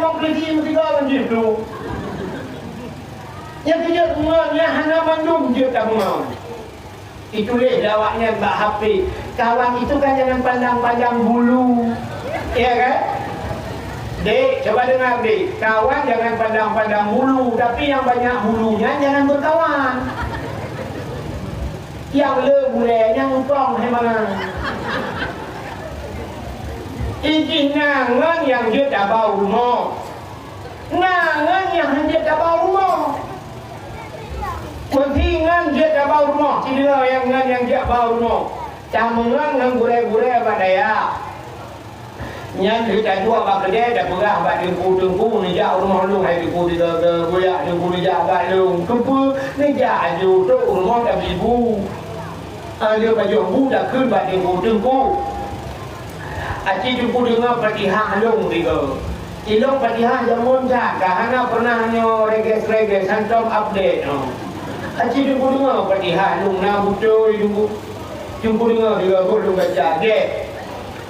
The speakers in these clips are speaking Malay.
mau pergi tiga banjir tu. Yang dia rumahnya hanya mandum dia tak mau. Itulah lawaknya Mbak Hafiz. Kawan itu kan jangan pandang-pandang bulu. Ya kan? Dek, coba dengar dek. Kawan jangan pandang-pandang bulu, tapi yang banyak bulunya jangan berkawan. Yang le bulenya ngupong memang. Iki nangan yang dia tak bau rumah. Nangan yang dia tak bau rumah. Pentingan dia tak bau rumah. Tidak yang dia bau rumah. Camungan yang gure-gure badaya. Yang kita jual bak kerja dah berah bak dengku ni jak rumah lu hai dengku di goyak dengku ni jak bak lu. Kepu ni jak aju tu rumah dah bibu. Dia baju bu dah keun bak dengku. Aci dengku dengar Fatihah long tiga. Ilong Fatihah jamun jak kahana pernah nyo reges santom update no. Aci dengku dengar Fatihah long na betul dengku dengar dia boleh baca ke.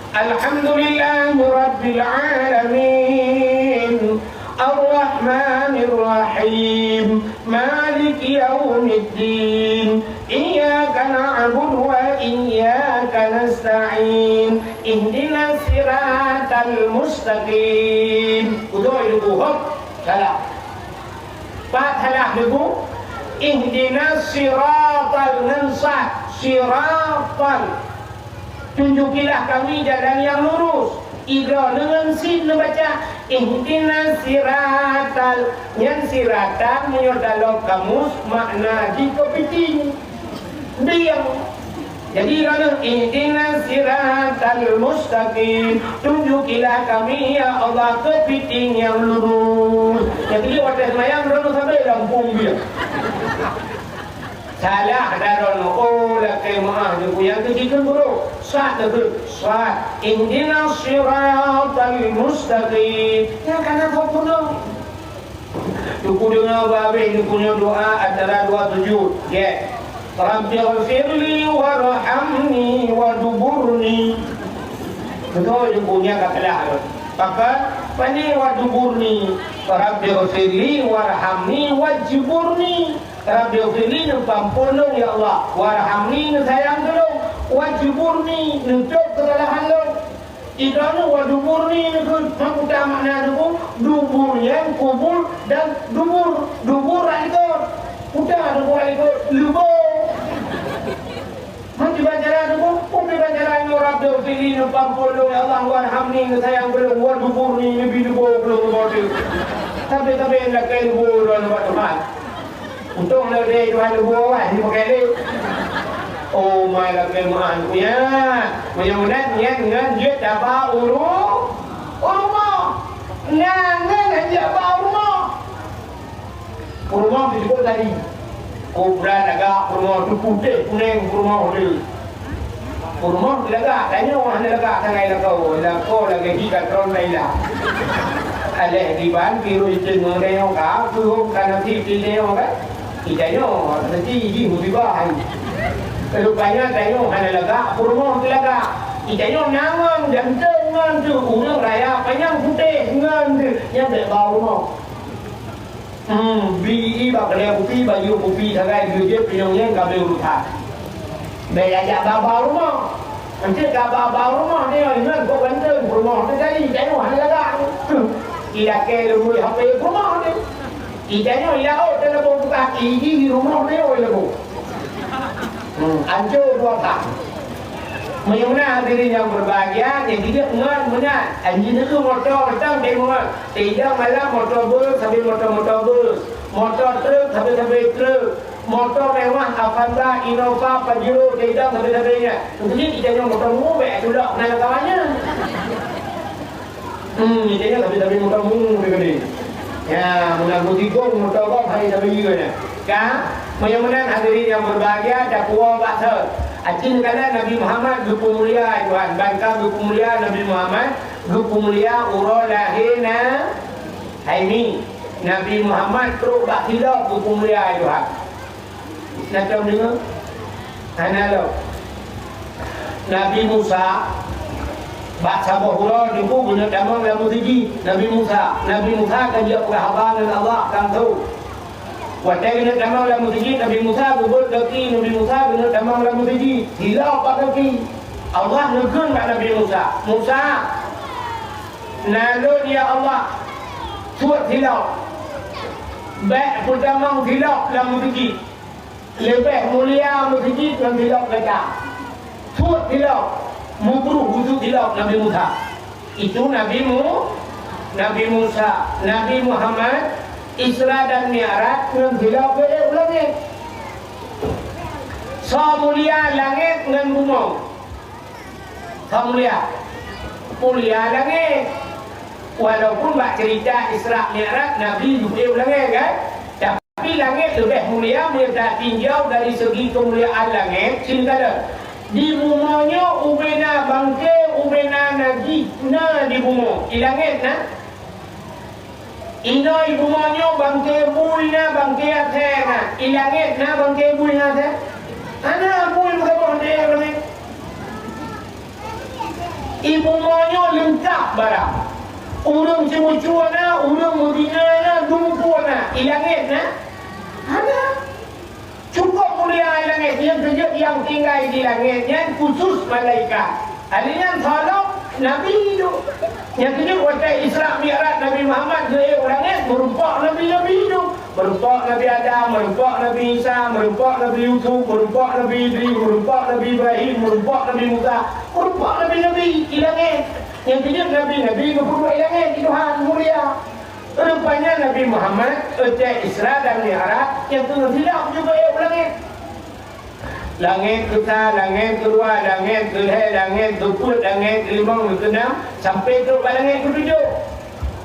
Alhamdulillah Rabbil Alamin Ar-Rahmanir Rahim Maliki Yawmiddin Iyyaka na'budu wa iyyaka nasta'in Ihdinas siratal mustaqim. Udah itu hop salah. Pak salah dulu. Ihdinas siratal siratal. Tunjukilah kami jalan yang lurus. Ida dengan sin membaca ihdinas siratal. Yang siratan menurut dalam kamus makna di kepiting diam. Jadi kalau ihdinas siratal mustaqim, tunjukilah kami ya Allah kepiting yang lurus. Jadi waktu semayang rono sampai Lampung dia. Salah daron lakai maaf dia yang ketiga buruk. Sat tu sat ihdinas siratal mustaqim. Ya kana fokuno. Tuku dengar babe ni punya doa antara dua sujud. Ya. Rabbighfirli warhamni waduburni. Betul dia punya katalah. Maka pani waduburni. Rabbighfirli warhamni wajburni. Rabbighfirli pampulung ya Allah, warhamni sayang tolong, wajburni nutup kesalahan lo. Idana waduburni itu maksudnya makna itu dubur yang kubur dan dubur itu udah dubur itu lubo. Nanti bacaran itu, umi bacaran Rabbighfirli pampulung ya Allah, warhamni sayang tolong, waduburni lebih dubur belum bodi. Tapi nak kau dubur dan buat untung lah dia Tuhan lu buat ni pakai ni. Oh my lah kelemahan punya. Mudah-mudahan dengan dia dapat rumah. Nangan aja dapat rumah. Rumah disebut tadi. Kobra agak rumah tu putih kuning rumah dia. Rumah dia agak tanya orang dia agak sangai lah kau lagi kita kron lai lah. Ada di ban biru itu mengenai orang tu kan nanti pilih orang. Ijanyo nanti ini musibah. Kalau banyak tanya hanya lega, rumah tu lega. Ijanyo nangan jangan tu orang raya panjang putih ngan tu yang tak bau rumah. Bi bakal kopi baju kopi sagai dia penyongnya enggak boleh urusan. Bayar bau rumah. Nanti bau rumah dia ingat kau bantu rumah tu jadi ijanyo hanya lega. Tidak kira boleh HP rumah dia. Ikannya ilau telah buka gigi di rumah dia oleh bu. Hancur buatan. Bagaimana hadirin yang berbahagia yang tidak benar. Anjing itu motor datang tengok. Tidak malam motor bus sampai motor bus. Motor truk sampai truk. Motor mewah Avanza, Innova, Pajero tidak sampai-sampainya. Jadi ikannya motor mobil sudah kenal kawannya. Ikannya sampai motor mobil. Ya, mudah mudigong motor hari sampai juga ni. Kan? Mudah-mudahan hadirin yang berbahagia dakwa baksa. Acin kala Nabi Muhammad gupu mulia Tuhan. Bangka gupu mulia Nabi Muhammad gupu mulia uro lahirna haimi. Nabi Muhammad teruk bakhilaf gupu mulia Tuhan. Nak tahu dengar? Hanalo. Nabi Musa Bak sabah hura di ku guna tamang lamu siji Nabi Musa kan dia perhaban dengan Allah kan tu. Watai guna tamang lamu siji Nabi Musa gubur kaki Nabi Musa guna tamang lamu siji hilau pak kaki. Allah negun kat Nabi Musa nalun ya Allah suat hilau baik pertamang hilau lamu siji lebih mulia lamu siji dalam hilau mereka suat hilau mubruh wujud hilau Nabi Musa. Itu Nabi Musa, Nabi Muhammad Isra dan Mi'raj dengan hilau ke langit. So mulia langit dengan bumi. So mulia langit. Walaupun bak cerita Isra Mi'raj Nabi juga langit kan. Tapi langit lebih mulia, tak tinjau dari segi kemuliaan langit. Sehingga di bumanya ubena bangke ubena naji na di bumo di langit na ino ibumanya bangke bui na bangke ate na di langit na bangke bui na ate ana bui berapa dia ni ibumanya lengkap barang urang semua na urang mudina na dumpu na di langit na ada cukup mulia langit yang kejut yang tinggal di langit yang khusus malaikat. Alinya tolong Nabi hidup. Yang kejut waktu Isra Mi'raj Nabi Muhammad ke langit merupak Nabi hidup. Merupak Nabi Adam, merupak Nabi Isa, merupak Nabi Yusuf, merupak Nabi Idris, merupak Nabi Ibrahim, merupak Nabi Musa, merupak Nabi di langit. Yang kejut Nabi kepada langit di Tuhan mulia. Rupanya Nabi Muhammad ucap Isra dan Mi'raj yang tidak juga langit. Langit kita, langit kedua, langit kelihatan, langit keput, langit kelima, keenam sampai teruk pada langit ketujuh.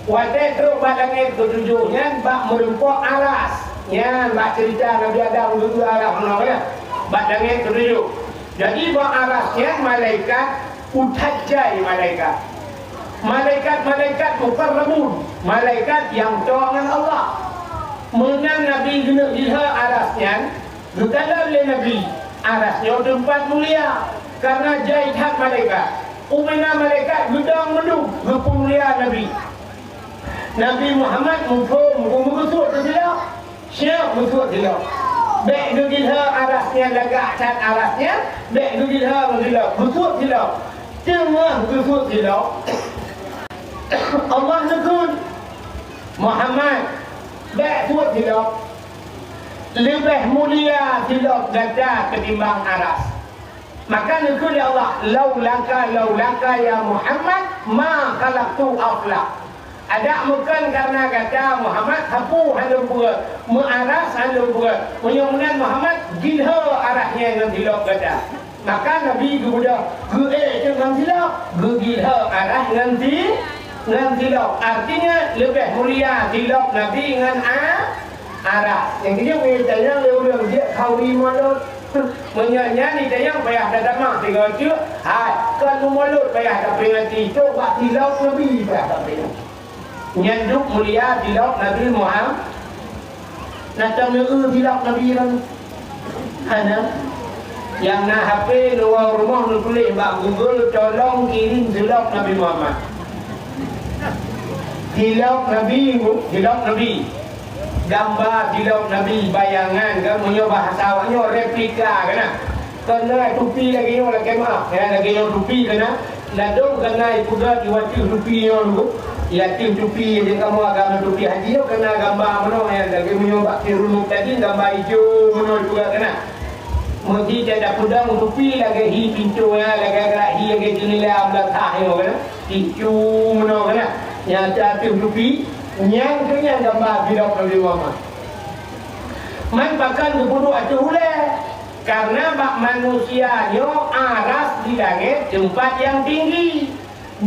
Wadah teruk pada langit ketujuhnya bak merempok aras. Ya, bak cerita Nabi Adam dulu aras menolak. Bak langit ketujuh. Jadi bak arasnya malaikat utajai malaikat. Malaikat mukarramun, malaikat yang doa dengan Allah. Menang Nabi guna liha arasnya, berkata oleh Nabi, arasnya tempat mulia karena jahitan malaikat. Umena malaikat gedang mendung, bermulia Nabi. Nabi Muhammad mengusut dia, siap mengusut dia. Baik dia arasnya lagak cat arasnya, baik dia mengusut dia. Tengah mengusut dia. Allah negun Muhammad baik buat hilap lebih mulia hilap gada ketimbang aras. Maka negun ya Allah laulaka ya Muhammad ma khalaqtu aflaq. Ada bukan karena kata Muhammad hapu halum buat mengaras halum buat menyumbang Muhammad gilha arahnya dengan hilap gada. Maka Nabi kemudian dengan hilap gilha arah nanti dengan tilap, artinya lebih mulia tilap Nabi dengan arah. Yang dia bertanya lewat dia kau imanot, menyanyi dia yang payah dah damang tinggal tu, kan mulut payah dah peringati, coba tilap Nabi payah dah peringati. Nyanduk mulia tilap Nabi Muhammad, nanti tilap Nabi kan, ada yang nak HP luar rumah nak tulis bak Google tolong kirim tilap Nabi Muhammad. Hilap Nabi, gambar hilap Nabi, bayangan kan, punya bahasa awaknya replika kan. Kena tupi lagi yang lagi mah, lagi yang tupi kan. Ladung kena juga diwati tupi yang dulu. Yatim tupi yang kamu agama tupi haji yo kena gambar mana yang lagi punya bakti runuk tadi gambar hijau mana juga kena. Mesti ada pedang tupi lagi hi pintu ya, lagi gerak hi lagi jendela belakang yo kan. Hijau mana kan. Yang jatuh tupi yang kenyang gambar hidup Nabi Muhammad man bahkan keburu acuh huleh karena bak manusia yo aras di langit tempat yang tinggi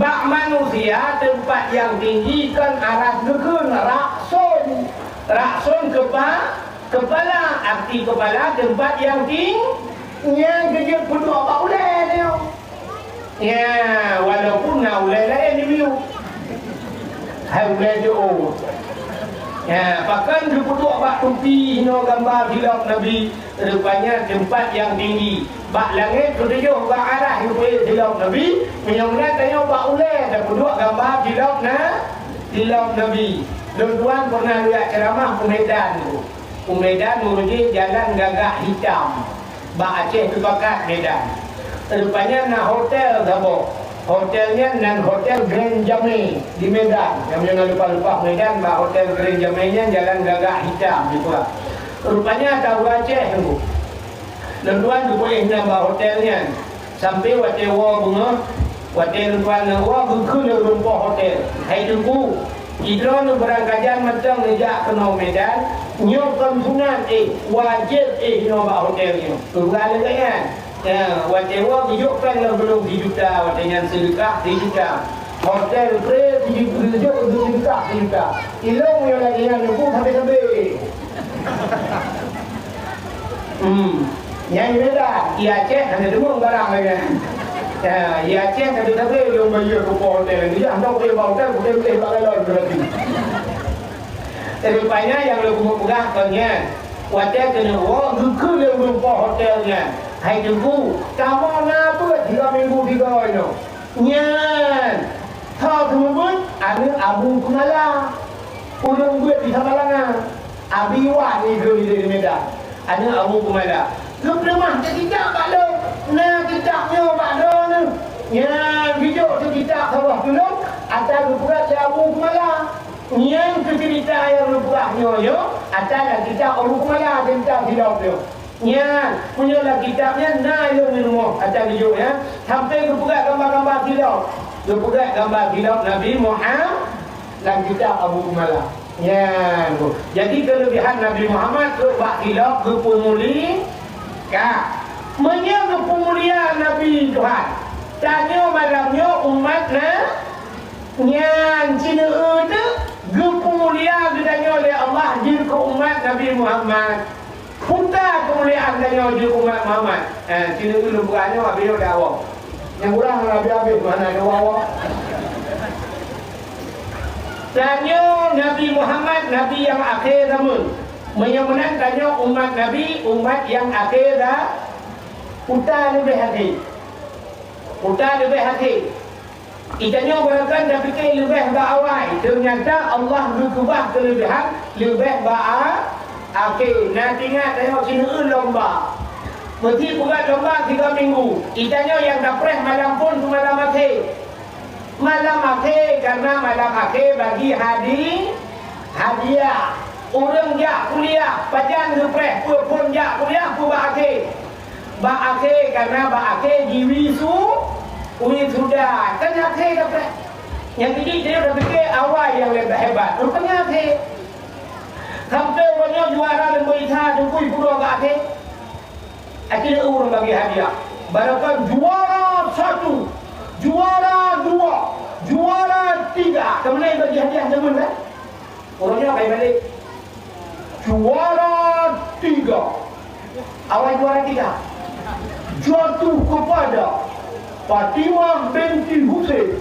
bak manusia tempat yang tinggi kan aras nekun raksun kepala arti kepala tempat yang tinggi yang kejut kedua bak huleh dia ya walaupun na huleh lain di biu. Hai ulai dia Ya, bahkan dia duduk bak tumpi hino gambar hilaf Nabi, rupanya tempat yang tinggi. Bak langit ketujuh bak arah hilaf Nabi, menyambat tanya bak ulai dan duduk gambar hilaf Nabi. Tuan-tuan pernah lihat ceramah Medan tu. Medan menuju jalan Gagak Hitam. Bak Aceh tu bakat Medan. Rupanya nak hotel gabung. Hotelnya nan Hotel Grand Jamai di Medan. Yang jangan lupa-lupa Medan, bah Hotel Grand Jamai-nya jalan Gagak Hitam gitu lah. Rupanya tahu Aceh tu. Tuan tu boleh nambah hotelnya. Sampai hotel bunga, hotel tuan ke rumpah hotel. Hai tunggu. Idron berangkajan macam ngejak kena Medan, nyokam sunat wajib nombak hotelnya. Tunggal kan? Ya, watewa dijukkan lah belum dijuta, watenya sedekah dijuta. Hotel pre dijuta. Ilong yang lagi yang lupa sampai. Yang beda, ia Aceh hanya demung barang lagi. Ya, ia Aceh ada sampai yang bayar rupa hotel. Dia hendak boleh hotel, boleh pakai lor berarti. Rupanya yang lebih murah kan hotel kena ke yang rupa hotelnya. Hai tunggu, kamu ngapa 3 minggu 3 ini? Nyan, tahu teman-teman, ada Abu Kumala, urang gue di Samalangan, Abiwa ni gue di Medan, ada Abu Kumala. Lu pernah kita kalau, nah kita nyoba dong, nyan video kita kawah dulu, ada beberapa Abu Kumala. Yang cerita yang lupa nyoyo, ada kita Abu Kumala cerita hidup dia. Ya, punyalah kitabnya Nailul Minumuh ada video ya. Sampai berpegat gambar-gambar hilaf. Berpegat gambar hilaf Nabi Muhammad dan kitab Abu Kumala. Ya, jadi kelebihan Nabi Muhammad berbak hilaf berpemuli menjaga pemuliaan Nabi Tuhan. Tanya malamnya umatnya yang Cina itu berpemuliaan ditanya oleh Allah di umat Nabi Muhammad. Punta kemuliaan tanya di umat Muhammad. Cina itu bukannya habis dah awak. Yang kurang habis mana ada awak. Tanya Nabi Muhammad, Nabi yang akhir zaman. Menyemenang tanya umat Nabi, umat yang akhir dah. Punta lebih hati. Punta lebih hati. Itanya berangkat dan fikir lebih berawal. Ternyata Allah berubah kelebihan lebih berawal. Okey, nak ingat tengok sini lomba. Mesti buat lomba 3 minggu. Itanya yang dapat malam pun tu malam akhir. Malam akhir karena malam akhir bagi hadiah. Orang jak kuliah, pajan dapat pun jak kuliah pun akhir. Ba akhir karena ba akhir sudah. Kan akhir dapat. Yang ini dia dah fikir awal yang lebih hebat. Rupanya akhir. Sampai banyak juara dan berita tunggu pulau ke akhir. Akhirnya orang bagi hadiah. Barakan juara 1, juara 2, juara 3. Kemudian bagi hadiah zaman kan? Orangnya balik. Juara 3. Awal juara 3. Jatuh kepada Fatimah binti Husain.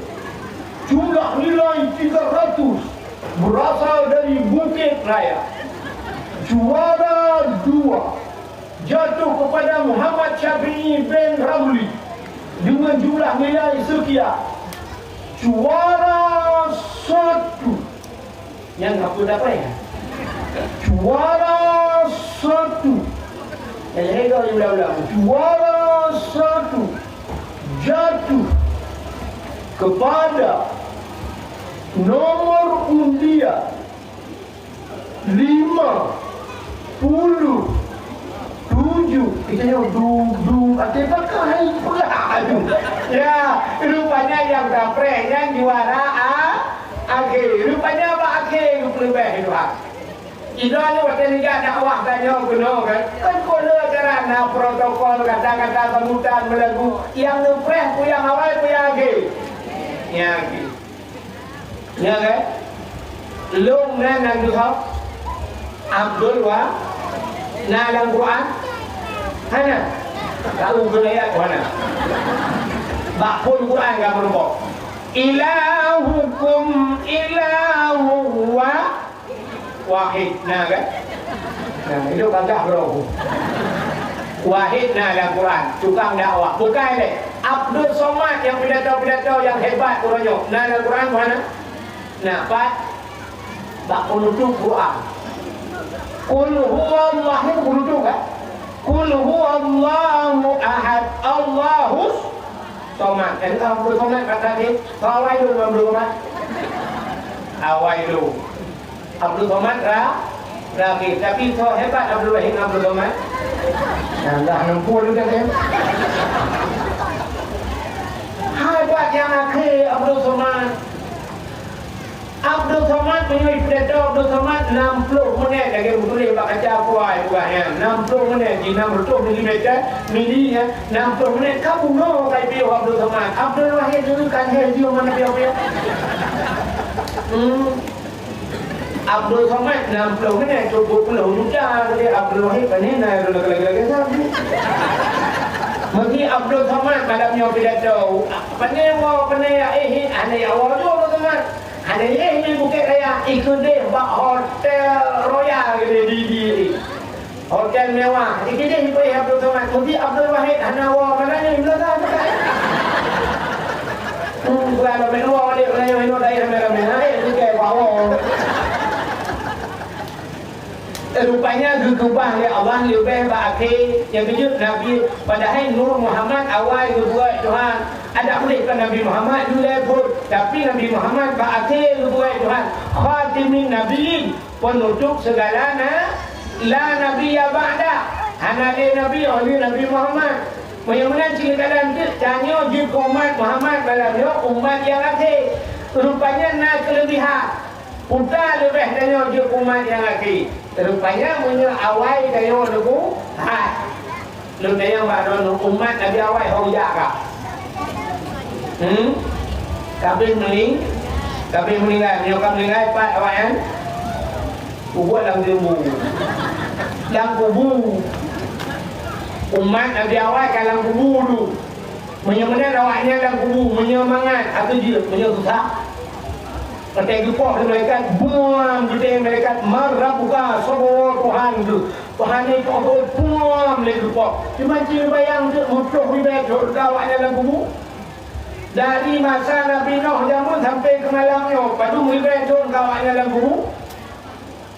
Jumlah nilai 300. Berasal dari Bukit Raya. Juara 2 jatuh kepada Muhammad Syafi'i bin Ramli dengan jumlah nilai sekian. Juara 1 yang apa dapat ya? Juara 1 yang hebat ulang-ulang. Juara 1 jatuh kepada nomor undian 57. Kita tengok ada pakai ya, rupanya yang dapat yang juara akhir. Rupanya apa akhir lebih itu. Idanya waktu ni dakwah tanya guna kan kola cara na protokol kata-kata kemudian melagu yang lepas yang awal yang akhir. Yang akhir. Ya kan? Long nan duha Abdul wa na dalam Quran. Hana. Tahu ayat mana? Bakul Quran enggak berubah. Ilahukum ilahu wa wahid. Nah kan? Nah, itu kagak bro. Wahid dalam Quran, tukang dakwah. Bukan deh. Abdul Somad yang pidato-pidato yang hebat kurangnya. Nah, dalam Quran mana? Nah, tak menutup Quran. Qul huwallahu menutup kan? Qul huwallahu ahad, Allahus Somad. Dan Abdul Somad kata dia, awai dulu Abdul Somad. Awai dulu. Abdul Somad lagi, tapi so hebat Abdul Wahid Abdul Somad. Nah, dah 60 juga kan. Hebat yang akhir Abdul Somad. Abdul Somad punya pidato Abdul Somad 60 minit lagi boleh baca kuai bukannya 60 minit di 600 milimeter milinya 60 minit kamu no kai bio Abdul Somad. Abdul Wahid dulu kan dia mana bio. Abdul Somad 60 minit cukup penuh juga jadi Abdul Wahid kan ini lagi sahaja. Mesti Abdul Somad malamnya pidato. Penanya ada awal tu Abdul Somad. Ada ni bukit raya ikut dia buat hotel royal di hotel mewah. Ikut dia pergi Abdul Somad. Mesti Abdul Wahid hana awal mana ni belum tahu tak. Bukan mewah dia raya daerah merah-merah ni ke bawah. Rupanya gegabah oleh Allah lebih berakhir yang kejut Nabi padahal Nur Muhammad awal berbuat Tuhan ada boleh kan Nabi Muhammad dulu pun tapi Nabi Muhammad berakhir berbuat Tuhan khatimin Nabi penutup segala la Nabi ya ba'da hana Nabi oleh Nabi Muhammad bagaimana cerita itu tanya jika umat Muhammad dalamnya umat yang akhir rupanya nak kelebihan putar lebih tanya jika umat yang akhir rupanya punya awal kayo lugu lu tanya baru umat Nabi awal hojak kah kabin meninggal nyokap meninggal pat awalan kubur dalam kubu umat Nabi awal dalam kubu dulu menyemana awaknya dalam kubu menyemangat atau dia susah. Ketika kita malaikat buam kita malaikat marah buka semua Tuhan tu Tuhan itu buam lagi kita cuma ciri bayang tu musuh kita awaknya dalam kubur dari masa Nabi Nuh zaman sampai ke malamnya padu kita awaknya dalam kubur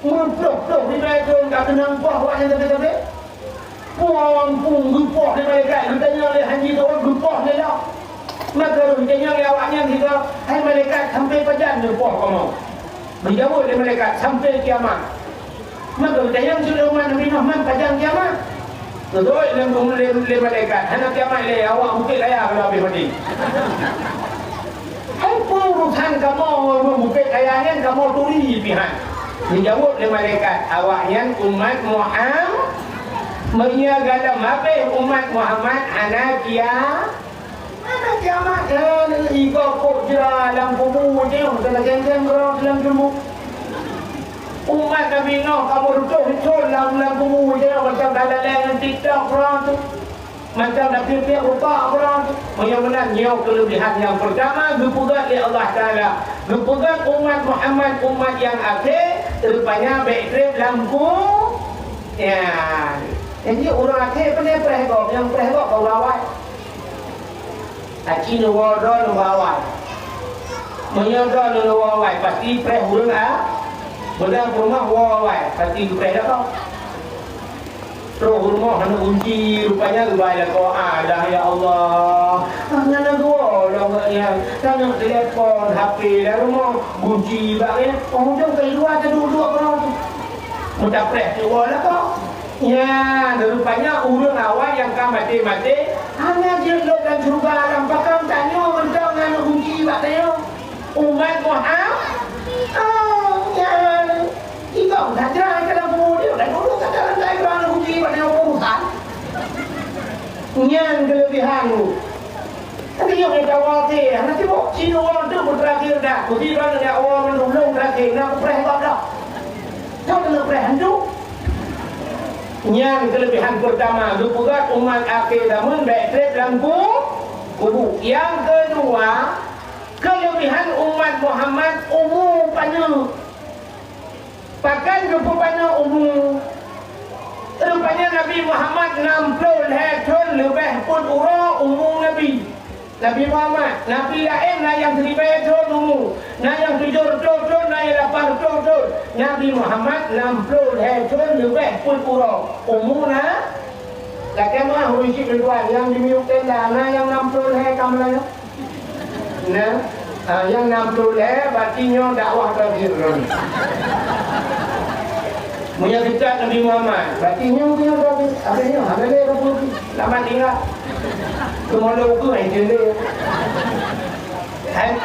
musuh kita tak kena buah awaknya sampai buam pun gupah di malaikat kita oleh haji tu gupah dia dah maka rupanya awaknya kita hai malaikat sampai pajan depoh kamu menjauh dari malaikat sampai kiamat maka rupanya sudah umat Nabi Muhammad pajan kiamat betul dari malaikat anak kiamat le awak bukit raya kalau habis mati hai urusan kamu bukit raya kamu turi pihak menjauh dari malaikat awaknya umat Muhammad menyiagakan apa umat Muhammad anak kiamat ika kok dalam kubur dia dalam geng-geng dalam kubur umat Nabi Nuh kamu rutuh dalam kubur dia macam dalam lain TikTok orang tu macam dah pihak utak orang tu bagaimana nyok kelebihan yang pertama gepugat oleh Allah Ta'ala gepugat umat Muhammad umat yang akhir rupanya baik lampu ya jadi orang akhir pernah perhegok yang perhegok kau lawat Aci nuwa do nuwa wai, menyodo nuwa wai pasti preh hurung benar rumah wai pasti preh dah kau. Terus rumah hanya kunci rupanya kebayar kau dah ya Allah. Hanya dua orang yang tanya telefon HP dah rumah kunci bagainya. Jom kedua dua orang tu. Mudah preh nuwa dah kau. Ya, rupanya urang awal yang kan mati-mati hanya jelok dan surga alam pakam tanya mentang dengan kunci batanya umat Muhammad ya kita saja dalam kubur dia dan dulu kata lantai kerana kunci batanya urusan yang kelebihanmu tapi yang kita wakil nanti mau cina orang tu berakhir dah kunci kerana dia awal menulung berakhir nak pereh tak dah kau kena pereh tu yang kelebihan pertama dupugat umat akhir zaman baik dalam kubur. Yang kedua kelebihan umat Muhammad umum pada Bahkan kepada umum rupanya Nabi Muhammad 60 tahun lebih pun urang umum Nabi Muhammad. Nabi lain lah yang 1000 tahun umum, nah yang 7 tahun, nah yang 8 tahun. Nabi Muhammad 60 tahun lebih pun urang umum lah. Lakam ah huisi berduaan yang dimiuk tenda, nah yang 60 kamu nah yang 60 batinya dakwah terakhir punya dekat Nabi Muhammad batinya punya terakhir akhirnya hamilnya berapa lama tinggal kemana ukur yang jenis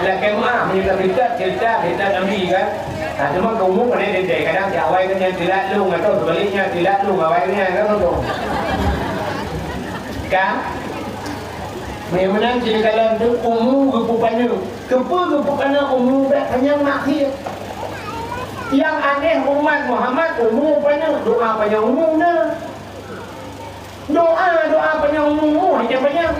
lakam ah punya dekat cerita Nabi kan. Cuma kamu pada dedek kadang jawai kan yang tidak lu atau sebaliknya tidak lu awalnya kan tu kan memang jadi kalau tu umum rupanya rupanya umum hanya makhir yang aneh umat Muhammad umum rupanya doa banyak umum dah doa banyak umum hanya banyak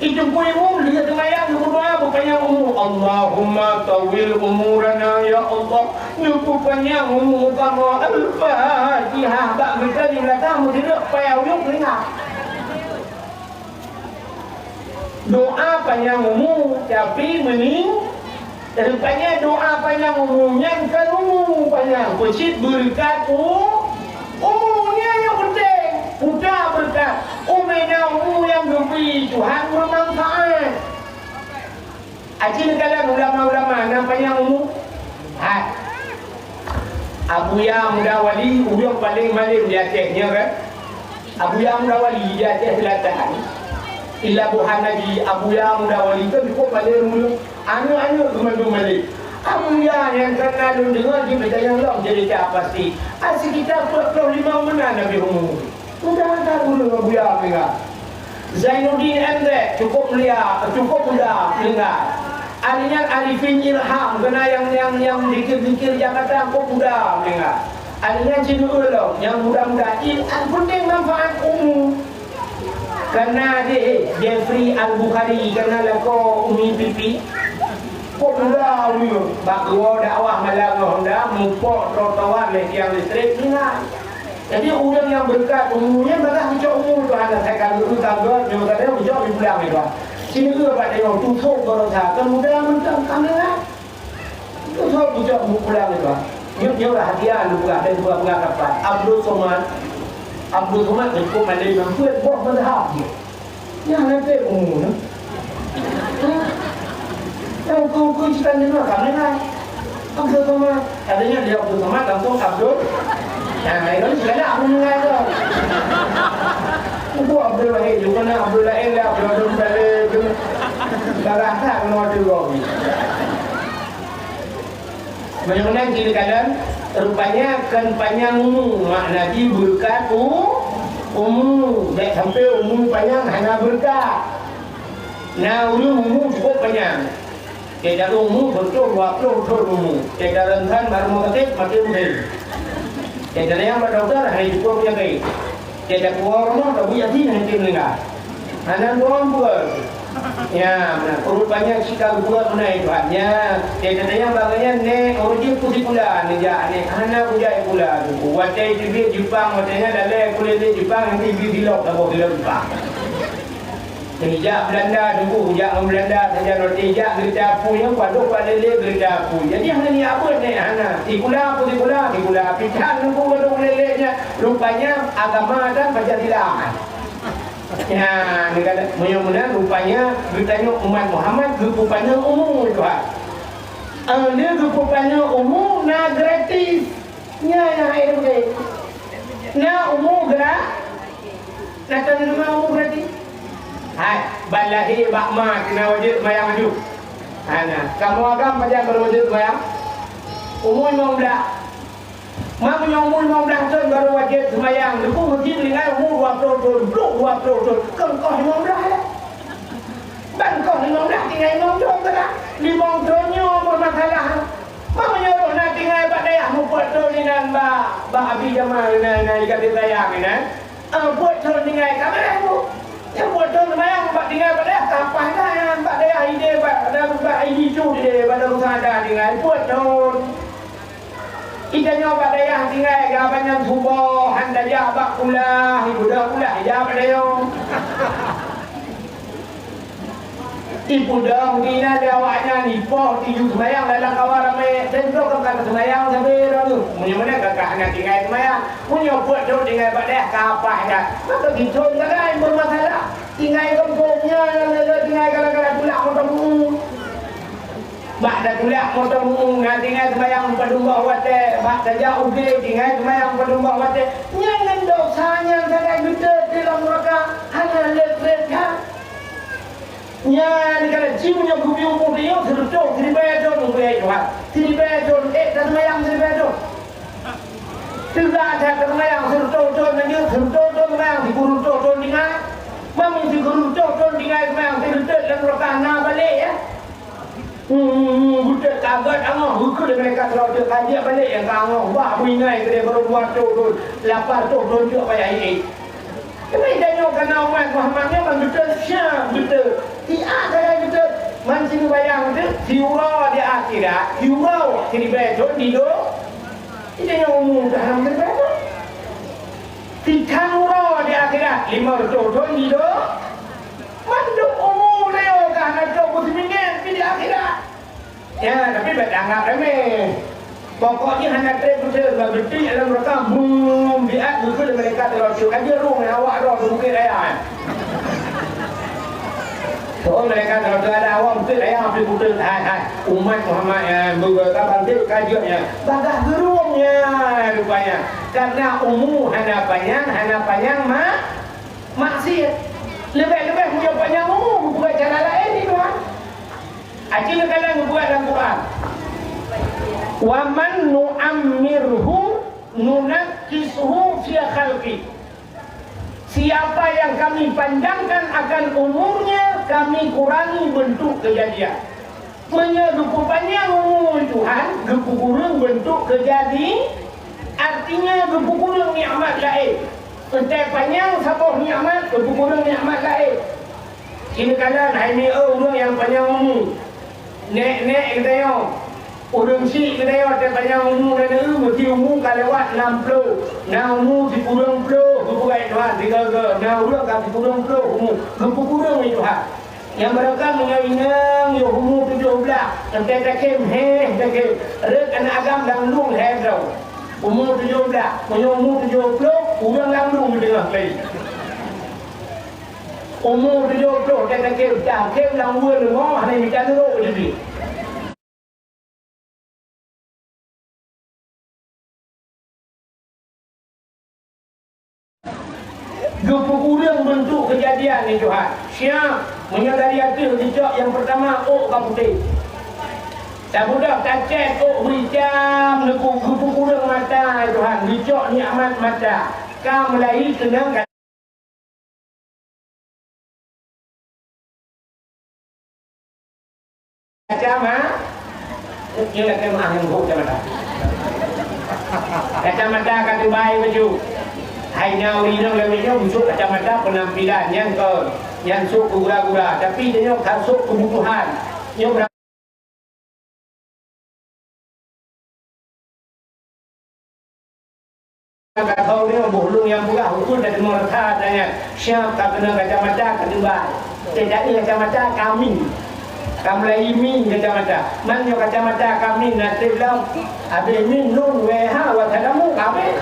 itu pun umum dia semayang berdoa bukannya umum Allahumma tawil umurana ya Allah rupanya umum kamu Al-Fatihah bak kita di belakang tidak payah uyuk dengar doa panjang umum tapi mening rupanya doa panjang umumnya bukan umum panjang besit berkat umumnya yang penting udah berkat umumnya umum yang memberi Tuhan bermanfaat acil kalian ulama-ulama namanya umum Abu Ya Muda Wali yang paling malim di Acehnya kan Abu Ya Muda Wali di Aceh Selatan ila buhan Nabi Abu Ya Muda Wali itu cukup pada mulu anu teman-teman Abu Ya yang kenal dengar di beda yang lain jadi tak pasti asal kita 45 mana Nabi umum sudah tak dulu Abu Ya dengar Zainuddin Andre cukup mulia cukup muda dengar Alinya Arifin Ilham kena yang dikir-dikir Jakarta cukup muda dengar Alinya Cinul yang muda-muda penting manfaat umum karena dia Jeffrey Al-Bukhari karena lako Umi Pipi kok muda umi bakwa dakwah malam Honda mupok trotoar yang listrik ingat jadi orang yang berkat umumnya malah macam umum tu anda saya kalau dulu tambah juga dia macam di pulang itu sini tu dapat tengok tutup berusaha kemudian macam kamera tutup macam pulang itu dia lah hadiah lupa dan buat pengakapan Abdul Somad cukup ada yang buat buah berhak dia. Yang nanti umum. Yang kau cerita ni nak kami lah. Abdul Somad adanya dia Abdul Somad langsung Abdul. Yang lain segala aku dengar tu. Aku Abdul Lahir juga nak Abdul Lahir lah Abdul balik. Darah tak kena ada orang. Bagaimana kini kalian? Rupanya kan panjang umum makna di berkat umum tak sampai umum panjang hanya berkat nah umum cukup panjang tidak umum betul 20 tahun umum tidak rentan baru mengetik makin mudah tidak yang berdokter hanya cukup punya baik tidak keluar rumah tak punya hati hanya mendengar hanya doang buat ya, benar. Rupanya kita buat menaik Tuhannya. Dia yang bagainya ne origin putih pula nejak ne. Hana pujai pula tu. Watai juga Jepang, watainya dalam kulit Jepang nanti bilok tak boleh Jepang. Nejak Belanda dulu, jak Belanda saja roti jak gerita punya padu pada le gerita pu. Jadi hana ni apa ne hana? Tikula putih pula, tikula pican tu padu lelenya. Rupanya agama dan Pancasila. Ya, negara mudah-mudahan rupanya bertanya umat Muhammad rupanya umum Tuhan. Dia rupanya umum na gratis. Ya air begini. Na umum gerak. Na tanah umum gratis. Hai, balahi bakma kena wajib mayang maju. Ana, kamu agam macam berwajib mayang. Umum membelah. Mak menyomul 15 tahun baru wajib semayang. Lepas masjid dengan umur 20 tahun. Belum 20 tahun. Kengkau 15 ya. Bangkau 15 tinggal 5 tahun ke tak? 5 tahunnya bermasalah. Mak menyuruh nak tinggal Pak Dayak. Buat tahun ni dan Pak Abi Jamal nak dikata sayang ni kan. Buat tahun tinggal kami lah tu. Yang buat tahun semayang Pak tinggal Pak Dayak. Kapan lah yang Pak Dayak ide Pak. Ada Pak ide tu dia pada usaha dah tinggal. Buat tahun. Itanya badaya tinggal gabanyan subuh handa jabak ulah ibu dah ulah jabak dayo. Ibu dah mungkin ada awaknya nipoh tiju semayang dalam kawar ramai tentu kan semayang sampai tu. Mana kakak anak tinggal semayang, punya buat tu tinggal badaya kapah dah. Maka gitu kan bermasalah. Tinggal kampungnya tinggal kalau pulang motor bak dah tulak motor tinggal semayang padumbah wate bak saja uge tinggal semayang padumbah wate jangan dosanya saya gede dalam mereka hanya let kan nya kalau jiwanya gubi umur dia serutuk tidak betul mungkin Tuhan tidak betul semayang tidak betul tidak ada semayang serutuk nanti serutuk semayang di guru tuh tinggal mami di guru tuh tinggal semayang serutuk dalam mereka nak balik ya. Budak kaget angah hukul mereka kalau dia kajian balik yang angah wah mingai dia baru buat tu lapar tu tunjuk payah ini tapi dia kena umat Muhammadnya bang betul syah betul dia saya betul mancing bayang tu diurau di akhirat diurau jadi betul di do dia umum dalam betul tikang urau di akhirat 5 tahun di do manduk umum leo karena jauh seminggu di akhirat ya tapi beranggap remeh pokoknya hanya betul betul dalam mereka biat betul mereka terlalu aja rumah awak roh mungkin raya so mereka terlalu ada awak mungkin raya ambil betul umat Muhammad yang berkata bantik kajiannya bagah gerumnya rupanya karena umum hanya panjang maksiat lebih-lebih punya panjang umum bukan cara lain ni tuan acil kalian buat dalam Quran wa man nu'ammirhu nunakkisuhu fi khalqi siapa yang kami panjangkan akan umurnya kami kurangi bentuk kejadian punya lupa panjang umur Tuhan lupa kurang bentuk kejadian artinya lupa kurang nikmat lain entah panjang sabar nikmat lupa kurang nikmat lain ini kalian ini orang yang panjang umur nek kita yo urang si kita yo ada panjang umur dan mesti umur kalewat 60 nah umur di kurang puluh bukan Tuhan digaga nah urang kan di kurang puluh umur kurang itu ha yang mereka menginang yo umur 17 sampai takem takem rek anak agam dan lung tau umur 17 umur 70 urang langlung dengan lagi umur 70 dia kata dah kem lang wul ngoh ni macam tu jadi kurang bentuk kejadian ni Tuhan siap menyadari hati hijau yang pertama putih tak budak kacet bericam kurang mata Tuhan hijau ni amat mata kau melai tenang kacamata ini nak kena angin kacamata kacamata kata baik baju hai nyau ini lemenya busuk kacamata penampilan yang sok gura-gura tapi dia sok kebutuhan yang kata dia bolong yang murah hukum dan mereka tanya siapa kena kacamata kata baik tidak ada kacamata kami Kamlai min kacamata. Mana kacamata kami nanti bilang ada min nun weha watadamu kami.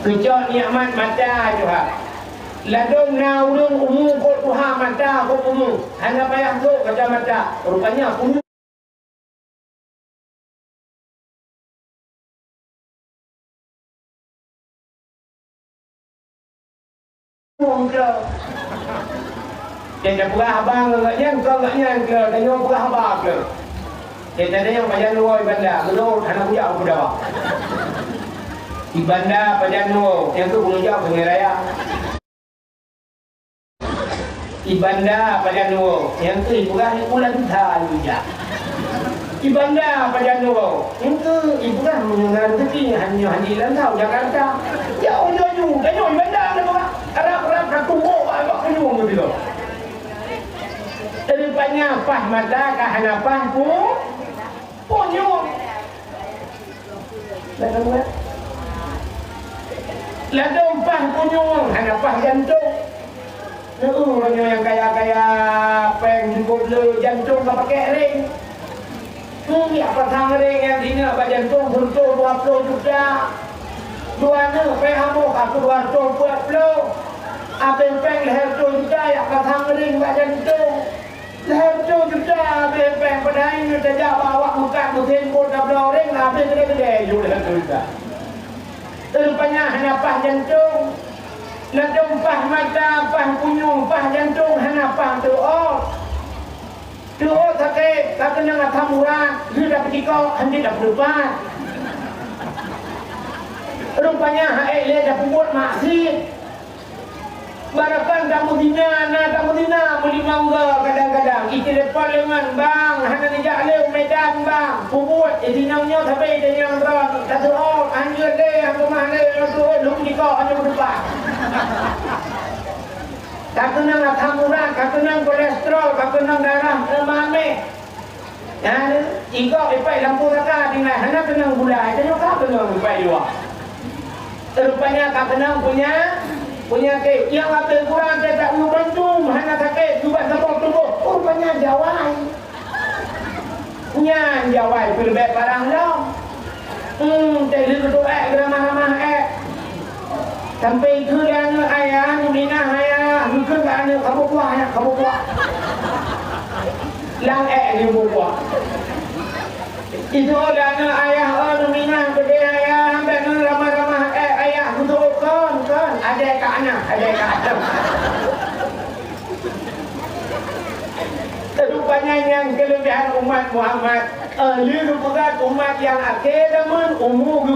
Kejauh nikmat mata juga. Ladung naulung umum kot tuha mata kot umum. Hanya payah tu kacamata. Rupanya umum. Dia dah perah abang agaknya, kau agaknya ke, dia yang perah abang ke. Dia tadi yang pajan luar ibanda, menurut anak budak aku dah. Ibanda pajan luar, yang tu punya jauh dengan raya. Ibanda pajan luar, yang tu iburan ulan dah juga. Ibanda pajan luar, yang tu iburan menyengar rezeki hanya lantau Jakarta. Ya Allah juga, dia ibanda ada apa? Arab katungo agak kenyung begitu. Daripadanya pah mata ke hanapah pun punyung Benar. Lada umpah kunyung, hanya pah jantung. Orang yang kaya-kaya peng cukup le jantung tak pakai ring. Apa tang ring yang dini apa jantung untuk 20 juta. Dua ni peng hamuk aku 220. Apa peng leher juta ya apa tang ring apa jantung. Leher juta apa peng pada ini saja bawa muka musim pun tak belau ring apa gede-gede juga leher juta. Rupanya hanya pah jantung. Nak pah mata, pah kunyung, pah jantung, hanya pah doa. Doa sakit, tak kena ngatam murah, dia dapat ikut, dia dapat lupa. Rupanya haik dia dapat buat maksud. Barakan kamu dina, muli mangga kadang-kadang. Itu depan lengan bang, hanya dijak leu medan bang. Pubut, dinamnya sampai dia yang ron. Kata oh, anjur deh, aku mana tu, lu nikah hanya berdepan. Tak kena asam urat, tak kena kolesterol, tak kena darah, mame. Ya, jika ipai lampu raka tinggal, hanya kena gula, itu juga kena ipai juga. Rupanya tak kena punya ke yang apa kurang saya tak bantu hanya sakit juga tubuh rupanya jawai nya jawai berbek barang dong jadi berdoa ramah-ramah sampai itu dan ayah mina ayah mungkin kan kamu kuah lang ni buah itu dan ayah mina gede ayah dan ramah-ramah ayah untuk kan ada ke anak rupanya yang kelebihan umat Muhammad dia merupakan umat yang akhir namun umur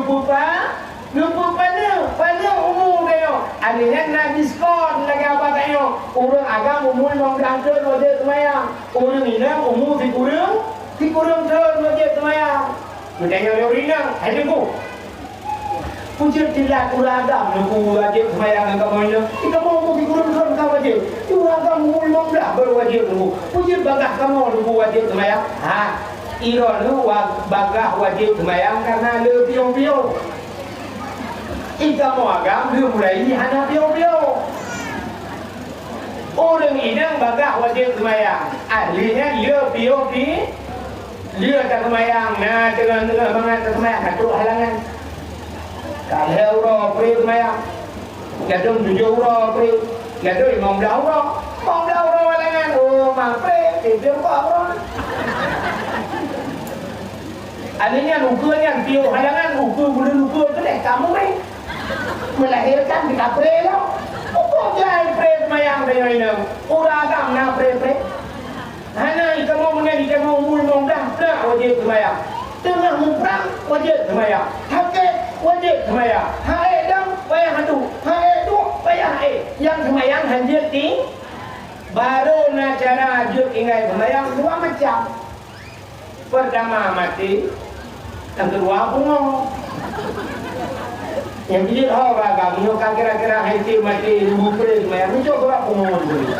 pada umur dia ada yang nak diskon lagi apa tanya orang agam umur memang berangkat wajib semayang orang ini umur si kurang turun wajib semayang bertanya dia orang ada ku Pujian tidak uradam nunggu wajib semayang dengan kamu kita mau kurun kau wajib itu agam umur 15 baru wajib nunggu pujian bagah kamu nunggu wajib semayang iron lu bagah wajib semayang karena lu piong-piong ika mau agam lu mulai ini hanya piong-piong orang inang bagah wajib semayang ahlinya dia piong-piong dia tak semayang nah dengan bangat semayang satu halangan kalau euro free semayang gadung 7 euro free gadung 15 euro halangan free dia euro adanya lukunya piu halangan luku kedai kamu melahirkan kita free lah jangan free semayang dengan ini uragam na free hanya kamu mengenai kamu umur 15 tak wajib semayang tengah muprang wajib semayang hakik wajib semayang hae dam payah hadu hae tu payah yang semayang hanjir ting baru nak cara ajuk ingai semayang dua macam pertama mati yang kedua bengong yang bijak agam menyokang kira-kira hanjir mati bukre semayang mencoba bengong dulu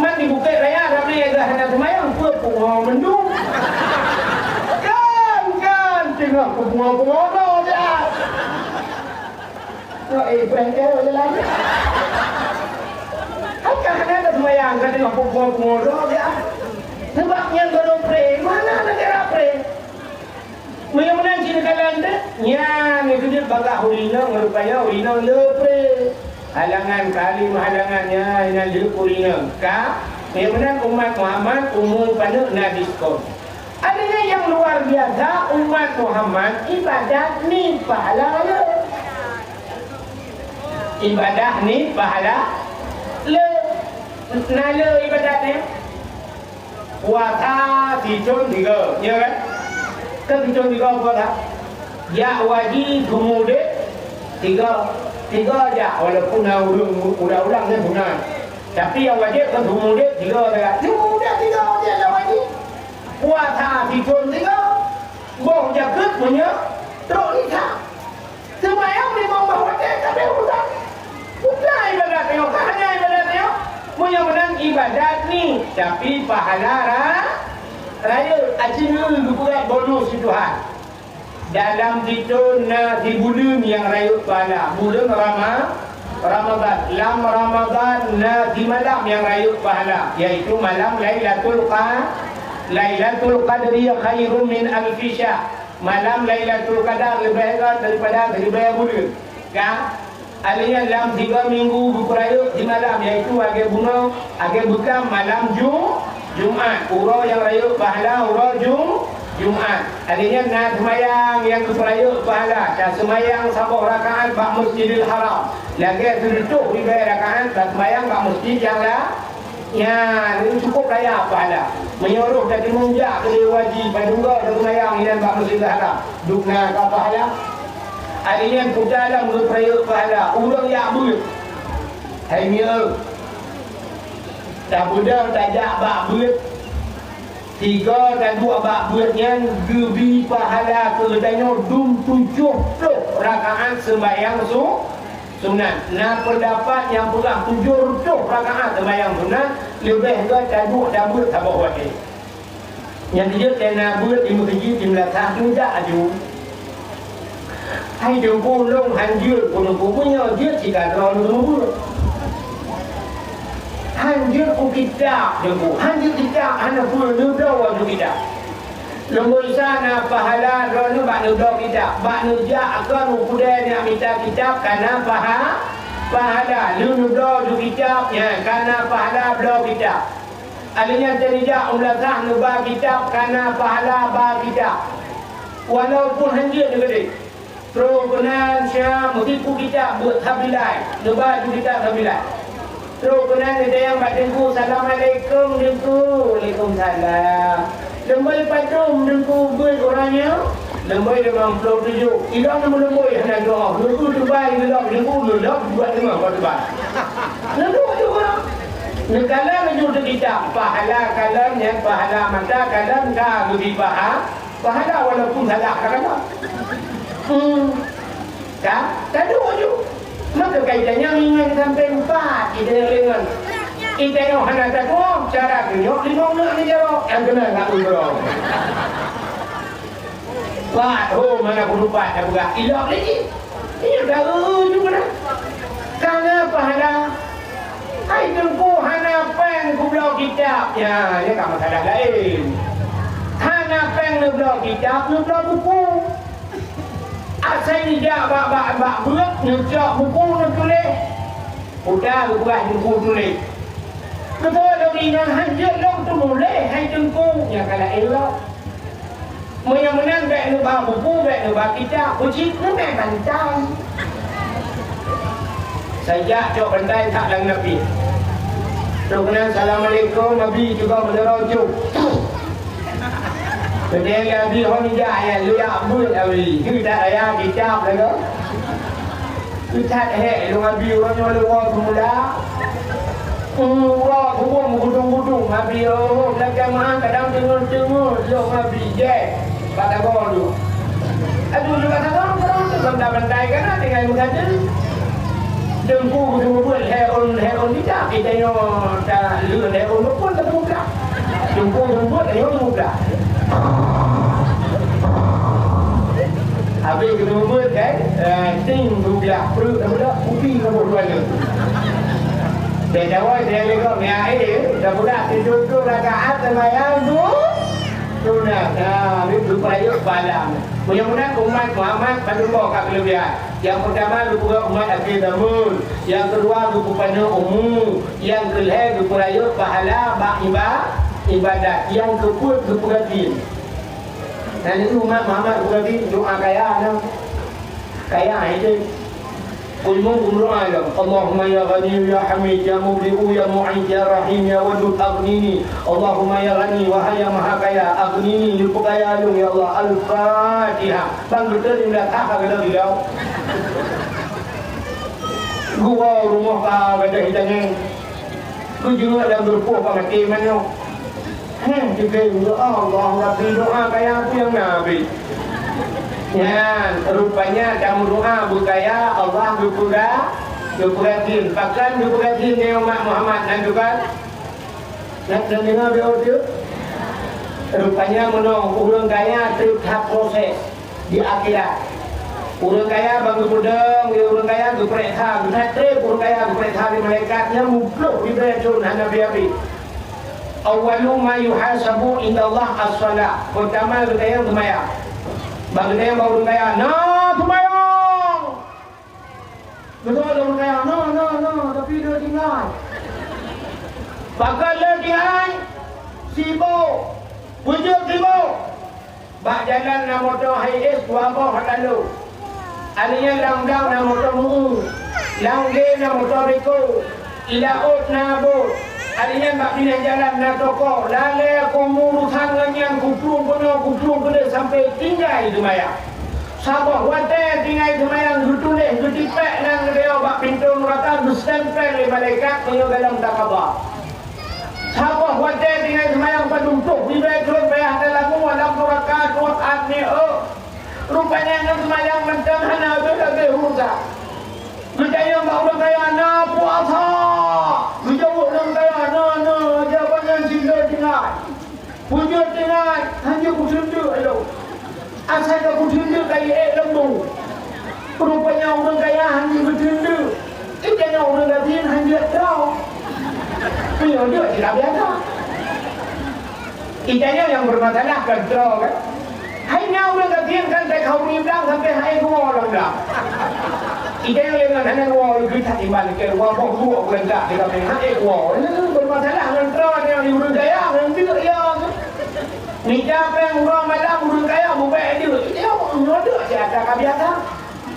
mati bukit raya ramai agak hanya semayang pun bengong mendung tengok bunga-bunga dia. Bengkel je lagi. Apa ada semayang kan tengok bunga-bunga dia. Sebabnya baru pray, mana negara pray? Mudah-mudahan sini kalian deh. Yang itu dia bagah ulinang, rupanya ulinang le pray. Halangan kalim halangannya yang le ulinang. Ka? Mudah-mudahan umat Muhammad umum pada nabi skor. Adanya yang luar biasa umat Muhammad ibadah ni pahala le. Ibadah ni pahala le. Nale ibadah ni. Puasa dicun 3, ya kan? Kan dicun 3 puasa. Ya wajib kemudian 3 aja walaupun udah ni benar. Tapi yang wajib kan kemudian 3 aja. Kemudian 3 aja yang wajib. Puasa dicun 3 boh jaket punya teruk nikah semayang memang bahawa dia tak ada urusan bukan ibadat tengok hanya ibadat tengok punya menang ibadat ni tapi pahala raya acing lu buat bonus Tuhan dalam situ di bulan yang raya pahala, bulan Ramadan. Lam Ramadan di malam yang raya pahala, iaitu malam Lailatul Qadri khairun min alfi syahr. Malam Lailatul Qadar lebih hebat daripada 1000 bulan. Kan? Alihnya dalam 3 minggu berperaya di malam, iaitu agak bunga, agak bukan malam Jumaat. Urau yang raya pahala urau Jumaat. Alihnya nak semayang yang berperaya pahala. Dan semayang 10 rakaat bak Masjidil Haram. Lagi tertutup di rakaat dan semayang bak masjid yang lah. Ya, ini cukup raya pahala. Menyuruh dan dimunjak ke dia wajib padungga dan semayang dan bak Masjidil Haram. Dukna ke pahala. Alihnya dalam berperaya pahala. Urang yang buat. Hai mia. Tak budang tajak bak buat 3 dan 2 bak buatnya gebi pahala keledanya 70 rakaat sembahyang sunat. Nah pendapat yang pulang 70 rakaat sembahyang sunat lebih ke taduk dan buat tak buat ni. Yang dia kena buat di masjid di Melaka tu tak ada. Hai jumpa long hanjur pun punya dia tidak terlalu semua. Hanjur ku kitab jumpa. Hanjur kitab anak pun nubra wajib kitab. Lembut sana pahala rono bak nubra kitab. Bak nujak akan ukudai nak minta kitab karena pahala. Lu nubra wajib kitab ya karena pahala bela kitab. Alihnya terjak umlakah nubra kitab karena pahala ba kitab. Walaupun hanjur negeri. Terus kenan syah mutipu kita buat tabilai. Nubah tu kita tabilai. Terus kenan ada yang buat dengku. Assalamualaikum dengku. Waalaikumsalam. Lembai patung dengku buat orangnya. Lembai memang 27. Ilang nama lembai hendak doa. Dengku Dubai gelap. Dengku gelap buat dengar buat Dubai. Lalu juga. Negara menyuruh kita. Pahala kalam yang pahala mata kalam tak lebih pahala walaupun salah kadang-kadang. Tak ada wujud. Maka kaitannya ingat sampai 4 kita dengan kita yang hendak takut cara kenyok 5 nak ni jawab yang kena tak urang. Wah, mana pun lupa dah buka ilok lagi. Ini dah juga dah. Karena pahala hai tengku hana peng ku belau kitab. Ya, dia tak masalah lain. Hana peng lu belau kitab, lu belau buku. Asal ni jak bak berat ngejak buku nak tulis. Udah buat buku tulis. Betul dah dengan hanjat long tu boleh hai tengku ya kalau elok. Yang menang baik nu bak buku baik nu bak kitab, uji nu main bantang. Saya cok bandai tak lang Nabi. Rukna assalamualaikum Nabi juga menerojuk. Kemudian Nabi honja yang lu yang buat Nabi. Kita ayah kitab lagi. Kita lu Nabi orang lu semula. Wah, semua mengudung-udung Nabi belakang mahal kadang tengok-tengok lu Nabi je. Pada bawah lu. Aduh juga orang tu benda-benda kan dengan berkata. Dengku buat heon tidak kita yo dah lu heon pun tak buka. Dengku buat heon buka. Habis kita buat kan ting buka perut dah ubi ke buat ni. Dia jawab dia lego ni dah buka tidur rakaat sembahyang tu. Sudah ni berupaya balam. Mudah-mudahan umat Muhammad pada kat kelebihan. Yang pertama lupa umat akhir zaman. Yang kedua lupa pada umum. Yang kelihatan berupaya pahala bak ibadat. Yang keempat berperhatian. Dan itu umat Muhammad berperhatian doa kaya itu. Kulmun doa lah. Allahumma ya ghani ya hamid ya mubli'u ya mu'id ya rahim ya wadud aghnini. Allahumma ya ghani wahai yang maha kaya aghnini lupa kaya lu ya Allah. Al-Fatihah. Bang betul ni dah tak kena bilau. Gua rumah kau ada hitanya. Gua juga dah berpuh kau mati mana. Juga Allah Rabbi doa kaya aku yang Nabi. Ya, rupanya kamu doa berkaya Allah berperhatian. Bahkan berperhatian dengan umat Muhammad dan juga nak dengar dia. Rupanya menong orang kaya tahap proses. di akhirat. Orang kaya bagi pedang, orang kaya bagi perintah, orang kaya bagi perintah di malaikatnya mutluk di beracun hanya biabi. Awalu ma yuhasabu inda Allah as-salat. Pertama kaya sembahyang. Bagi dia orang kaya, nah sembahyang. Betul orang kaya, no, tapi dia tinggal. Bakal dia tinggal, sibuk, wujud sibuk. Bak jalan na motor high-es, buah-buah lalu. Alihnya lang-lang na motor muu, langge na motor riko, ilaut na abot. Alihnya bak pindah jalan na toko, lale kumurusan yang kuplung penuh sampai tinggal itu maya. Sabah wate tinggal itu maya, gutuleh, gutipek nang dia bak pintu neraka, gustempel di malaikat punya dalam takabah. Sabah wate tinggal itu maya, padumpuk, bibetun payah dalam neraka, tuat ni rupanya yang semayang mentang hana berlaku rusak. Berjaya orang kaya na puasa. Berjaya orang kaya na jawapan cinta tinggal. Wujud tinggal hanya kusindu elo. Asal aku kusindu kaya lembu. Rupanya orang kaya hanya kusindu. Ikanya orang lain hanya tahu. Punya dia tidak biasa. Ikanya yang bermasalah kontrol kan. Hai nhau lên là thiên kan tại không im đang thằng cái hai ngô lần đó. Ý cái lên là thằng ngô cứ thật thì bạn kêu qua bỏ ruộng lên cả thì là mình hai ngô nó còn mà thấy là lần trò này nhiều đường cái à lần biết được yêu. Mình cha quen qua mà làm đường cái à bố mẹ được yêu nó được chả cả biết đó.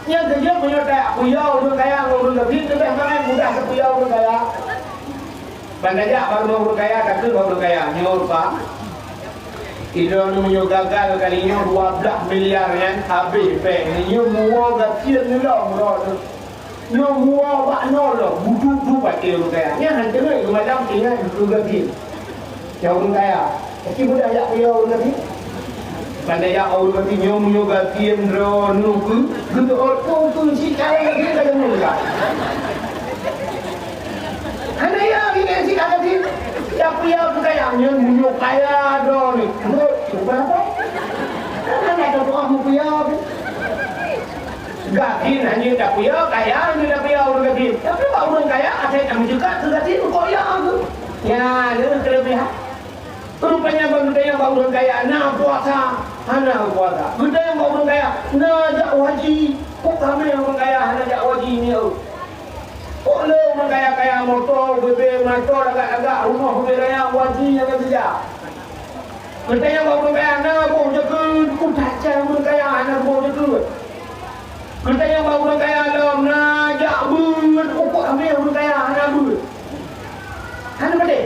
Nhưng từ trước mình đã quý yêu đường cái à đường là thiên cái các em cũng đã quý yêu đường cái à. Bạn đã baru đường cái à cả cứ đường cái à nhiều quá. Kita punya gagal kalinya 12 miliar kan habis peng ni mua gajian ni lah murah ni mua bakno lah budu pakai lu kaya ni han dengar macam tinggal tu gaji jauh kaya tapi budak ya punya gaji pandai ya orang gaji nyomu gajian ro nuku gitu orang tu si kaya ni kan mula han ya ni si kaya ni ya punya kaya nyomu kaya ro ni berapa? Kan ada doa mu punya. Gaji hanya tak punya, kaya hanya tak punya orang gaji. Tapi orang kaya ada yang juga gaji kaya tu. Ya, itu kelebihan. Rupanya bangsa orang kaya na puasa, hana puasa. Benda yang orang kaya na jak wajib. Kok kami orang kaya hana jak wajib ni? Kok le orang kaya motor, bebe motor agak-agak rumah bebe yang wajib yang kerja. Bertanya orang kaya anak bau jaga, kuda cara orang kaya anak bau jaga. Bertanya orang kaya dalam najak bud, ukut ambil orang kaya anak bud. Hana balik.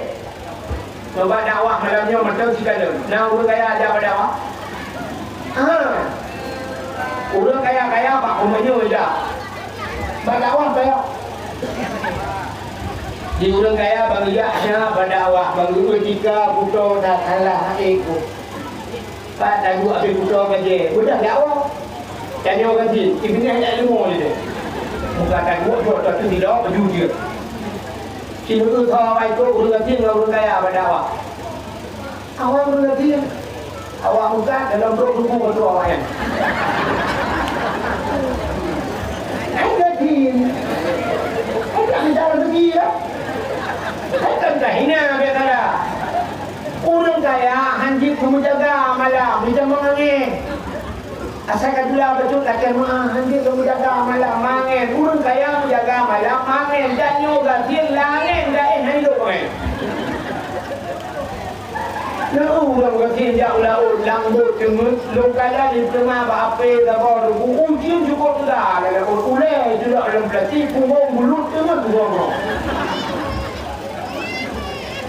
Coba dakwah malamnya macam sekali. Nah orang kaya ada apa dakwah? Orang kaya pak umumnya ada. Berdakwah kaya. Di orang kaya bagi yaknya berdakwah bagi etika puto dan Allah aku. Pak dah buat habis puto kerja. Udah dakwah. Jadi orang gaji, ini hanya ilmu ni. Bukan tak buat tu tidak berjujur. Sini tu thau ai tu orang gaji orang kaya berdakwah. Awak orang gaji. Awak bukan dalam buku betul awak yang. Ai gaji. Ai tak ada gaji ya. Bukan hina biasa. Orang kaya hanjit menjaga malam, bisa mangin. Asal kadula betul takkan hanjit menjaga malam mangin. Orang kaya menjaga malam mangin dan yoga tin langin dah hidup kan. Orang kaya jauh laut lambut cemut lokala di tengah apa dah baru ujian cukup dah. Ulai juga dalam plastik punggung mulut cemut buang.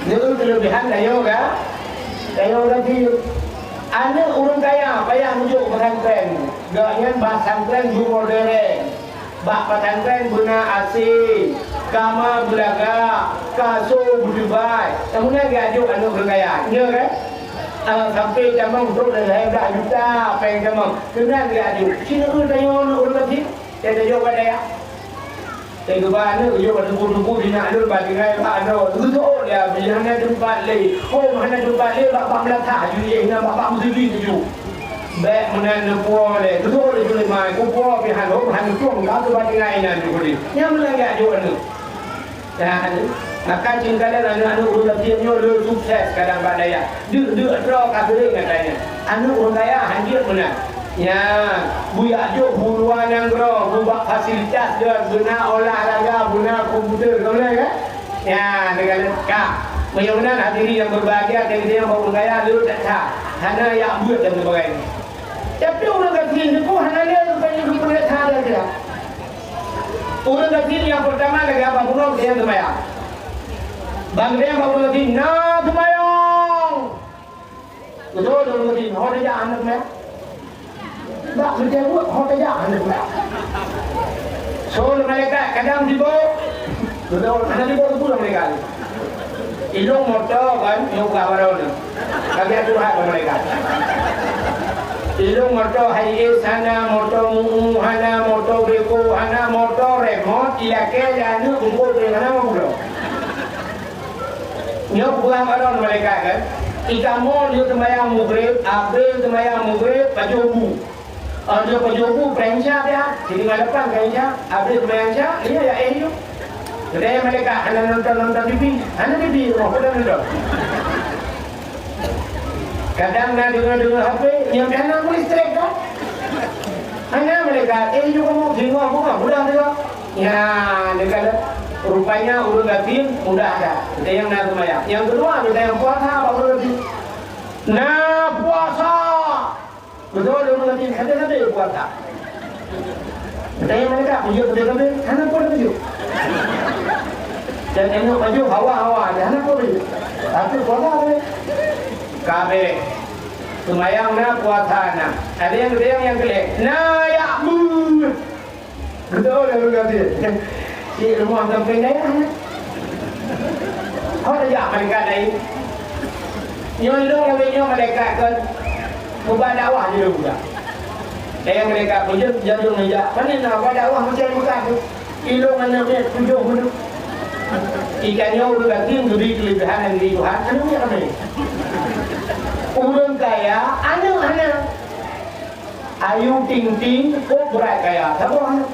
Itu kelebihan yoga. Yoga itu anak orang kaya payah muncul pesantren. Gaknya pesantren modern. Bak pesantren guna asing, kama belaga, kaso budibai. Kemudian dia ajuk anak orang kaya. Ya kan? Sampai jamang untuk dah 2 juta peng jamang. Kemudian dia ajuk. Sini orang kaya. Dia ajuk pada ya. Saya mana yo pada buku bina dulu bagi saya pak no tu dia bila tempat le oh mana tempat le bapak melata ju ye na bapak mesti tu Baik menan puan le, betul le boleh mai. Ku puan pi han hok han tuang kau tu bagi ngai nan tu boleh. Yang melanggar juga tu. Dan maka cingkala anu urut tiapnya le sukses kadang badaya. Duk draw kabel katanya. Anu urut kaya hanjir menan. Ya, buya jo buruan yang grow, buat fasilitas dia guna olahraga, guna komputer kau boleh kan? Ya, dengan kah. Mudah-mudahan hadirin yang berbahagia dan yang baru kaya lu tak sah. Hana yang buat dan sebagainya. Tapi orang kafir itu hana dia banyak kepada cara dia. Orang kafir yang pertama lagi apa pun dia sembahyang. Bangsa yang baru kafir na sembahyang. Betul orang kafir, orang dia anak mana? Tak kerja buat, orang dia anak mana? So mereka kadang dibawa, betul, hana dibawa tu mereka. Ilung motor kan, ilung kawaran ni. Kami curhat kepada mereka. Ilung motor highway sana, motor hana, motor beko, hana, motor remote, ilake janu, kumpul dengan nama pulau. Nyok pulang orang mereka kan. Ikamu dia sembahyang maghrib, April sembahyang maghrib, pajobu. Dia pajobu prensa dia, jadi ngadapan prensa, April sembahyang sya, iya ya itu. Jadi mereka hanya nonton TV, hanya TV, mau nonton. Kadang nak dengar HP, yang mana listrik kan? Hanya mereka, juga mau bingung aku nggak mudah juga. Ya, mereka rupanya urut kafir mudah ada. Ada yang nak sembahyang. Yang kedua ada yang puasa, baru lagi. Nah puasa, betul urut kafir ada puasa. Ada yang mereka punya kafir, hanya pun punya. Dan tengok baju hawa-hawa ada anak pun tapi puasa apa? Kabe sembahyang na puasa na. Ada yang kelek. Na ya bu. Betul orang kata. Di rumah kampung dia. Orang ya mereka ni. Nyolong lebihnya mereka kan buat dakwah juga. Yang mereka punya jalur menjak. Mana nak buat dakwah macam bukan tu. Ilung anaknya tujuh menit. Ikannya udah ganti duri kelebihan yang di Tuhan. Anu yang mana? Orang kaya, anak. Ayu Ting Ting, kok berat kaya. Siapa anak?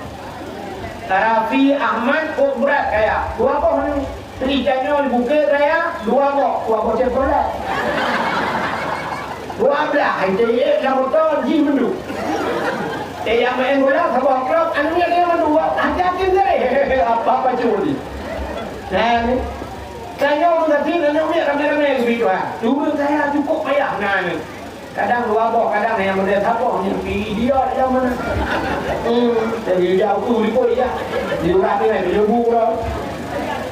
Tarafi Ahmad, kok berat kaya. Dua kok anak? Ikannya di Bukit Raya, dua kok cepat. 12 itu ya, kamu tahu jin mendu. Yang main bola, sabah klub, anunya dia mendu. Hati-hati deh, apa curi. Nah, saya orang kafir, anunya ramai-ramai begitu ah. Dulu saya cukup payah nah. Kadang dua bok, kadang yang model sabah, yang dia mana. Jadi jauh di koi ya, di rumah ni di rumah.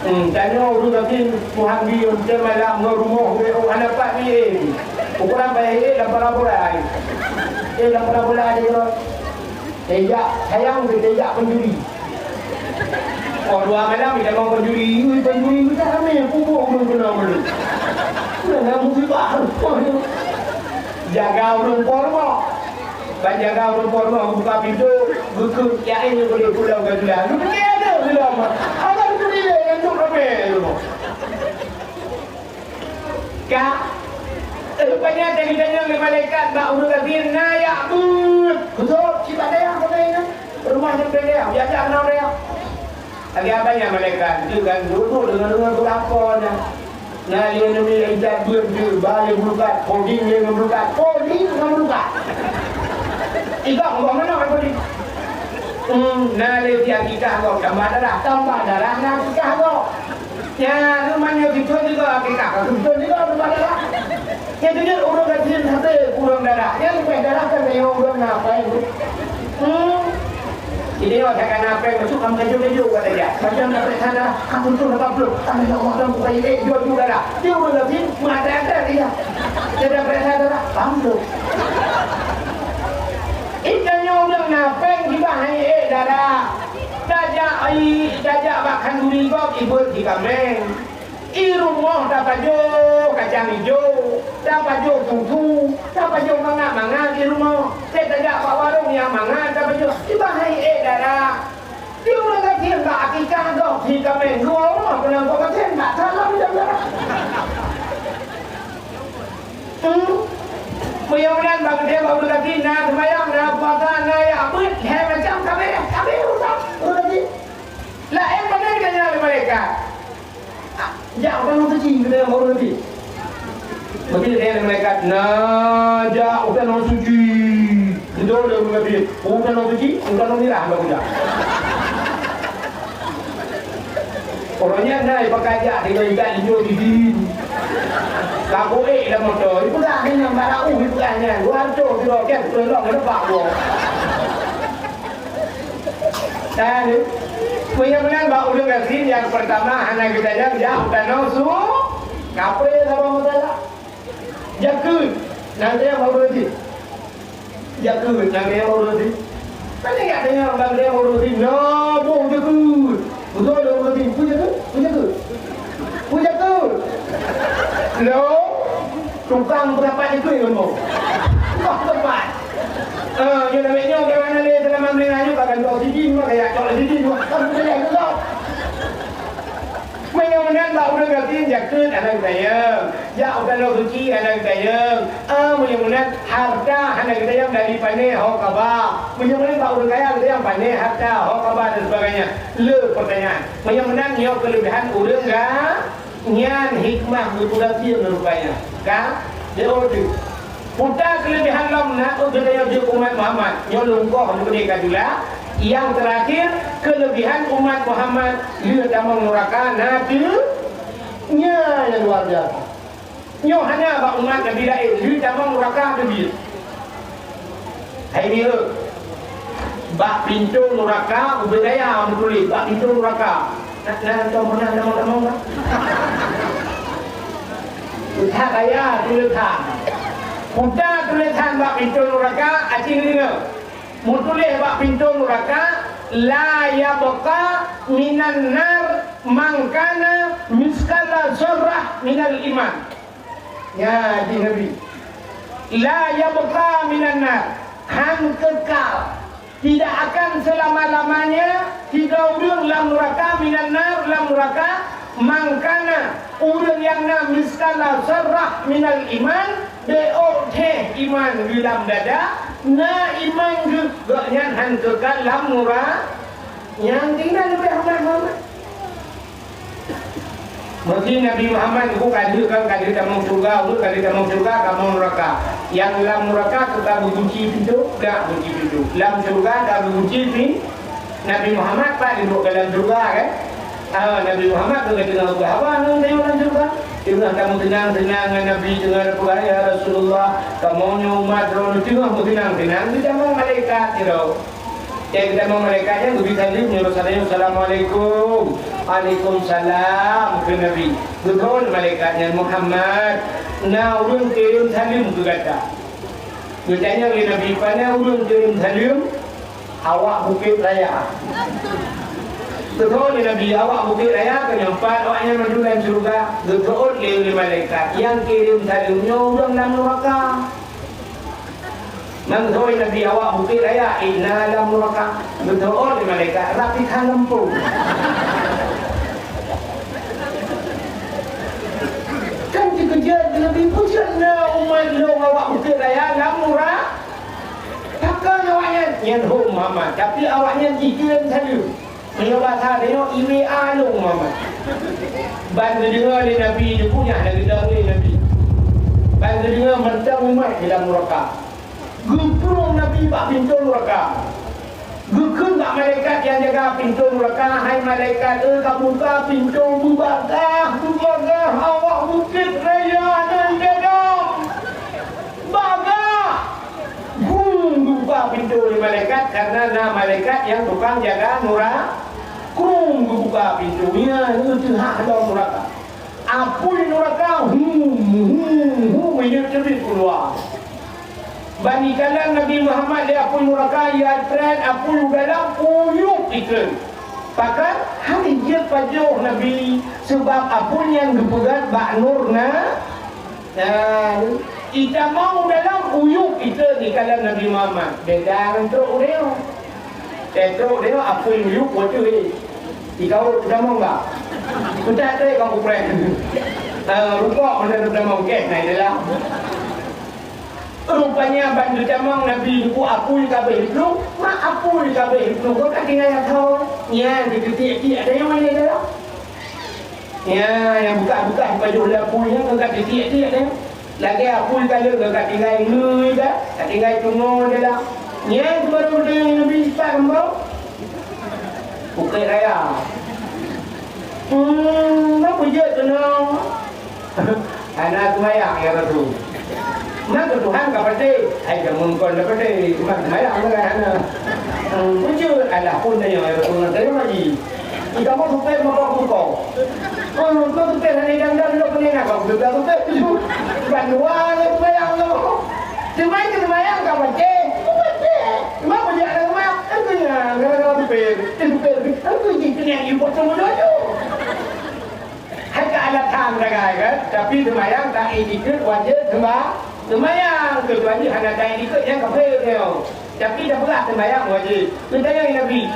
Saya orang kafir, Tuhan dia untuk malam rumah, anak pak dia. Ukuran bayi dalam bola. Dalam bola dia. Tidak sayang tidak penjuri. Oh dua malam kita mau penjuri kita kami pupuk belum belum. Sudah musibah. Jaga urun pormo. Jaga urun pormo buka pintu guguk ya ini boleh pulang ke dalam. Lu pergi ada belum? Apa itu dia yang tu ramai lu. Kak rupanya tanya oleh malaikat ba'urul kafir na ya'bud. Betul, kita ada yang katanya. Rumah sampai dia, biasa kenal dia. Lagi apa yang malaikat? Itu kan duduk dengan pelakon. Nah, dia namanya ijab berdua, balik melukat, holding dia melukat. Ikut, mana holding? Nah, dia kita kau tambah darah, nah kita kau. Ya, rumahnya gitu juga kita, gitu juga berdarah. Yang itu orang kecil sampai kurang darah. Yang lebih darah kan yang orang ngapain tu? Ini orang cakap ngapain masuk kamu keju kata dia. Macam nak sana, kamu tu nak apa? Kamu nak orang buka ini jual darah. Dia orang kecil mengada dia. Dia dapat darah, kamu. Ikannya orang ngapain kita hanya darah. Jajak makan duri kau ibu di kameng. Rumah dapat jo kacang hijau, dapat jo tutu, dapat jo mangga di rumah. Saya tajak pak warung yang mangga dapat jo. Dibahai darah. Dia orang kecil tak akikah kau di kameng. Dua orang pernah kau kecil tak salah darah. Kemudian bagi dia baru lagi nak sembahyang, nak puasa, nak ya abid, macam kami urusan lagi. Lah mana kanya mereka? Ya orang tu cing kita baru lagi. Begitu dia mereka, nah, ja udah non suci. Itu dia berkata, udah non suci, udah non mirah, udah. Orangnya naik pakai jak dia ikat hijau di sini. Kaku dah motor. Itu dah ni yang barang itu kan. Gua tu dia kan tolong dia pak gua. Dan punya bau udah kasih yang pertama anak kita jauh dan nafsu. Kape sama mutala. Jakut. Nanti yang baru lagi. Jakut nanti yang baru lagi. Mana enggak dengar bang dia baru lagi. No, boh jakut. Betul dia baru lagi. Punya tu. Lo tukang berapa itu yang mau? Kau tempat. Yang namanya bagaimana ni dalam membeli ayu akan jual sijin, kayak jual sijin, kan boleh juga. Mengenai bau dengan tin jakut anak saya, jauh kalau suci anak saya. Mengenai harta anak saya dari pandai hokabah. Mengenai bau dengan saya yang pandai harta hokabah dan sebagainya. Le pertanyaan. Mengenai nyo kelebihan urang enggak? Nyan hikmah betul dia rupanya. Kan? Dia order. Putar kelebihan lamna untuk daya umat Muhammad. Nyo lungkoh mereka juga. Yang terakhir kelebihan umat Muhammad dia damang neraka nabi nya yang luar biasa. Nyo hanya bak umat Nabi lain dia damang neraka nabi. Hai dia. Bak pintu neraka budaya betul bak pintu neraka. Nak tahu mana nama-nama? Utah kaya tulisan. Utah tulisan bak pintu neraka acing ni. Mutulih bak pintu neraka la yabqa minan nar mangkana miskala zarrah minal iman. Ya di Nabi. La yabqa minan nar han kekal. Tidak akan selama-lamanya tiga urang lam neraka minan nar lam neraka mangkana urang yang na miskala zarrah minal iman do teh iman di dalam dada na iman juga yang han kekal lam neraka yang tinggal lebih Muhammad. Mungkin Nabi Muhammad itu kadir damang surga, itu kadir damang surga, damang neraka. Yang lam neraka kita berkunci pintu, tak kunci pintu. Lam surga tak berkunci pintu. Nabi Muhammad pak duduk dalam surga kan? Nabi Muhammad tu kata dengan apa? Nang tengok dalam surga. Dia bilang kamu tenang-tenang dengan Nabi dengan apa ya Rasulullah. Kamu umat roh tengah tenang-tenang di dalam malaikat itu. Jadi kita mau mereka yang lebih salim nyuruh saya assalamualaikum, waalaikumsalam ke Nabi. Betul malaikatnya Muhammad. Nah urang kirim salim ke kata. Bertanya oleh Nabi pada urang kirim salim, awak Bukit Raya. Betul oleh Nabi awak Bukit Raya kenyampan awaknya mendulang surga. Betul oleh malaikat yang kirim salimnya urang dalam neraka. Nangzoy Nabi awak Bukit Raya inna lam neraka. Betul di malaikat rapikan lempu. Kan dikejar Nabi pujiannya umat lo awak Bukit Raya lam neraka. Takkan awaknya nyanhu Muhammad tapi awaknya jikiran saja. Menyoba tanya ini alung Muhammad. Bantu dengar di Nabi dia punya lagi dari Nabi. Bantu dengar mentang umat di dalam neraka. Gempurung Nabi bak pintu neraka. Gekun tak malaikat yang jaga pintu neraka. Hai malaikat kamu buka pintu bubarkah awak Bukit Raya dan dalam bagah. Buka pintu di malaikat karena nama malaikat yang tukang jaga neraka. Buka pintunya itu hak dalam neraka. Apun neraka ini terbit keluar. Bani kalang Nabi Muhammad dia apun neraka ya tren apun dalam uyuk ikut. Pakat hari dia pajuh Nabi sebab apun yang gepegat bak nurna. Kita mau dalam uyuk itu di kalang Nabi Muhammad. Beda untuk dia. Untuk dia apun uyuk waktu ini. Ikau sudah mau enggak? Sudah ada kamu pernah. Rupa mana sudah mau ke naik dalam. Rupanya bantu jamang Nabi ku apui kabeh itu, mak apui kabeh itu kau tak tinggal tahu. Ya, titik-titik ada yang mana dah? Ya, yang buka-buka baju lapui yang kau tak titik-titik ada. Lagi apui kalau kau tak tinggal ngui dah, tak tinggal tunggu dia dah. Ya, baru dia Nabi sepak kau. Bukan raya. Apa je tenang? Anak semayang ya Rasul. Nak Tuhan kepada ai jamun kon kepada mak semayang lah anak. Pujuk Allah pun dia ya Rasul nak lagi. Jika mau supaya mau kau. Kau supaya ni dan lo punya nak kau sudah supaya tu. Bantuan semayang lo. Semayang kepada. Mak punya anak semayang. Aku ya kalau supaya. Aku jadi yang ibu semua tu. Hai ke alat tang ragai kan, tapi semayang tak ikut wajib semayang kecuali hanya tak ikut yang kafir dia. Tapi dah berat semayang wajib. Kita yang Nabi,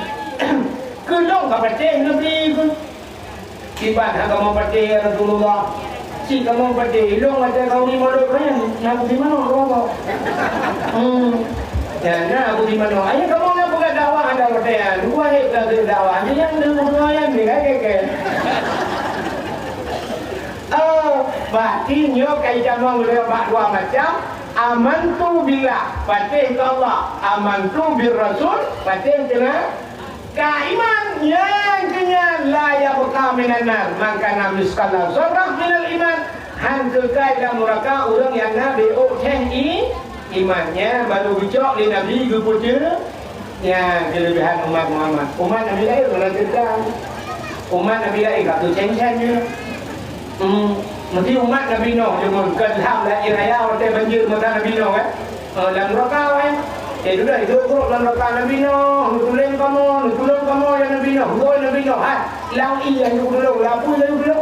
kelong kepada Nabi pun. Kibat agama pada Rasulullah. Si kamu pada long ada kau ni malu kan? Nak di mana kau? Ya, nak aku di mana? Ayah kamu nak buka dakwah ada pada. Dua hektar dakwah. Yang dua yang ni kan? Berarti nyo kai jamang dia bak dua macam amantu billah patih ke Allah, amantu bir rasul patih kena kaiman yang kenya la yabqa minan nar maka nabi sekala zarrah minal iman han kekai dalam neraka orang yang nabi teh imannya baru bicok di nabi kepuja ya kelebihan umat Muhammad. Umat nabi lain orang cerita umat nabi lain kat tu ceng-cengnya. Mesti umat Nabi Nuh jangan kedham la iraya orang banjir mata Nabi Nuh kan. Dalam neraka kan. Itu dah itu dalam neraka Nabi Nuh, tolong kamu ya Nabi Nuh. Gol Nabi Nuh ha. Lang iya yang dulu, lapu yang dulu.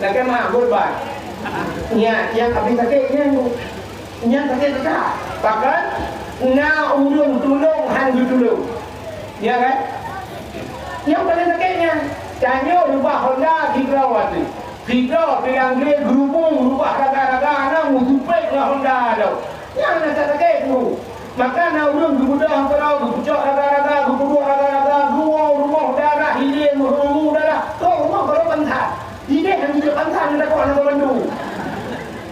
Lagi mah berbat. Ya, yang habis sakitnya yang sakit tak. Bahkan na urung tolong han tolong. Ya kan? Yang paling sakitnya tanya rubah Honda Tigra tu. Tigra bilang dia gerubung rubah raga-raga nak mutupek lah Honda tu. Yang nak sakit tu. Maka nak urung gebudah perau gebucok raga-raga, gebuduh raga-raga, rumah darah hilir merungu darah. Terus rumah kalau pantat. Hilir yang juga pantat nak kau nak bantu.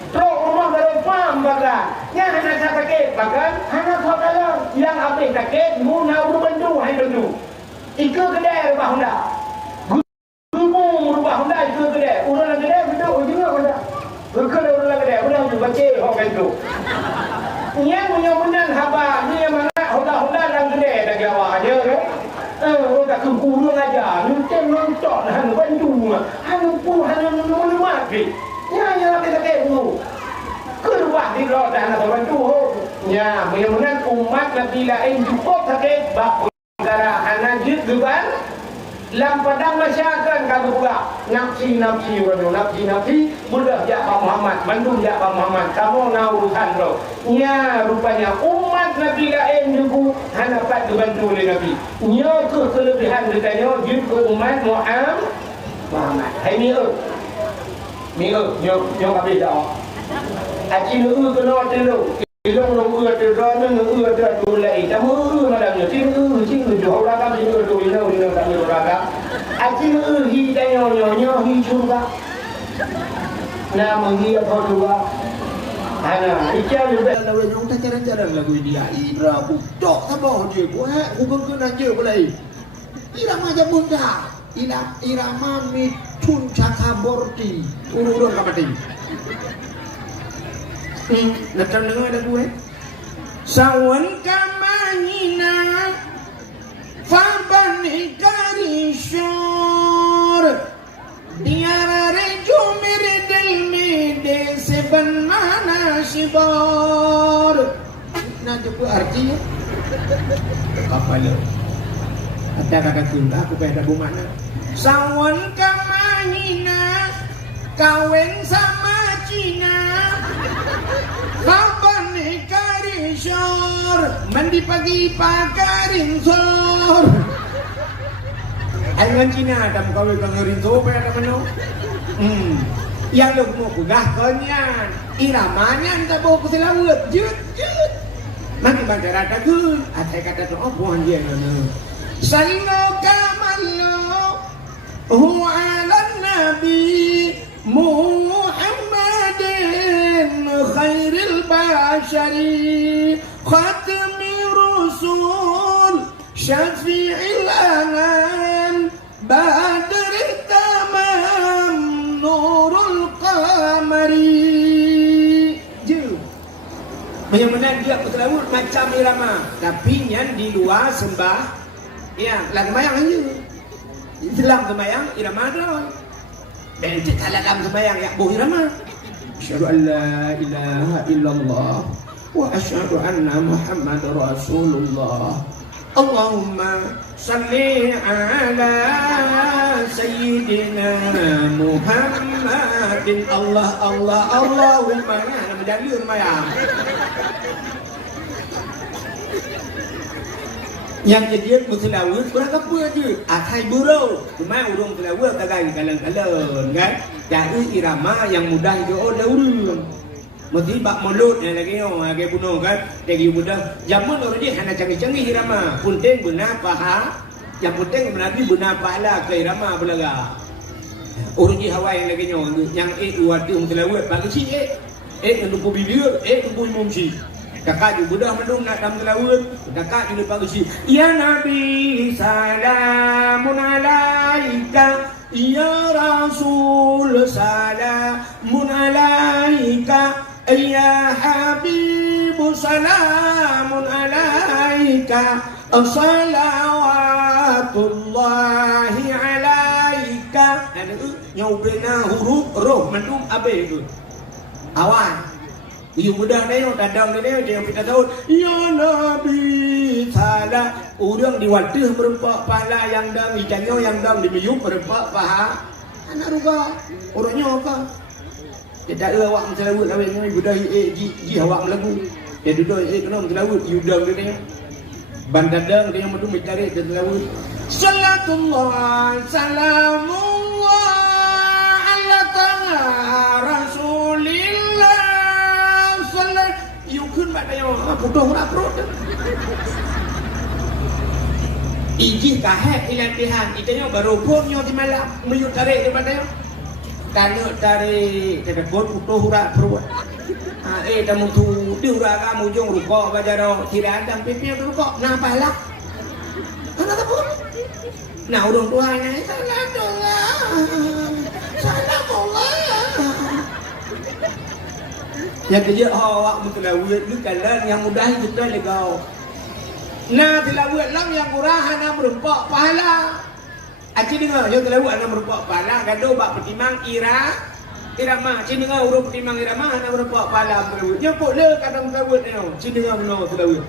Terus rumah kalau faham baga. Yang nak sakit bahkan anak kau dalam yang apa sakit mu nak urung bantu hai bantu. Ika kedai rubah Honda. Rubah Honda ika kedai. Orang kedai betul juga Honda. Berkena orang kedai, orang juga baca orang itu. Yang punya benar haba, ni yang mana Honda dalam kedai dah jawab aja kan. Orang tak kurung aja. Nuntut nonton hang bantu. Hang pun hang melumat ke. Ya nak sakit tu. Kerubah di roda anak bantu. Ya, benar umat Nabi lain cukup sakit bab gara anak jid geban lam padang masyarakat kalau pula nafsi mudah jak Pak Muhammad bandung jak Pak Muhammad kamu nak urusan lo nya rupanya umat Nabi lain juga hanapat dibantu oleh Nabi nya ke kelebihan ditanya jid ke umat Muhammad hai mi'u nyo kabeh dah aci nu kena telu Ilong nung uat terus nung uat terus mulai. Kamu malamnya cing jual raga cing tu ino tak jual raga. Acing hi tanya nyonya hi juga. Nama hi apa juga. Ana ikan juga. Lalu yang kita cara-cara lagu dia Ibra budak sama dia. Buat hubung kena je boleh. Irama je bunda. Irama mitun cakaborti. Urun kapati. Nakal dengar ada gue. Sawan kamahina faban ikarishur diara rejo mere del mede seban mana shibor. Nah itu artinya apa lo? Ada kata tunda aku pada bumana. Sawan kamahina kawin sama Cina. Kapan ikarin sor, mandi pagi pakarin sor. Ayuan Cina ada muka kang rin sor, apa ada mana? yang lu mau pegah konyan iramanya tak bawa ke selawat jut maka baca rata kun atai kata tu oh buan dia nana sallallahu kamallahu huwa ala nabi Muhammadin khairil bashari khatmi rusul syafi'il anam badri tamam nurul qamari je benar-benar dia bertelawut macam irama tapi yang di luar sembah ya lagu mayang aja dalam sembahyang irama dah dan itu dalam sembahyang ya boh irama asyhadu an la ilaha illallah wa asyhadu anna muhammad rasulullah Allahumma salli ala sayyidina Muhammadin Allahumma nama dalil maya yang jadi berselawat berapa aja atai burau cuma urung selawat tagai kalang-kalang kan jadi irama yang mudah itu daun mesti bak mulut yang lagi lagi bunuh kan lagi mudah jamun orang dia hanya canggih-canggih irama punten benar paha yang penting berarti benar pahala ke irama belaga orang dia hawa yang lagi yang waktu selawat bagi si yang lupa bibir lupa mumsi kakak juga mudah menung nak dalam selawat kakak ini bagi si ya nabi salamun alaika ya rasul salamun alaika ya habib salamun alaika salawatullahi alaika ada nyobrena huruf roh mandum abe itu awan you mudah neo dadang neo dia kita tahu ya nabi salam urang diwadah berempat pahala yang dang ijanyo yang dang dimiyuk berempat paha anak ruga orangnya apa dia tak ada awak selawat lawan ni budak ji awak lagu dia duduk kena selawat yudang dia bandadang dia madu mencari dia selawat sallatullah salamullah ala ta'ala rasulillah sallat yukun mak dia bodoh ora perut iji kahek ilatihan itanya baru ponyo di malam meyut tarik daripada dia tanya tarik dekat bot putuh hura perut tamu tu di hura kamu jong rukok bajaro tidak ada pipi rukok nah pahala ana tak pun nah urang tuanya salamullah yang kerja awak bertelawat ni kalan yang mudah kita legau nah tilawat lam yang murah ana berempak pahala aci dengar yo telawat ana berempak pahala gaduh bak pertimang irama ci dengar urang pertimang irama ana berempak pahala berewut yo kok le kadang telawat ni ci dengar benar telawat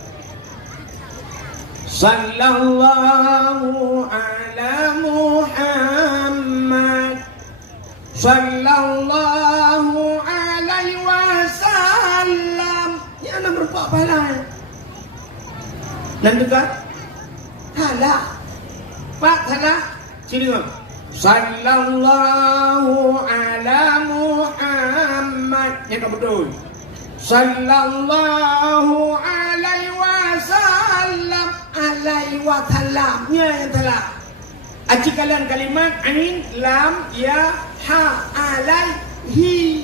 sallallahu ala muhammad sallallahu alaihi wasallam ya ana berempak pahala dan juga thala pak thala sini sallallahu ala muhammad yang betul sallallahu alaihi wasallam alaihi wasallam yang telah aci kalian kalimat ain lam ya ha alaihi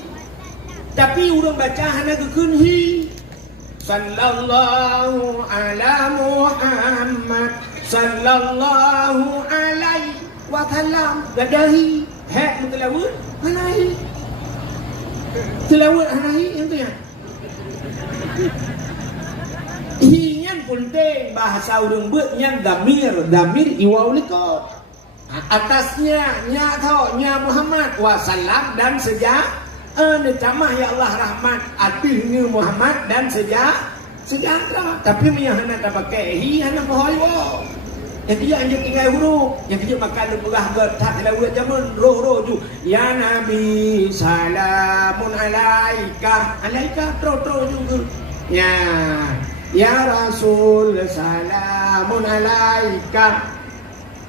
tapi urang baca hana keun hi sallallahu ala muhammad sallallahu alaihi wasallam gadahi hak telawat alaihi telawat alaihi yang tu ya hinyan penting bahasa urang beut yang damir iwaw likot atasnya nya tho nya Muhammad wasallam dan sejak necamah ya Allah rahmat artinya Muhammad dan sejahtera tapi yang hana tak pakai hana bohoi yang dia anjur tinggal huruf yang dia makan lepegah tak telawat jamun roh ju ya nabi salamun alaika tro juga ya rasul salamun alaika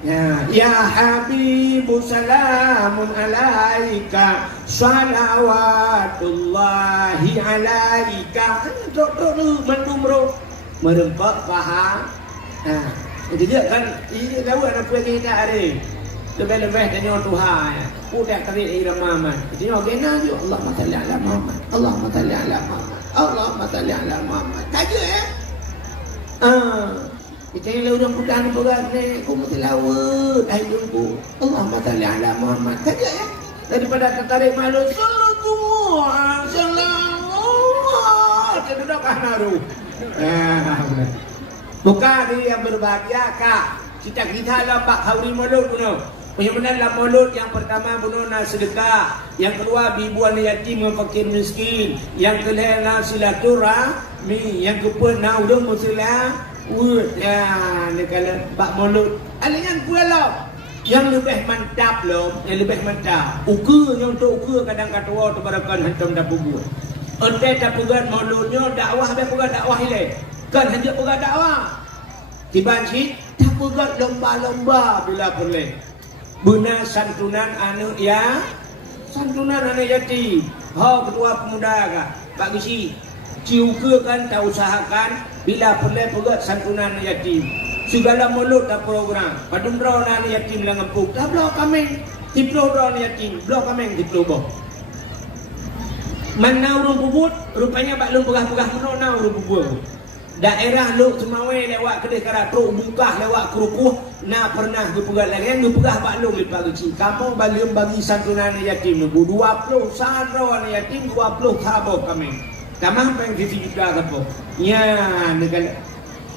Ya Habibu salamun alaika salawatullahi alaika. Tok mendumro merempak faham. Jadi dia kan ini tahu anak pergi kita hari. Lebih-lebih tanya Tuhan. Udah tarik irama man. Jadi orang dia Allahumma salli ala Muhammad. Allahumma salli ala Muhammad. Allahumma salli ala Muhammad. Kaja kita yang lalu putih ni berat ni, aku mesti lawat, ayunku. Allahumma salli ala Muhammad. Kaja daripada tertarik malu, sallallahu sallallahu. Kita dah kahnaru. Bukan dia yang berbahagia kak. Kita lambat hauri mulut puno. Punya mulut yang pertama bunuh nak sedekah, yang kedua bibuan yatim dan fakir miskin, yang kelima silaturahmi, yang keempat nak udang muslim. Kalau bak mulut, alian pula yang lebih mantap loh, yang lebih mantap. Ukur yang tu ukur kadang katua tu barakan hantam dah bubuh. Onte tak pegat mulutnya dakwah be pegat dakwah ile. Kan hanya pegat dakwah. Tiba-tiba tak pegat lomba-lomba bila boleh. Buna santunan anu ya, santunan anu yatim. Hau ketua pemuda kah? Pak Gisi, ciuke kan tak usahakan bila boleh pegat santunan anu yatim. Segala mulut tak program. Padum draw anu yatim lang empuk. Tak bloh kami, tiplo draw anu yatim, bloh kami tiplo boh. Mana urung bubut, rupanya bak lu pegah-pegah menona urung bubut. Daerah lu semawe lewat kedai karatruk buka lewat kerukuh na pernah dipegat lagi yang dipegah bak lu lipat kecil. Kamu bagi santunan yatim nu 20 santunan yatim 20 kabo kami. Kamu peng sisi juga kapo. Ya negara.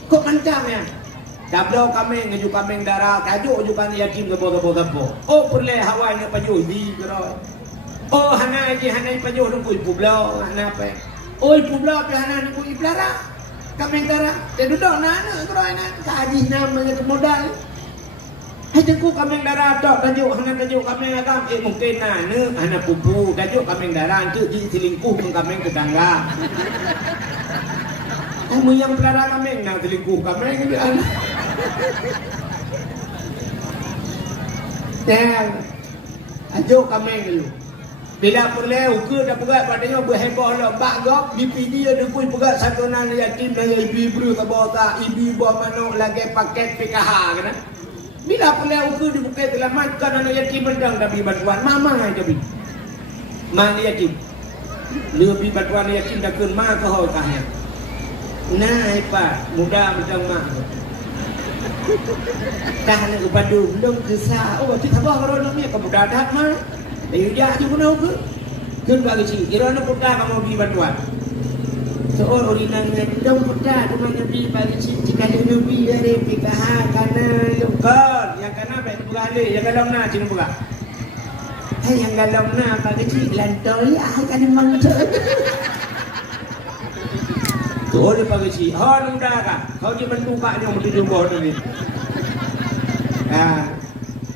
Kok mancam ya? Dablo kami ngeju kami darah tajuk ujukan yatim kapo. Oh perle hawanya pajuh di gerai. Oh hana pajuh nunggu ibu blau hana apa? Oh ibu blau pe hana nunggu ibu lara. Kami darah, dia duduk nana, kerana kaji namanya modal. Hanya ku kami darah tak tajuk, hanya tajuk kami agam. Mungkin nana, hanya pupu, tajuk kami darah tu jadi selingkuh pun kami tetangga. Kamu yang pelara kami nak selingkuh kami ni anak. Dan tajuk kami dulu. Bila perlu ukur dah pegat padanya berheboh lah bak gok DPD ada pun pegat santunan yatim dan ibu-ibu ke bawah tak ibu buah manuk lagi paket PKH kena. Bila perlu ukur di bukit selamatkan anak yatim berdang tapi bantuan mama ai tapi. Mana yatim. Lebih bantuan yatim dah kun ma ke hau tahnya. Nah ipa muda macam mak. Dah nak ubadu belum kesah. Oh kita bawa orang ni ke budak dah mah. Dia je pun aku kan bagi sih kira nak putar kamu pergi bantuan seorang orang yang putar cuma pergi bagi sih jika lebih dari PKH karena lokal yang karena baik berada yang dalam na cina buka yang dalam na bagi sih lantoi akan mangsa tu dia bagi sih hon muda kah kau je bantu pak yang mesti jumpa tu ni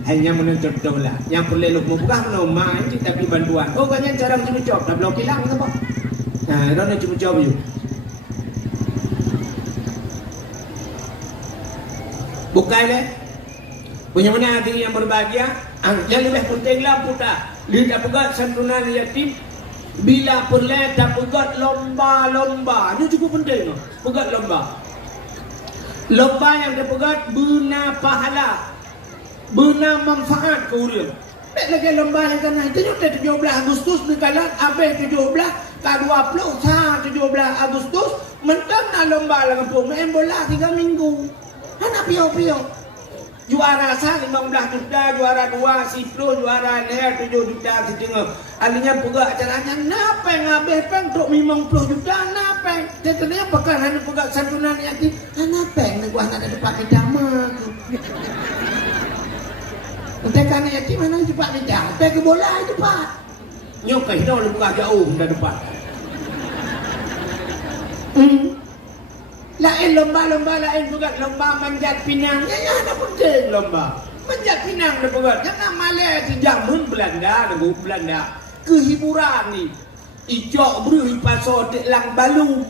hanya menuntut dolar. Yang perlu lu bukan menoma itu tapi bantuan. Oh kan yang cara cuma job dah blok hilang apa? Nah, orang cuma job you. Bukan le. Punya mana hati yang berbahagia? Yang lebih pentinglah putar. Lihat pegat santunan yatim. Bila perlu tak pegat lomba-lomba. Ini cukup penting. Pegat lomba. Lomba yang dipegat bina pahala. Benar manfaat ke orang. Tak lagi lomba yang kena. Itu 17 Agustus di kalang habis 17 ke 20 sah 17 Agustus mentang nak lomba lah kampung. Main bola 3 minggu. Hana piau-piau. Juara sah 15 juta, juara 2 Sipro, juara leher 7 juta setengah. Alinya pegak acaranya napeng habis peng untuk 50 juta napeng. Dia ternyata pekan hanya pegak santunan yatim. Napeng ni gua nak dapat kedama. Tekan yatim mana cepat dia. Tekan bola cepat. Nyok ke hidup lu buka jauh dah depan. Lain lomba lain juga lomba manjat pinang. Ya ada penting lomba. Manjat pinang dah buat. Jangan malah dijamun Belanda, negara Belanda. Kehiburan ni. Ijok beri pasal lang balum.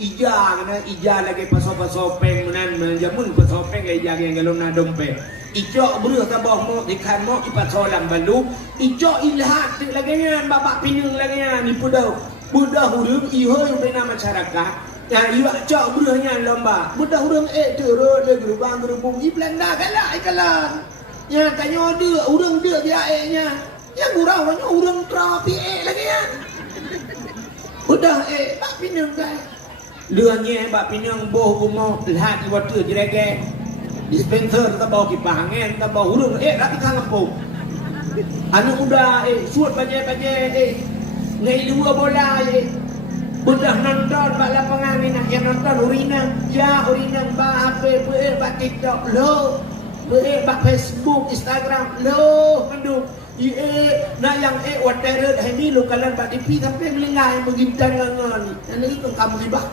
ija na ija lagi pasopeng menan menjamun pasopeng lagi yang galon na dompe ijo beruh tabah mo ikan mo ipasolam balu ijo ilhat lagi nya bapak pinung lagi nya ni pudah hurung iho yang bina masyarakat ya iwa cok beruhnya lomba budah hurung turun de gerubang gerubung iplanda kala ikalan ya tanyo de hurung de dia nya yang urang banyak hurung trapi lagi ya udah bak pinung dah lươn bak pinung boh rumah lihat di waktu jerege dispenser kita bawa kipas angin kita bawa hurung rapi kang kampung anu udah suat baje ngai dua bola udah nonton bak lapangan ni nak yang nonton urina bak apa bak TikTok lo bak Facebook Instagram lo menduk nak yang water dah ni lo kalan bak TV sampai melengai mengintan ngan ni itu kamu ribah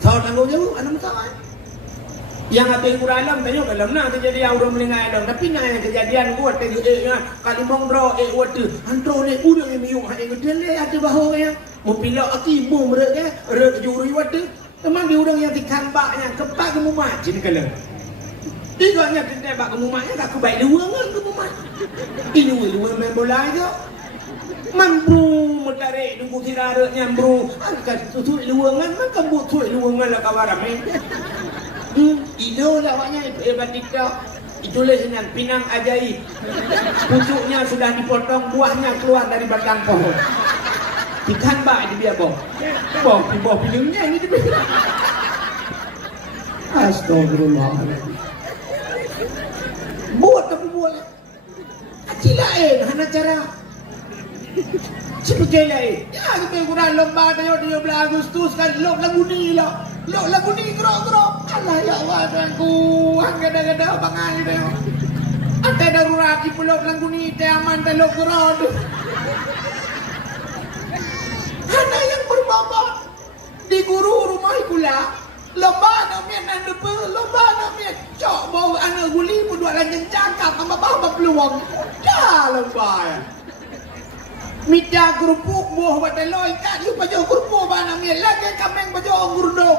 tahu tanggung jawab anu tahu yang ada kurang alam tanya kalau nak terjadi orang melengai dong tapi nak yang kejadian buat kali mongro water antro ni urang yang miung hak yang gede ada bahaya mau pilak aki mu mereka juri water teman di urang yang tikan baknya kepak ke mumat jin kalau tiganya tidak bak ke mumatnya tak kebaik luangan ke mumat ini luang main bola itu mampu mentarik nunggu tirara nyambru angkat tutup luangan maka buat tutup luangan lah kawaram idola awaknya hebat TikTok itulah dengan pinang ajaib pucuknya sudah dipotong buahnya keluar dari batang pohon ikan bak itu dia boh pinangnya ini dia astagfirullahaladzim buat tapi buat acilain hana cara seperti lain ya kita kurang lomba dia 13 Agustus kan lagu ni gerok Allah ya Allah tuanku kadang-kadang bangan dia ada darurat di pulau lagu ni teh aman telok gerok ada yang berbabak di guru rumah pula lomba namian andepe lomba namian cok bau anak guli pun dua lanjang cakap sama bapa peluang dah lomba ya Mita kerupuk buah badan lo ikat you baju kerupuk bana mian lagi kameng baju gurdok.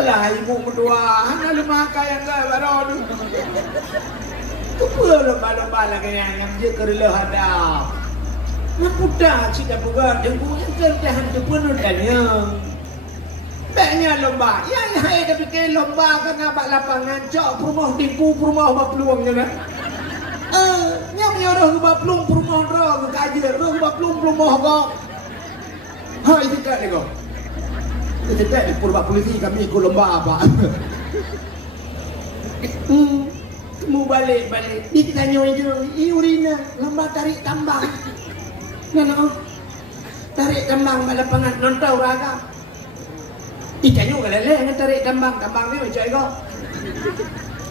Alah ibu berdua hana lima kaya enggak baru. Tupu lomba lagi yang je kerela hadap. Napuda cita buka dengku yang kerjahan tu penuh tanya. Banyak lomba. Ya tapi ke lomba kan abak lapangan cok rumah tipu rumah bak peluangnya kan. Nya orang baplung rumah orang kajian orang baplung rumah kau. Itu tak ni kau. Itu tak di purba polisi kami ikut lomba apa. Mu balik. Ini tanya itu, urina lomba tarik tambang. Mana? Tarik tambang lapangan nonton raga. Ikannya kalau leh tarik tambang ni macam kau.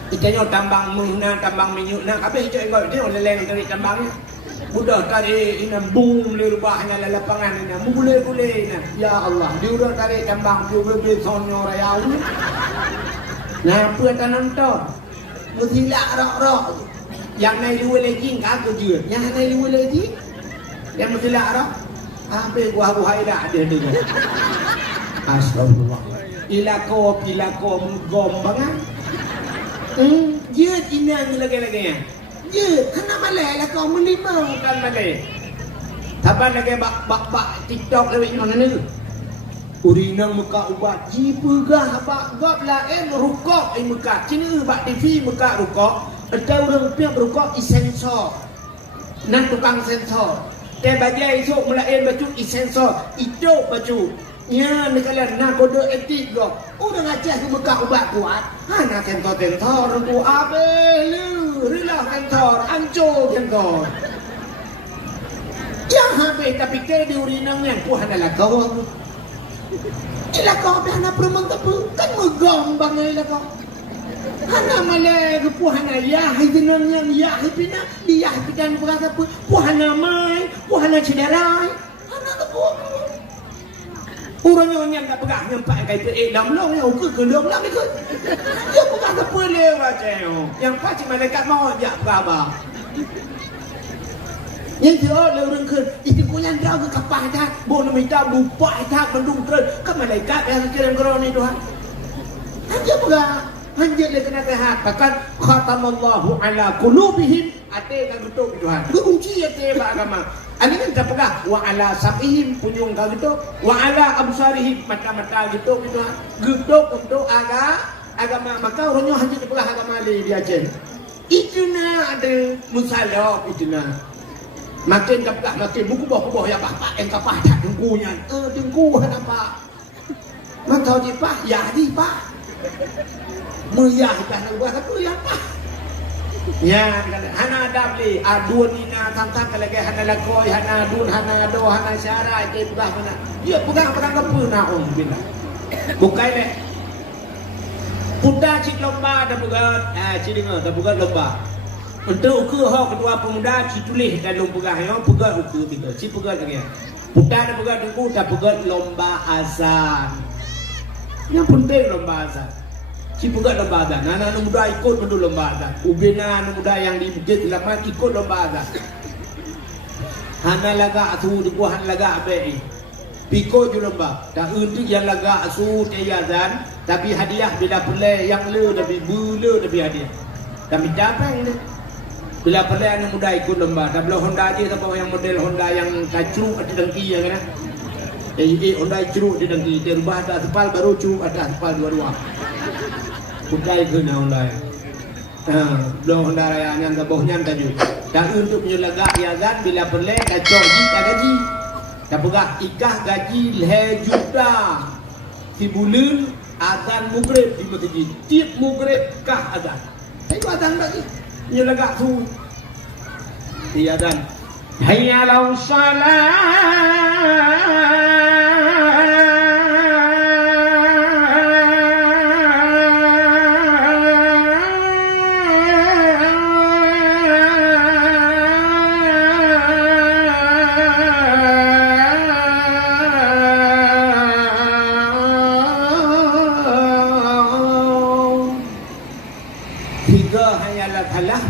Ikannya tambang muna, tambang minyak nak apa hijau engkau dia orang leleng dari tambang budak tarik ina boom le rubahnya lapangan ina boleh ina ya Allah dia udah tarik tambang dia boleh sonyo raya nah apa tanam tu mesti rok yang naik dua lagi kagak je yang naik dua lagi yang mesti rok apa gua dah ada tu astagfirullah ilako gom banget dia ina ni lagi ya. Dia kena malai lah kau melima kan malai. Taban lagi bak TikTok lewat mana ni? Urinang muka ubat jipegah bak gop lah rukok muka. Cini bak TV muka rukok. Ada orang piak rukok isensor. Nan tukang sensor. Dia bagi esok mulain baju isensor. Itu baju. Ya, nikalan nak kode etik go. Udah ngacah ke Mekah ubat kuat. Hana kentor ku abe lu. Rila kentor, anco kentor. Yang habis tapi ke di urinang yang ku hana kau. Ila kau be hana peremang tapu kan megam bangai la kau. Hana male ke pu hana ya hidinang yang ya hipina, dia hipidan berasa pu hana mai, pu hana cederai. Hana tapu. Orang yang tak pegang nyampak kait dalam long yang ukur gelong lah ikut. Dia pegang apa lewat macam yang pasti malaikat mau ajak berapa. Yang dia leureung keun itu kunyan dau ke kapah dah bon mi dau lupa dah mendung keun ka malaikat yang kirim geroni Tuhan hanya pegah hanya le kena tehat bahkan khatamallahu ala qulubihim ate ka gitu Tuhan kunci ate ba agama ani kan pegah wa ala samihim punyung ka gitu wa ala absarihim mata-mata gitu Tuhan gitu untuk agama maka orangnya hanya pegah agama dia jen itu na ada musalah itu na makin kapah makin buku boh ya pak yang kapah tak dengkunya dengku apa man tahu di pak ya di pak meriah kan gua satu ya pak ya hana dabli adun ina tantang kalau ke hana lakoi hana adun hana do hana syara ke bukan mana ya bukan kepuna on bila bukai le puda cik lomba dah bukan cik dengar dah bukan lomba untuk ukur hak kedua pemuda ci tulis dalam pegang yang pegang ukur tiga ci pegang dia putar dah pegang dengku dah pegang lomba azan yang penting lomba azan ci pegang lomba azan anak muda ikut dulu lomba azan ubina anak muda yang di bukit lamat ikut lomba azan hana laga tu di buah laga bei piko ju lomba dah untuk yang laga asu te azan tapi hadiah bila pelai yang le lebih bulu lebih hadiah kami dapat ini bila pernah anak muda ikut lomba, dah belum Honda aja sampai yang model Honda yang kacruk ada dengki ya kan? Honda ceruk ada dengki, dia rubah ada aspal baru ceruk ada aspal dua-dua. Bukai kena Honda. Belum Honda raya yang gabahnya tadi. Dan untuk menyelaga yazan bila pernah dah gaji dah gaji, dah pegah ikah gaji 2 juta. Si bulan azan maghrib di masjid, tiap maghrib kah azan. Itu azan lagi. Ia lagak tu dia dan hayya lau salat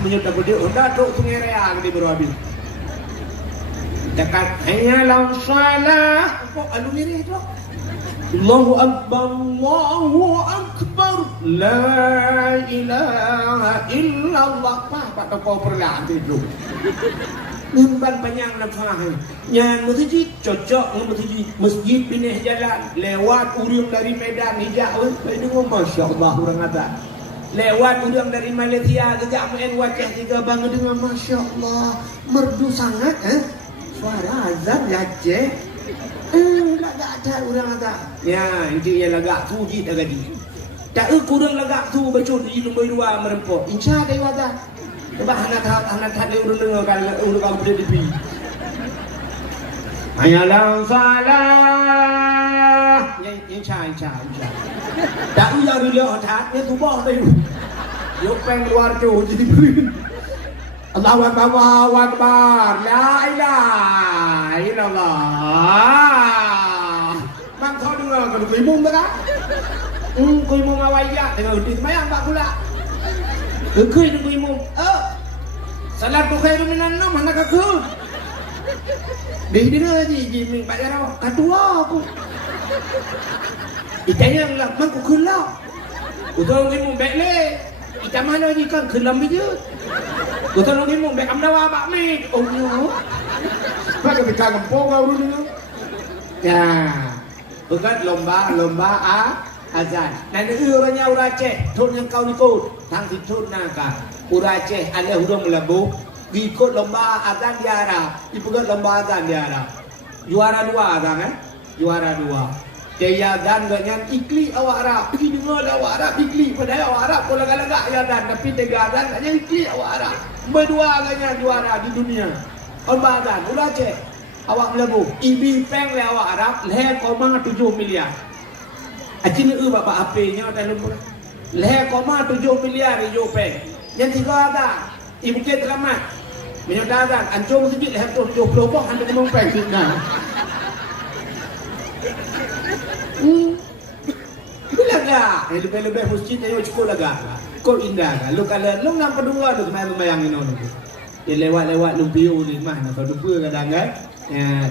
menyudah budi udah duk sungai raya di berhabis dekat hanya lau salah kok alumni itu Allahu Akbar la ilaha illallah pak kau perlah itu nyamban panjang nafah nyan masjid cocok masjid pindah jalan lewat urang dari Medan hijau dengar masyaallah orang ada lewat udang dari Malaysia gegak main wajah tiga bangun dengan Masya Allah merdu sangat suara azan laceh lagak ada orang ada ya ini yang lagak suji dah gaji tak kurang lagak tu bacun di nombor 2 merempok insya Allah ada coba anak tak urang dengar kalau urang boleh dipi ayalah salah insya tak uyar dulu otak dia tubuh tu yuk peng luar tu jadi berin Allahu Akbar la ilaha illallah mang kau dengar kalau kau imum tak kau imum awaya dengan uti semayang tak pula kau imum salat tu khairun minan naum mana kau dia haji jiming pak jarau kedua aku itanya lah mang kau kelah utang imum baik le ita mana ni kan kelam je utang imum baik amdawa pak mi oh no pak ketika kampung kau dulu ya bukan lomba azan nanti orangnya Aceh thôn yang kau ikut thang di thôn naga Aceh ada hurung melabu ikut lomba azan di Arab ikut lomba azan di Arab juara 2 azan kan juara 2 dia azan dengan ikli awak Arab pergi dengar awak Arab ikli padahal awak Arab pun lagak-lagak azan tapi dia azan hanya ikli awak Arab berdua agaknya juara di dunia lomba azan Aceh awak melabu ibi peng le awak Arab leh 7 miliar acin bapak HP-nya ada nombor leh 7 miliar hijau peng yang 3 ada ibu ke teramat menyudah azan ancung sedikit leh 70 boh anda ngomong peng sini bila gak lebih-lebih masjid ayo cukup lagak kau indah kan lu kalau lu ngam pedua tu main bayangin orang tu Dia lewat-lewat lumpiu ni mah nak lupa kadang kan.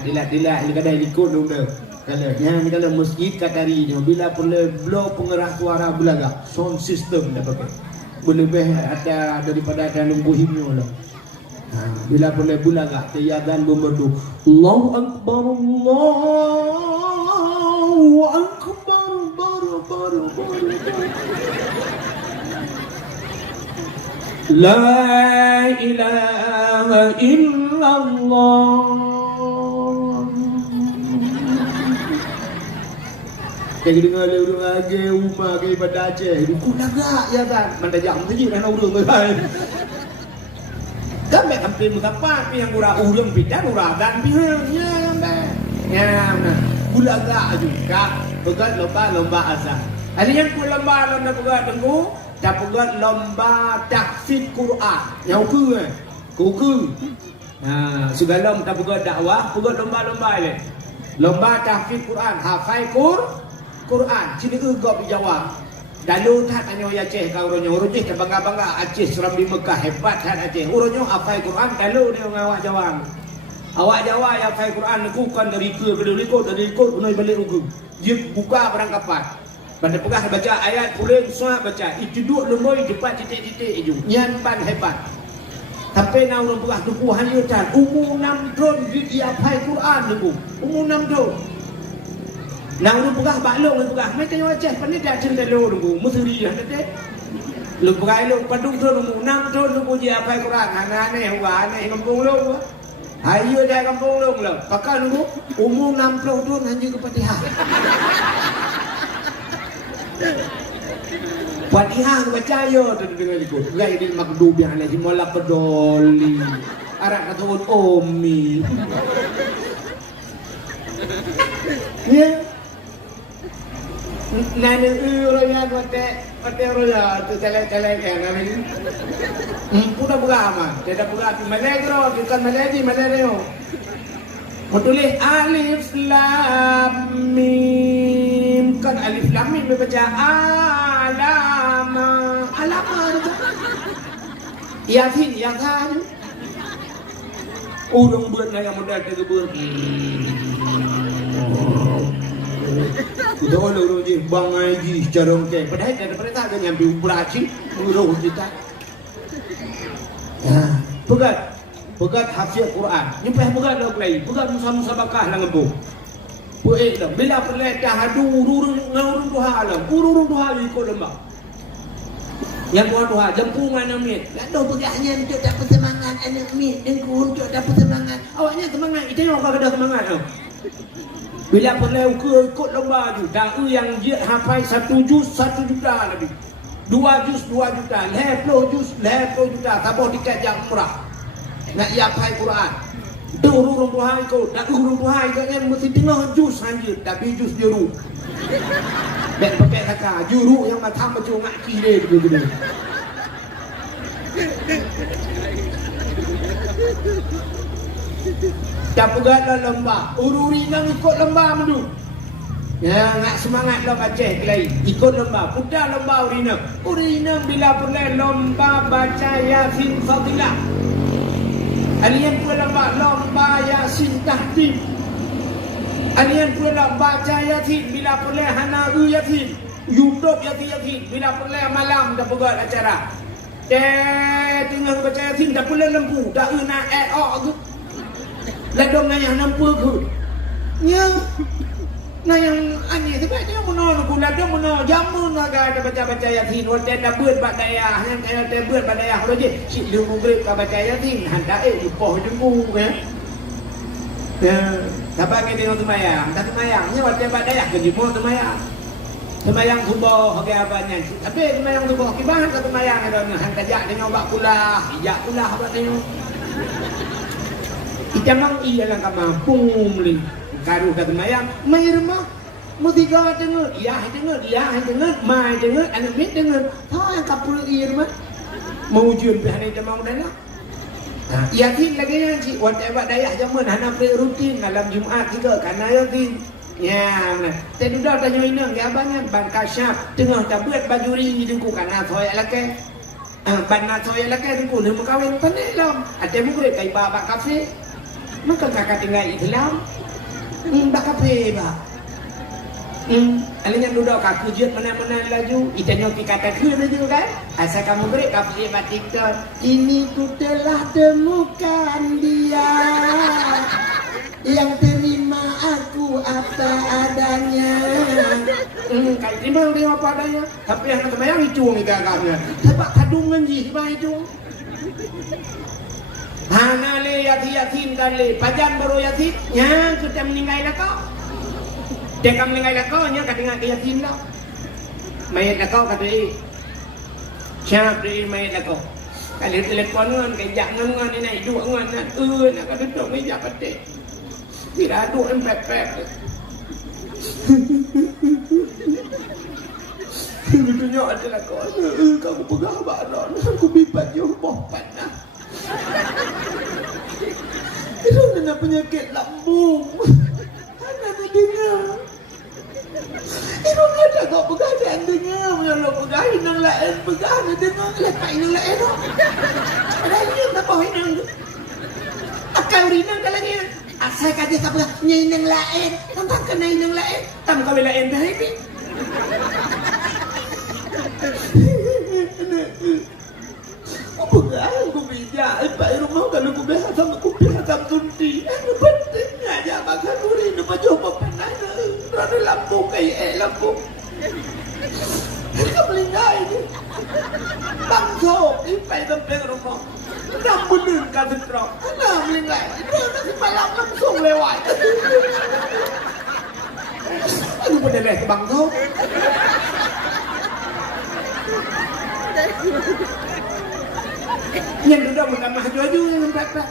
Tilat-tilat ni kadang ikut dong dah. Kalau ni kalau masjid Katari ni bila perlu blow pengeras suara belaga sound system dah pakai. Berlebih ada daripada ada lumbu himno lah. Bila perlu belaga tiagan berdu Allahu akbar Allahu akbar bar La ilaha illallah. Kayak dengar dia urung lagi rumah ke ibadah Aceh. Duku lagak ya kan. Mana jam tu je nak urung kan. Kan mek kampung mutapat pi yang urang bidan uradan pi nya kan. Ya nah. Gulagak juga. Pegat lomba azan. Ada yang ku lomba pegat tengku. Dah pegat lomba tahfidz Quran. Yang ku segala dah pegat dakwah, pegat lomba-lomba ni. Lomba tahfidz Quran, hafal Quran, sini ke gop jawab. Dalu tak tanya Aceh kau orang Aceh bangga-bangga Aceh Serambi Mekah hebat kan Aceh. Orangnya hafal Quran, dalu dia ngawak jawab. Awak jawab yang hafal Quan aku kan dari ikut unai balik ugu. Dia buka perangkapan. Pada pegah baca ayat pulen suah baca. Itu duk lemoi cepat titik-titik itu. Nyan pan hebat. Tapi nak orang pegah tuku hanya tan. Umur 6 tahun dia hafal Quran tu. Umur 6 tahun. Nak orang pegah baklong orang pegah. Mai tanya Aceh pandai dak cerita lo tu. Musri dah tadi. Lu pegah lu padung tahun umur 6 tahun tu dia hafal Quran. Anak-anak ni kampung lu. Ayo dah kampung lu lah. Pakai nunggu umur 60 tahun hanya ke Fatihah. Fatihah baca yo dengar ikut. Gai di makdub yang lagi mola pedoli. Arak kata Umi. Ya. Nana roya kote roya tu tele kan ni. Pudah berama, tidak berarti Malaysia, bukan Malaysia. Tulis alif lam mim. Kan alif lam mim baca alama itu. Yasin yang kan. Urung buat yang modal ke buat. Kita orang je bang ngaji secara okey. Padahal daripada tak ada yang beracik urung kita. Pegat hafiz Quran. Nyumpah pegat dah play. Pegat musabakah lah ngebu. Puik dah. Bila pelai dah adu urung tuha alam. Urung tuha ikut lembak. Yang buat tuha jempungan amit. Lalu pegahnya untuk dapat semangat anak mit. Dengku untuk dapat semangat. Awaknya semangat. Kita yang kau ada semangat tu. Bila pelai ikut lomba tu. Dah yang dia hafal 1 juz 1 juta lebih. 2 juz 2 juta. 10 juz 10 juta. Tabah tiket yang murah. Nak hafal Quran. Tu urung Tuhan ikut. Tak urung Tuhan ikut kan mesti tengah juz saja. Tapi juz juru. Dan pakai kata juru yang macam ngak kiri gitu. Tak pegatlah lomba. Ururi nang ikut lomba mendu. Ya, ngak semangat lo baca kelai. Ikut lomba. Putar lomba urina bila pernah lomba baca Yasin Fadilah. Alian pula lomba Yasin Tahdim. Alian pula baca Yasin bila pula hana Yasin. YouTube Yasin bila pula malam dah pegat acara. Tengah baca Yasin dah pula lembu. Dah nak tu. Ladong yang nampu ke. Nya. Nah yang aneh sebab dia menol ku ladong menol jamun agak ada baca Yasin. Waktu dah buat badaya, yang dah buat badaya je. Si lu murid ka baca Yasin, hendak di poh jengku kan. Dapat ke tengok semayang, tak semayangnya waktu badaya ke jemur semayang. Semayang subuh okey apanya. Tapi semayang subuh kibahan ke semayang ada hendak jak tengok bak pula, ijak pula apa tengok. Icamang iya lang ka mampung li. Karu kata mayang, mai rumah, mutiga dengar, iya dengar, mai dengar, anak mit dengar, yang kapul iya rumah, mau ujian pihak ini mau dah lah. Yakin lagi yang si, waktu dayah zaman, anak rutin malam Jumaat juga, karena yakin. Ya, saya sudah tanya inang, ya abangan, bang kasyaf, tengah tak buat baju ring hidungku, karena saya lagi. Bana saya lah kan aku nak kahwin pandai lam. Ada murid kai baba kafe. Maka kakak tinggal Islam. Bak kafe ba. Alanya duduk kaku jut mana-mana laju. Itanya kata ke laju kan. Asal kamu murid kafe batik tu. Ini ku telah temukan dia yang terima aku apa adanya. Kan terima dia apa adanya. Tapi yang terbayang hijau ni gagaknya. Sebab kadungan ji sebab hijau. Hana le yatim dan le pajan baru yatim. Yang kita meninggal lah kau. Dia kan meninggal lah kau. Yang kata dengan yatim lah. Mayat lah kau kata siapa dia mayat lah kau. Kalau telefon kan kejak ngan ni naik dua ngan. Nak kata duduk meja petik. Tidak ada yang pepek. Betulnya adalah kau. Kamu pegang badan. Aku bibat jauh bohpan lah. Itu kena penyakit lambung. Anak tak dengar. Itu ada kau pegang dan dengar. Kalau pegang inang lain. Pegang dan dengar. Lepas inang lain. Ada yang tak bawa inang. Akal rinang kalau dia. Asal kata tak pernah inang lain. Tentang kena inang lain. Tak kau lain dah ini. Apa kan aku bijak. Pak rumah kalau aku biasa sama aku biasa tunti. Aku penting aja makan duri. Nampak coba pernah. Rada lambung kayak lambung. Mereka melingkar ini. Langsung. Ipai sampai rumah. Dah benar kata terang. Nah melingkar. Nanti malam langsung lewat. Aduh pada leh ke bangsa. Yang sudah bukan mahjaju yang pepek.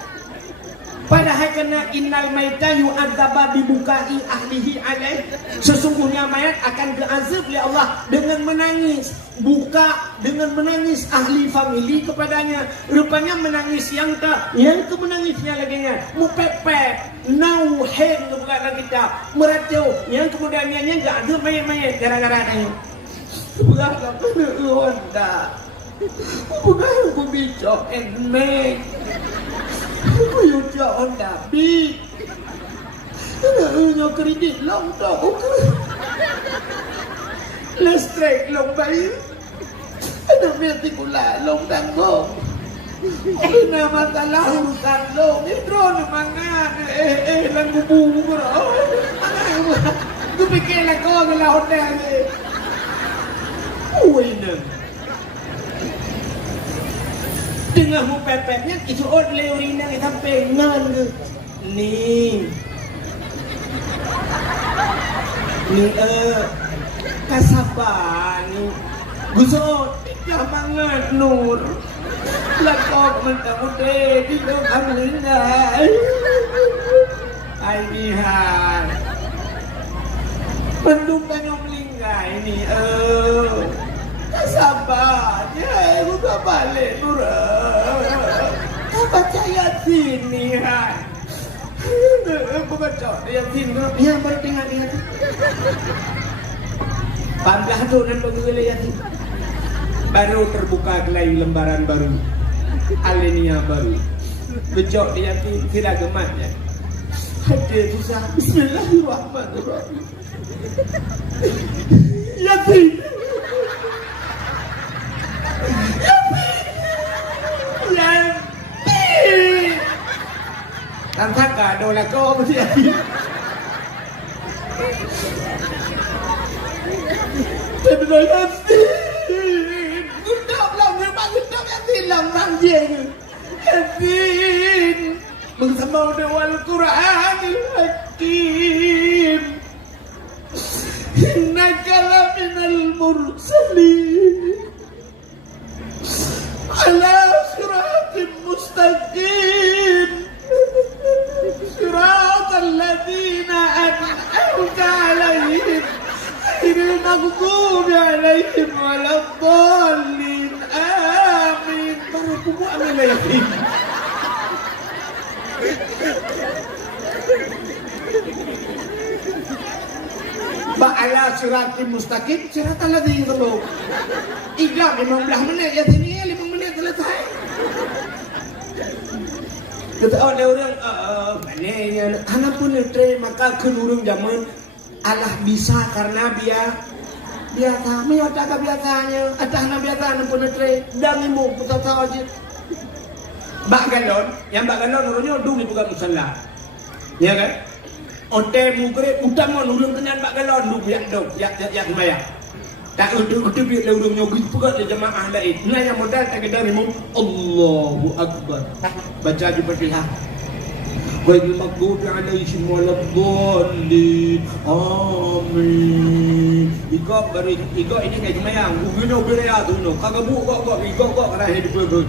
Padahal kena innal maita yu'adzaba bibukai ahlihi alaih. Sesungguhnya mayat akan diazab oleh Allah dengan menangis. Buka dengan menangis ahli famili kepadanya. Rupanya menangis yang tak. Yang kemenangisnya laginya mupepek, nauhen kebukaan kita. Meracau. Yang kemudiannya enggak ada mayat-mayat gara-gara ini. Berapa kena honda. Bukan aku bicara enmek. Aku yuja honda bit. Kena kredit long tak okey. Listrik long bayi. Ada mesti pula long tanggung. Kena masalah urusan long. Itu mangan. Langgu bungu. Aku fikirlah kau adalah hotel ni. Uinan. Dengan pepeknya itu orang leurina kita pengen ke. Ni kasaban ni. Gusto tidak banget nur. Lakok mentang-mentang di dalam lingkai. Ay nihan. Pendukang yang melingkai ni sabar ya, buka balik nurah. Baca Yasin ni kan. Baca Yasin tu. Ya baru tengok ni Yasin. 14 tahun baru gelai Yasin. Baru terbuka gelai lembaran baru. Alenia baru. Bejok di Yasin tidak gematnya. Hadir susah. Bismillahirrahmanirrahim. Yasin. Tanpa kado lah kau mesti ada. Terus Yasin. Gudap lah memang gudap Yasin lah orang jeng. Yasin. Bersama dengan Al-Quran Al-Hakim. Innaka la minal mursalin. Ala siratim mustaqim. صراط الذين أنعمت عليهم غير المغضوب عليهم ولا الضالين آمين. Baru amin lagi. Ba'ala siratim mustaqim siratal ladzina. Iklan 15 menit ya sini 5 menit selesai. Kata orang mana anak pun letre maka kenurung zaman Allah bisa karena biasa mi ada biasanya ada anak biasa anak pun letre dan imu putar saja. Bak galon orangnya dulu bukan musalla. Ya kan? Ote mugre utang nurung tenan bak galon dulu ya bayar. Tak untuk biar urung nyogi juga di jemaah lain. Nah yang modal tak dari mu Allahu Akbar. Baca di Fatihah. Ghairil maghdubi alaihim waladdallin. Amin. Iko ini kayak jemaah. Ugino berea tu no. Kagabu kok karena hidup betul.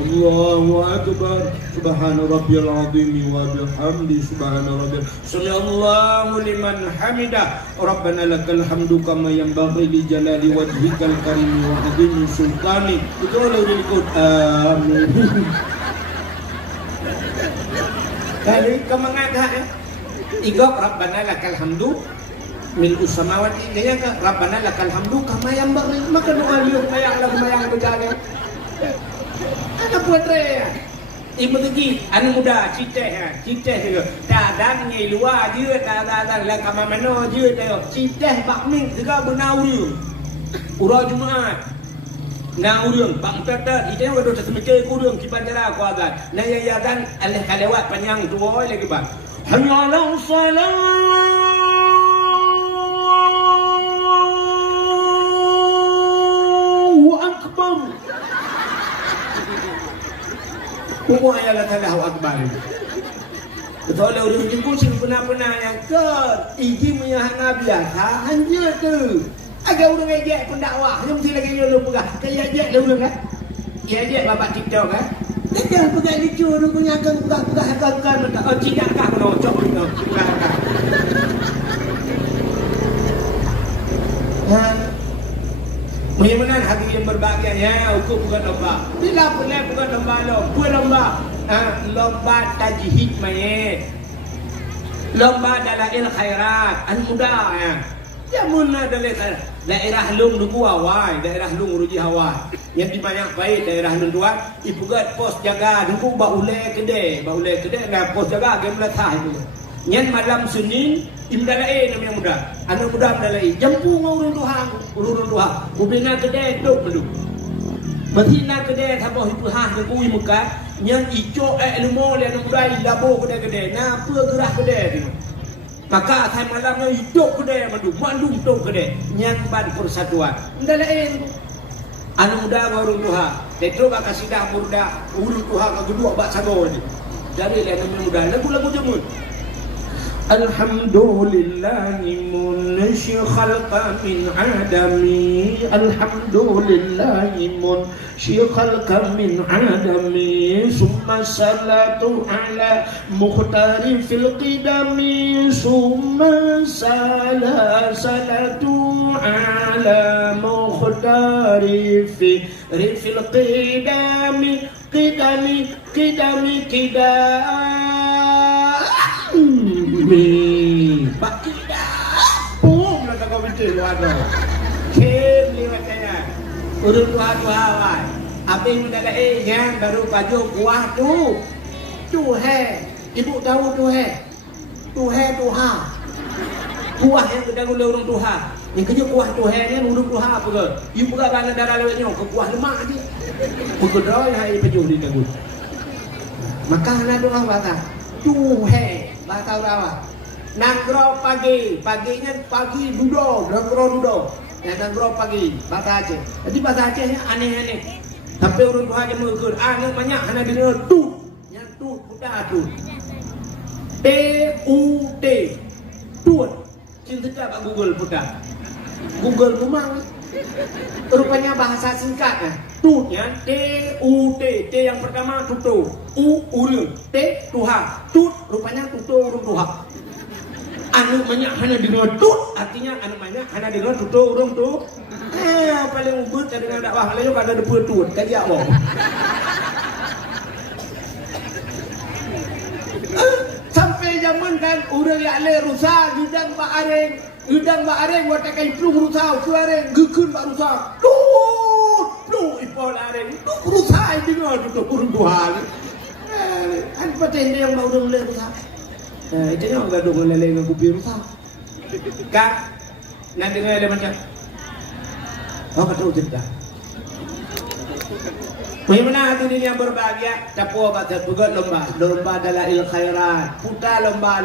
Allahu Akbar. Subhana rabbiyal azim wa bihamdi subhana rabbil. Sallallahu liman hamidah. Rabbana lakal hamdu kama yanbaghi li jalali wajhikal karim wa azimi sultani. Betul ikut. Amin. Kali kemangat igok Rabbana lakal hamdu mil samawati dia kan Rabbana lakal hamdu kama yang beri maka doa liuk mayang berjalan ada buat rea ibu lagi anu muda citeh juga dadang ngai luar dia dadang lah kama mano dia tengok citeh bak ming juga benauri urang Jumaat na urang bang tata ide wado semece urang ki bandara ko agan na yayagan aleh kalewat panjang tuoi lagi bang hanya la Allahu akbar umur ayat Allahu akbar betul lah urang jengku sing pernah yang ke iji menyahana biasa hanya tu agak orang ejek pendakwah dia mesti lagi lu pegah kayak ejek lu kan ya ejek bapak TikTok kan dia pegang lucu orang punya kan pegah oh tidak kah kena cok itu mudah-mudahan hati yang berbahagia ya ukur bukan lomba bila boleh bukan lomba lomba tajhid mayit lomba dalail khairat an mudah ya ya mana daerah lung lugu awai daerah lung ruji hawai yang di banyak baik daerah lung tuan ibu gat pos jaga lugu baule kede dan pos jaga game latah itu nyen malam Senin imdalai namanya muda anu muda imdalai jampu ngurun tuha ubina kede dok belum betina kede thaboh itu hah lugu muka nyen ijo ilmu le muda labo kede na pe gerah kede tu maka saya malamnya hidup kedai mandum tong kedai nyamban persatuan ndalain anu muda ngurung tuha tetro bakal sidah murda urung tuha kedua bak sago ni dari lain muda lagu jemut Alhamdulillahi munshi khalqa min adami Alhamdulillahi munshi khalqa min adami Summa salatu ala mukhtari fil qidami Summa salatu ala mukhtari fil qidami Qidami Pak tidak lah kau betul ada kem lewatnya urut tuha wai apa yang ada yang baru baju kuah tu ibu tahu tuha kuah yang kedang oleh orang tuha yang kerja kuah tuha ni urut tuha apa ke ibu buka bana darah lewatnya ke kuah lemak dia berkedai hai baju di tagu maka nak doa baca tuha bahasa Jawa. Nangro paginya pagi nangro pagi bahasa Aceh. Jadi bahasa Acehnya aneh-aneh. Tapi urut Tuhan yang mengukur aneh banyak hanya dengar tu, yang tu putar tu. TUT, tut. Cinta tak Google putar. Google memang rupanya bahasa singkatnya. Tutnya TUT, T yang pertama tutu, urung, T Tuhan, tut rupanya tutu urung Tuhan. Anu banyak hanya dengar tut, artinya anu banyak hanya dengar tutu urung tu. Paling ubud dengan dakwah lain pada depan tut, kaji awak. Sampai zaman kan urang yang le rusak, udang Pak Areng buat kai plung rusak, ku areng gukun Pak rusak. Ipol areng tu rusak tutup urun Tuhan. An paten dia yang mau dong le rusak. Itu yang enggak dong lele dengan kupi rusak. Kak, nanti ada macam. Oh betul tidak. Bagaimana hati ini yang berbahagia? Capo kata pegat lomba adalah il khairat. Putar lomba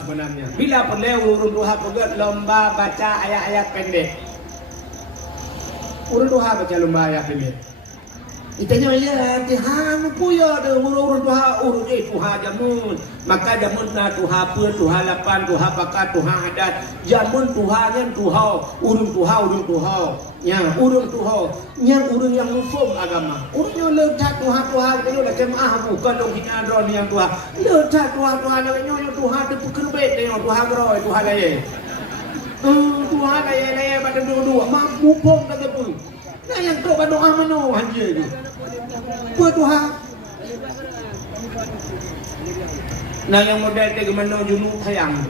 sebenarnya. Bila perlu urun duha pegat lomba baca ayat-ayat pendek. Urun duha baca lomba ayat pendek. Itanya ya Tuhan puya de urun tuha urun tuha jamun maka jamun na tuha pun tuha lapan tuha pakat tuha adat jamun tuha nyan tuha urun ya urun tuha yang urun yang muslim agama urun yang letak tuha itu lah jemaah bukan dong hina dron yang tuha letak tuha yang tuha tu pukul bet yang tuha geroi tuha laye tuha laye pada dua mampu pom kata pun. Nah yang tu doa mano hanya tu. Buat Tuhan. Nah yang model te gemano junu sayang.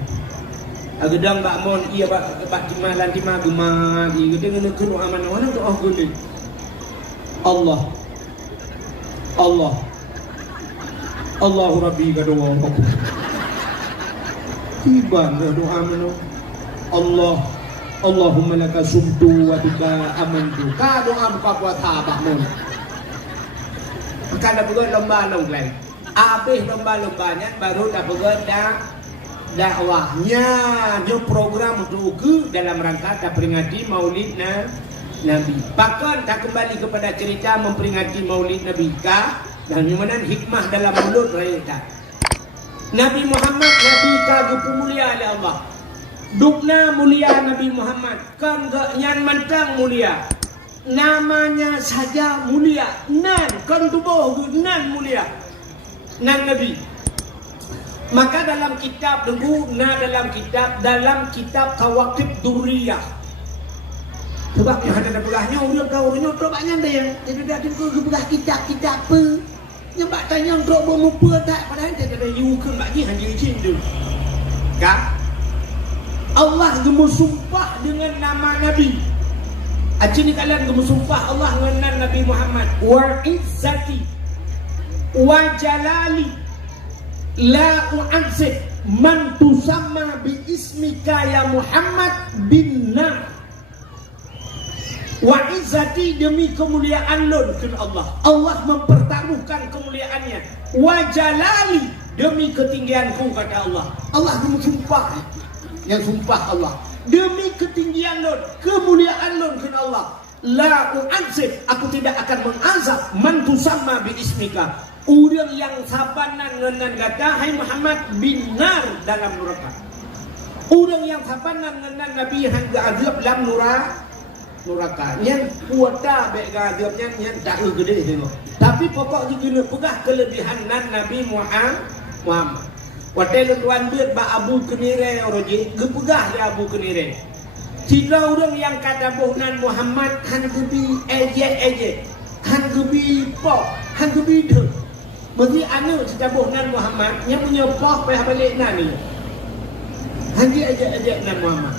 Agedang bak mon ia bak timah lan timah gemah di gede ngene ke doa mano ana doa gede. Allahu Rabbi gadoa. Tiba doa mano. Allahumma laka sumtu wa bika amantu. Ka doa buka puasa bakmun. Maka dah buat lomba lain. Habis lomba-lombanya baru dah buat dakwahnya. Dia program untuk dalam rangka dah peringati Maulid Nabi. Bahkan dah kembali kepada cerita memperingati Maulid Nabi ka dan mana hikmah dalam mulut rakyat. Nabi Muhammad Nabi ka mulia oleh Allah. Dukna mulia Nabi Muhammad kan yang mantang mulia namanya saja mulia nan kan tubuh nan mulia nan Nabi maka dalam kitab dalam kitab Kawakib Durriyah sebab yang ada belahnya orang kau nyoto banyak dah yang tidak ada belah kitab apa yang bak tanya untuk bermupa tak padahal dia ada yukeun bagi hanya izin tu kan Allah gemusumpah dengan nama Nabi. Acini kalian gemusumpah Allah dengan Nabi Muhammad. Wa izzati wa jalali la u'azzib man tusamma bi ismika ya Muhammad bin nar. Wa izzati demi kemuliaan lo dengan Allah. Allah mempertaruhkan kemuliaannya. Wa jalali demi ketinggianku kata Allah. Allah gemusumpah. Yang sumpah Allah demi ketinggian Lord, kemuliaan Lord kepada Allah, la u'adzib, aku tidak akan mengazab man tusamma bi ismika, orang yang sabanan dengan kata hai Muhammad binar dalam neraka. Orang yang sabanan dengan Nabi hangga azab dalam neraka. Yang kuota baik azabnya yang tak gede tengok. Tapi pokok juga pegah kelebihan Nabi Muhammad. Watel tuan beut ba Abu Kenire roji gepegah dia Abu Kenire. Tiga orang yang kata bohnan Muhammad han gebi eje han gebi po han gebi de. Mesti anu cerita bohnan Muhammad yang punya po pe balik nani. Han dia eje nan Muhammad.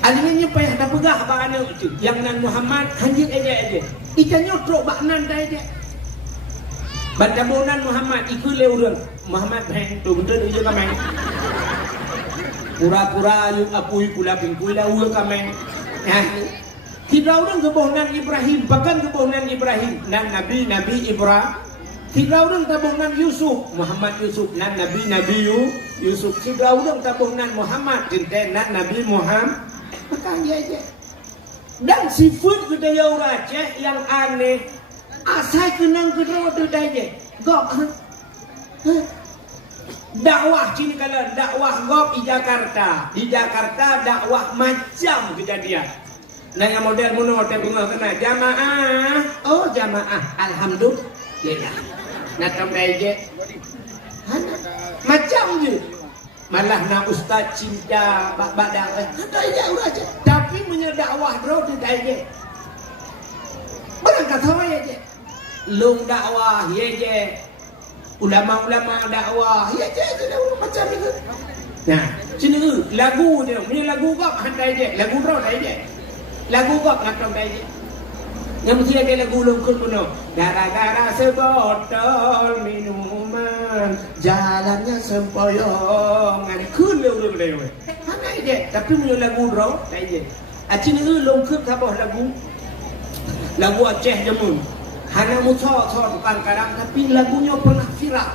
Alinya payah dah pegah ba anu tu yang nan Muhammad han dia eje. Ikannya trok ba nan dah eje. Baca bohnan Muhammad ikut le urang Muhammad hang tu betul dia kameng. Pura-pura ayuk apui pula pingkui la uang kameng. Tiga orang kebohongan Ibrahim, bahkan kebohongan Ibrahim dan Nabi Ibrahim. Tiga orang kebohongan Yusuf, Muhammad Yusuf dan Nabi Yusuf. Tiga orang kebohongan Muhammad dan Nabi Muhammad. Maka dia aja. Dan sifat budaya orang Aceh yang aneh. Asal kenang kedua tu dah je. Gop. Dakwah sini kalau dakwah gop di Jakarta dakwah macam kejadian. Nah yang model mono hotel bunga kena jamaah alhamdulillah. Nak tambah je. Macam je. Malah nak ustaz cinta badak ada je urang je. Tapi punya dakwah bro tu dah je. Berangkat sama je. Long dakwah je. Ulama-ulama dakwah ya je macam itu. Nah, sini lagu dia, punya lagu kau handai je, lagu kau handai je. Lagu kau nak handai je. Yang mesti ada lagu lungkut penuh. Gara-gara sebotol minuman, jalannya sempoyongan. Kun leu. Mana ide? Tapi punya lagu roh, tak ide. Acin ni lungkut sabah lagu. Lagu Aceh Jemun. Hana muthor bukan kadang, tapi lagunya pernah viral.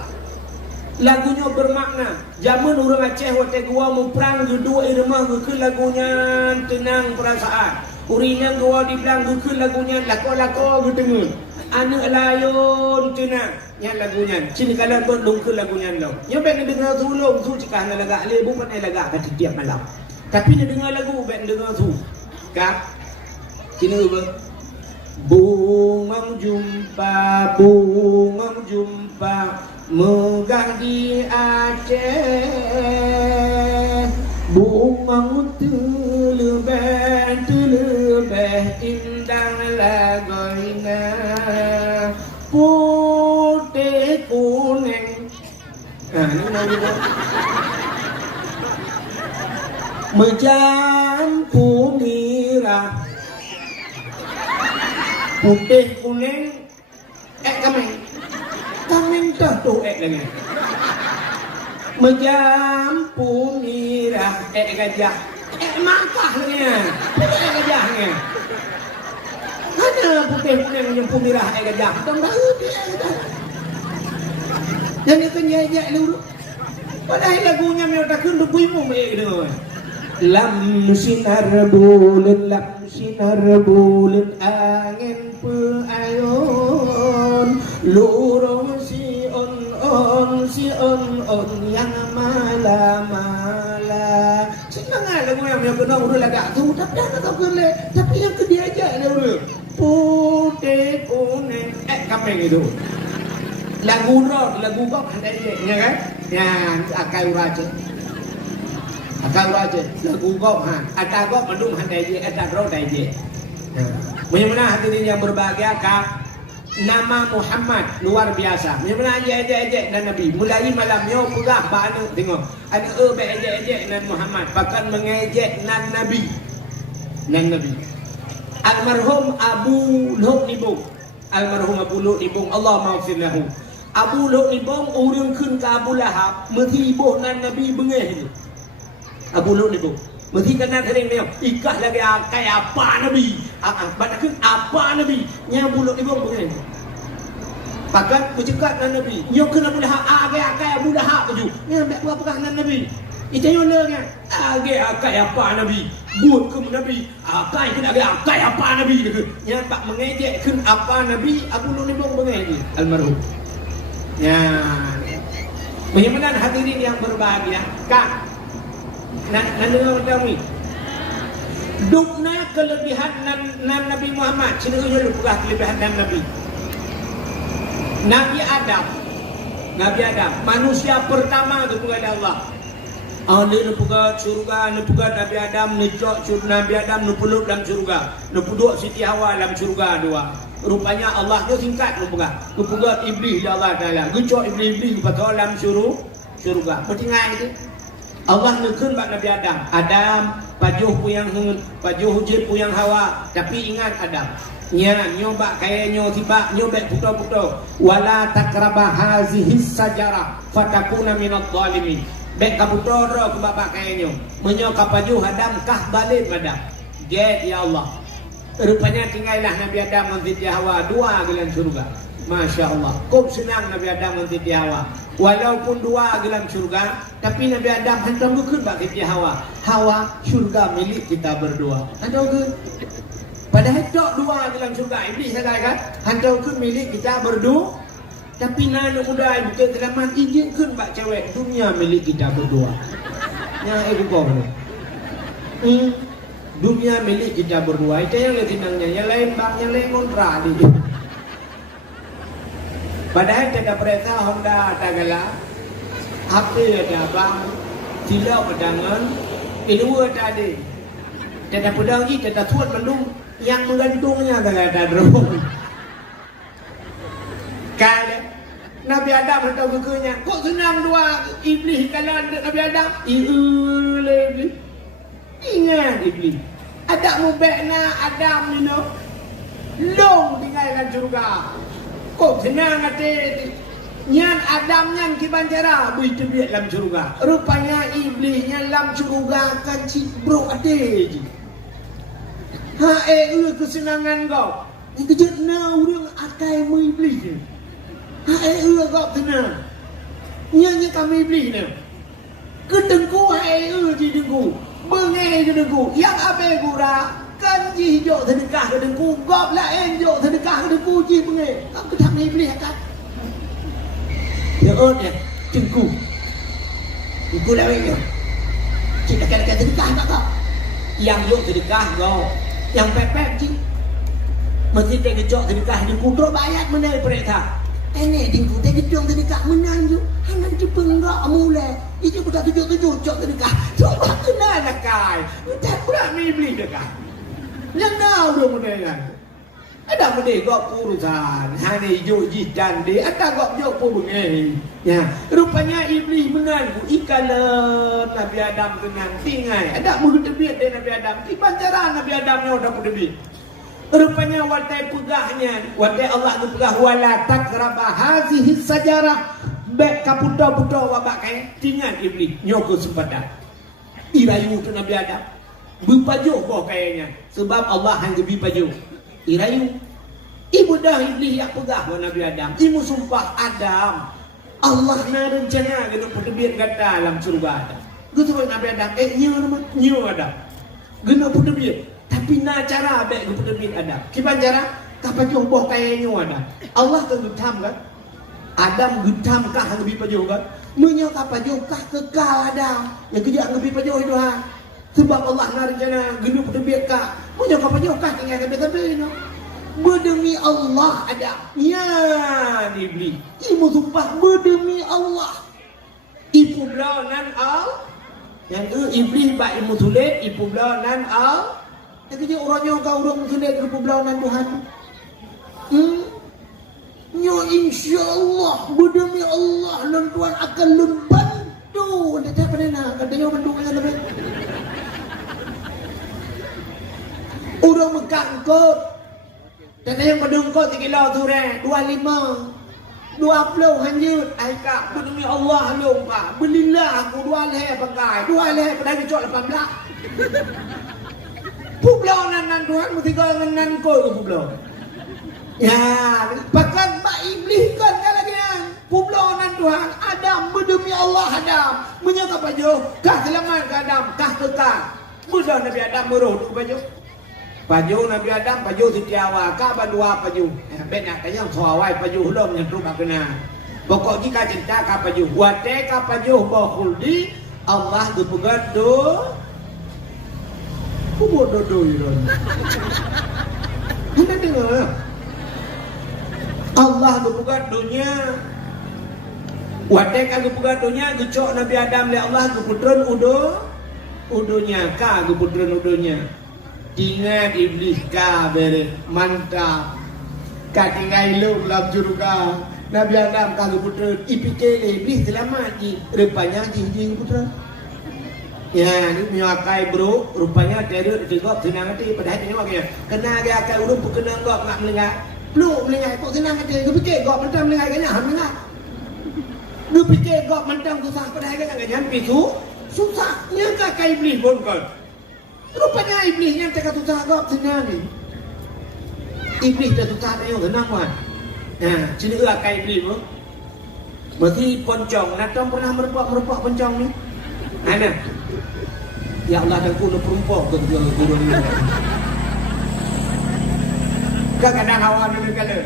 Lagunya bermakna. Zaman orang Aceh waktu gua mau perang kedua irama ke lagunya tenang perasaan. Urinya gua dibilang ke lagunya lako-lako gedengun. Anak layun tenang yang lagunya. Sini kalau berlung ke lagunya lo. Yang baik dengar tu lo tu jika nak lagak le bukan nak lagak kat tiap malam. Tapi nak dengar lagu baik dengar tu. Kak. Sini apa? Bungam jumpa megah di Aceh. Bungam terlebih indah lagoina. Putih kuning. Ini nama mencampur merah. Putih kuning kameng tu lagi mencampur merah gajah makah lagi gajahnya ada putih kuning mencampur merah gajah tambah jadi kenyajak dulu padahal lagunya mereka kundu buimu dengar lam sinar bulan angin peayun lurung si on yang mala senang lagu yang kena udah lagak tu tapi dah tak kena tapi yang ke dia aja dia putih kuning kameng itu lagu rock lagu gok ada dia kan yang akai raja lagu gok ada gok mendung handai je ada roh dai je. Bagaimana hadirin yang berbahagia kak? Nama Muhammad luar biasa. Bagaimana ejek dan Nabi. Mulai malam yo pegah banu tengok. Ada ejek dan Muhammad bahkan mengejek nan Nabi. Almarhum Abu Luh Nibung. Allah maafir lahu. Abu Luh Nibung urang keun ka Abu Lahab metiboh nan Nabi bengeh. Abu Luh Nibung mesti kena sering dia ikah lagi akai apa Nabi badakan apa Nabi nya Abu Luh Nibung begini pakat bercekat dengan Nabi nyo kena Abu Lahab akai Abu Lahab baju nya ambek apa dengan Nabi itu yo lernya akai apa Nabi buat ke Nabi akai kena akai apa Nabi nya pak mengejek ke apa Nabi Abu Luh Nibung begini almarhum nya bagaimana hadirin yang berbahagia kak Nan dengar ni. Dukna kelebihan nan Nabi Muhammad. Sini ujung pegah kelebihan nan Nabi. Nabi Adam, manusia pertama kepada Allah. Dia pegah surga, pegah Nabi Adam, cok Nabi Adam, peluk dalam surga, duduk Siti Hawa dalam surga dua. Rupanya Allah tu singkat pegah iblis Allah Taala. Gecok iblis kepada dalam surga. Bertingai itu. Allah nekun bak Nabi Adam pajuh puyang hun pajuh je puyang Hawa tapi ingat Adam nya nyoba kaya nyo tiba nyobek puto-puto wala takraba hazihi sajarah fatakuna minadh dhalimin bek kaputo ro ke bapak kaya nyo menyo ka pajuh Adam kah balik Adam get ya Allah rupanya tinggallah Nabi Adam dan Siti Hawa dua gelan surga. Masya Allah, kau senang Nabi Adam dan Siti Hawa. Walaupun dua gelam surga, tapi Nabi Adam hantam ke bak Siti Hawa. Hawa surga milik kita berdua. Hantam ke? Padahal tok dua gelam surga. Iblis katakan hantam ke milik kita berdua. Tapi nana muda bukan selamat izinkan bak cewek dunia milik kita berdua. Yang ibu kau ni. Dunia milik kita berdua. Itu yang lebih senangnya. Yang lain bang, yang lain kontra ni. Padahal kita perintah Honda Tagala, HP ada bang, silau pedangan, ilmu tadi. Kita pedang ni kita tuan mendung yang menggantungnya ada drone. Kalau Nabi Adam hendak berkenya, kok senang dua iblis kalau Nabi Adam? Lagi ingat iblis. Ada mubekna Adam ni no. Long tinggal dalam syurga. Kok senang hati. Nyan Adam nyan kibancara bui terbiak dalam syurga. Rupanya iblis nyan dalam syurga kan cibrok ada je. Kesenangan kau. Ni kejut na orang akai mu iblis ni. Kau tenang. Nyanyi kami iblis ni. Kedengku di dengku. Bengai ke dengku. Yang apa gura? Kan ji hijau sedekah ke dengku. Gop lain hijau sedekah ke dengku ji bengai. Kau ketang iblis akan. Ya ya, dengku. Dengku lain je. Cik dekat-dekat sedekah tak kau? Yang hijau sedekah kau. Yang pepek ji. Mesti tak kejok sedekah dengku. Terus bayar mana mereka? Ini dengku tak kejok sedekah menang je. Hangan cepenggak mulai. Itu pun tak tujuh-tujuh cok sedekah. Coba kenal nak kai. Tak pula iblis dekat. Yang tahu dia mendengar. Ada benda kau urusan. Hanya hijau jidan dia. Ada kau jauh pun begini. Ya. Rupanya iblis menanggu. Ikalah Nabi Adam tenang. Tinggal. Ada mulut tebiat dari Nabi Adam. Di pancaran Nabi Adam ni ada mulut tebiat. Rupanya watai pegahnya. Watai Allah tu pegah. Wala takrabah hazihi sajarah. Baik kaputa-puta wabak tinggal iblis. Nyoko sempadan. Irayu tu Nabi Adam. Berpajuh bawah kayaknya. Sebab Allah hanya berpajuh. Irayu. Ibu dah iblis yang pegah buat Nabi Adam. Ibu sumpah Adam. Allah nak rencana kena putebit kata dalam surga Adam. Gitu buat Nabi Adam. Nyu Adam. Kena putebit. Tapi nak cara baik ke putebit Adam. Kipan cara? Kapajuh bawah kayaknya Adam. Allah kan getam kan? Adam getam kah yang lebih pajuh kan? Menyo kapajuh kah kekal Adam. Yang kerja yang lebih pajuh itu ha. Sebab Allah nak rencana genuk putebit kah. Menyo kapajuh kah tinggal sampai-sampai no. Berdemi Allah ada. Ya iblis. Ibu sumpah berdemi Allah. Ibu belanan al. Yang iblis bak ibu tulis. Ibu belanan al. Yang kerja orangnya kau orang tulis. Ibu belanan Tuhan. Nyo insyaAllah berdemi Allah dan Tuhan akan membantu. Anda tak pernah nak. Katanya bantu dengan teman. Orang mengangkut. Dan yang berdengkot 3 kilo tu 25 20 hanyut. Aikak berdemi Allah lupa. Belilah aku 2 leher pakai. 2 leher pada dicok 18. Publau nan Tuhan mesti kau nan kau publau. Ya, bahkan Mak Iblis kan lagi publau nan Tuhan. Adam berdemi Allah Adam. Menyangka baju. Kah selamat ke Adam. Kah kekal. Mudah Nabi Adam meruh baju. Baju Nabi Adam, baju setiawa, kah bandua baju. Bet nak tanya suawai baju hulum yang teruk kena. Pokok jika cinta kah baju. Wate kah baju bahuldi. Allah tu pegado. Kubo dodo iron. Anda dengar? Allah tu pegadonya. Wate kah pegadonya gecok Nabi Adam le Allah tu putron udonya kah putron udonya. Tinggal iblis kah bere mantap. Kah tinggal lu dalam syurga. Nabi Adam kah putron ipikele iblis selamat ji. Rupanya jinjing putron. Ya, ni menyakai bro, rupanya teruk tegok senang hati pada hati ni maknya. Kena dia akan urut kena gok nak melengah. Belum melengah kok senang hati. Dia fikir gok mentang melengah kena ham melengah. Dia fikir gok mentang susah pada hati kan nyampi susah. Nya kai iblis pun kan. Rupanya iblis yang tak susah gok senang ni. Iblis dah susah dia senang kan. Nah, sini kai iblis pun. Mesti poncong, nak pernah merupak poncong ni. Mana? Ya Allah dan kuno perempuan ke kuno ni. Kadang-kadang awak ni kala.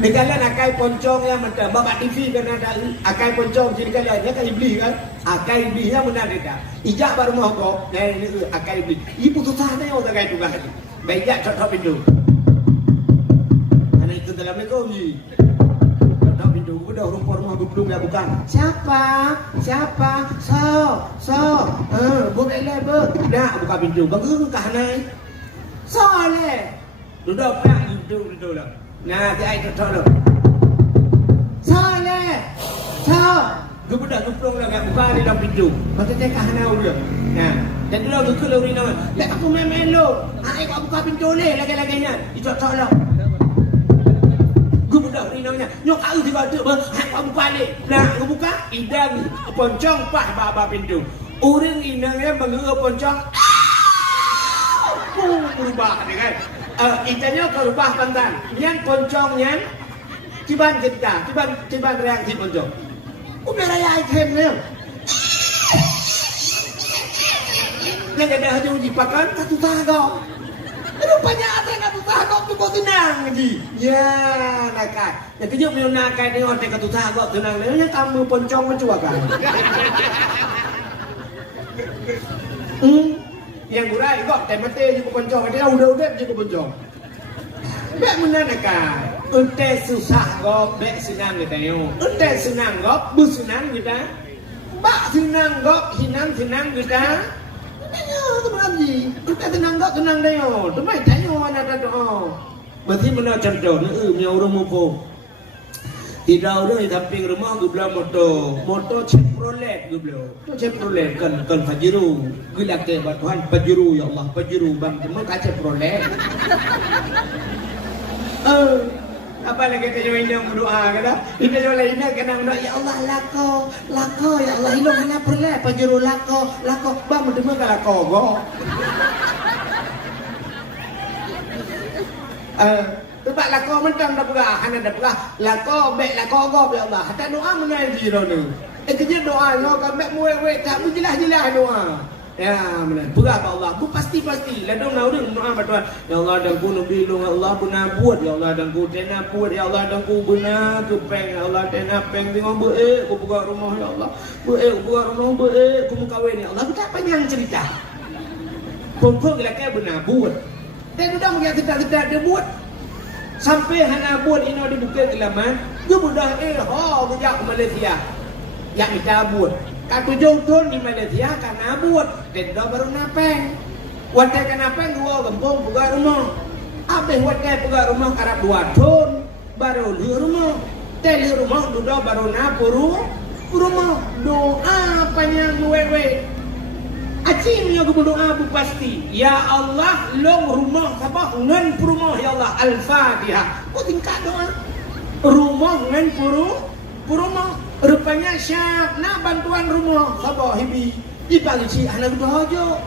Negala nak kai poncong yang mentah. Bapak TV kan ada akai poncong sini kala dia kan iblis kan. Akai iblis yang benar dia. Ijak baru mau kok. Nah ini akai iblis. Ibu tu sah dia orang kai tu kan. Baik jak top pintu. Ana itu dalam lego ni. Udah rumah belum ya bukan. Siapa? So. Boleh lebar. Dah buka pintu. Bangun kah nai? Soleh. Duduk nak duduk lah. Nah, dia ai tok tok. Soleh. So. Gebedah geprong lah kat buka di dalam pintu. Mata cakap hanau dia. Nah, dan dia tu kalau rina. Tak aku main-main lo. Ai kau buka pintu ni lagi-laginya. Dicocok lah. Gebedah rinanya. Nyok au juga tu bah. Kau buka ni. Nah, kau buka idang poncong pah baba pintu. Orang inangnya mengeru poncong. Berubah dengan itanya ke rubah pantan. Yang poncongnya ciban kita, ciban reaksi poncong. Udah raya item ni. Yang ada hanya uji pakan satu tahun. Rupanya ada satu tahun tu kau tenang lagi. Ya nakal. Yang kejap ni nakal ni orang satu tahun tenang. Yang kamu poncong mencuakan. Yang gurai kok temate je poncong. Dia udah je poncong. Bek mana nakal. Ente susah kok, bek senang kita yo. Ente senang kok, bu senang kita. Bak senang kok, senang kita. Ayo, tu berani. Ente tenang kok, tenang dah yo. Tu mai tayo anak doa. Berarti mana contoh ni, punya orang mupo. Tidak ada di samping rumah gue bilang motor Chevrolet gue bilang. Tu Chevrolet kan Pajero. Gue laki Tuhan Pajero ya Allah, Pajero bang, cuma kaca Chevrolet. Apa lagi kita jawab yang berdoa kata? Kita jawab lain kena berdoa ya Allah lako ya Allah hilang mana perle Pajero lako bang mendengar kalau lako go. Sebab lako mentang dah pegah, hana dah pegah. Lako bek lako go ya Allah. Hatta doa mengaji rono. Kerja doa no kan bek muwe tak jelas doa. Ya benar. Pegah ke Allah. Bu pasti. Ladong naudeng doa pada Tuhan. Ya Allah dan ku nabi long Allah benar buat ya Allah dan ku tena buat ya Allah dan ku benar ku peng ya Allah tena peng tengok ku buka rumah ya Allah. Buka rumah ku kawin ya Allah. Tak panjang cerita. Pokok laki benar buat. Dan sudah mengira tidak dia buat. Sampai hana buat ini di Bukit Kelaman. Dia mudah kejap ke Malaysia. Yang kita buat. Kat 7 tahun di Malaysia karena buat. Dan dah baru napeng. Wadah kan napeng dua kampung buka rumah. Habis wadah buka rumah karena 2 tahun. Baru lihat rumah. Dan lihat rumah sudah baru napuru rumah. Doa panjang wewe. Acing yang berdoa bu pasti. Ya Allah long rumah sabah ngan rumah ya Allah Al-Fatihah. Kau tingkat doa. Rumah ngan rumah. Rupanya siap nak bantuan rumah sabah hibi. Ipagi si anak dojo.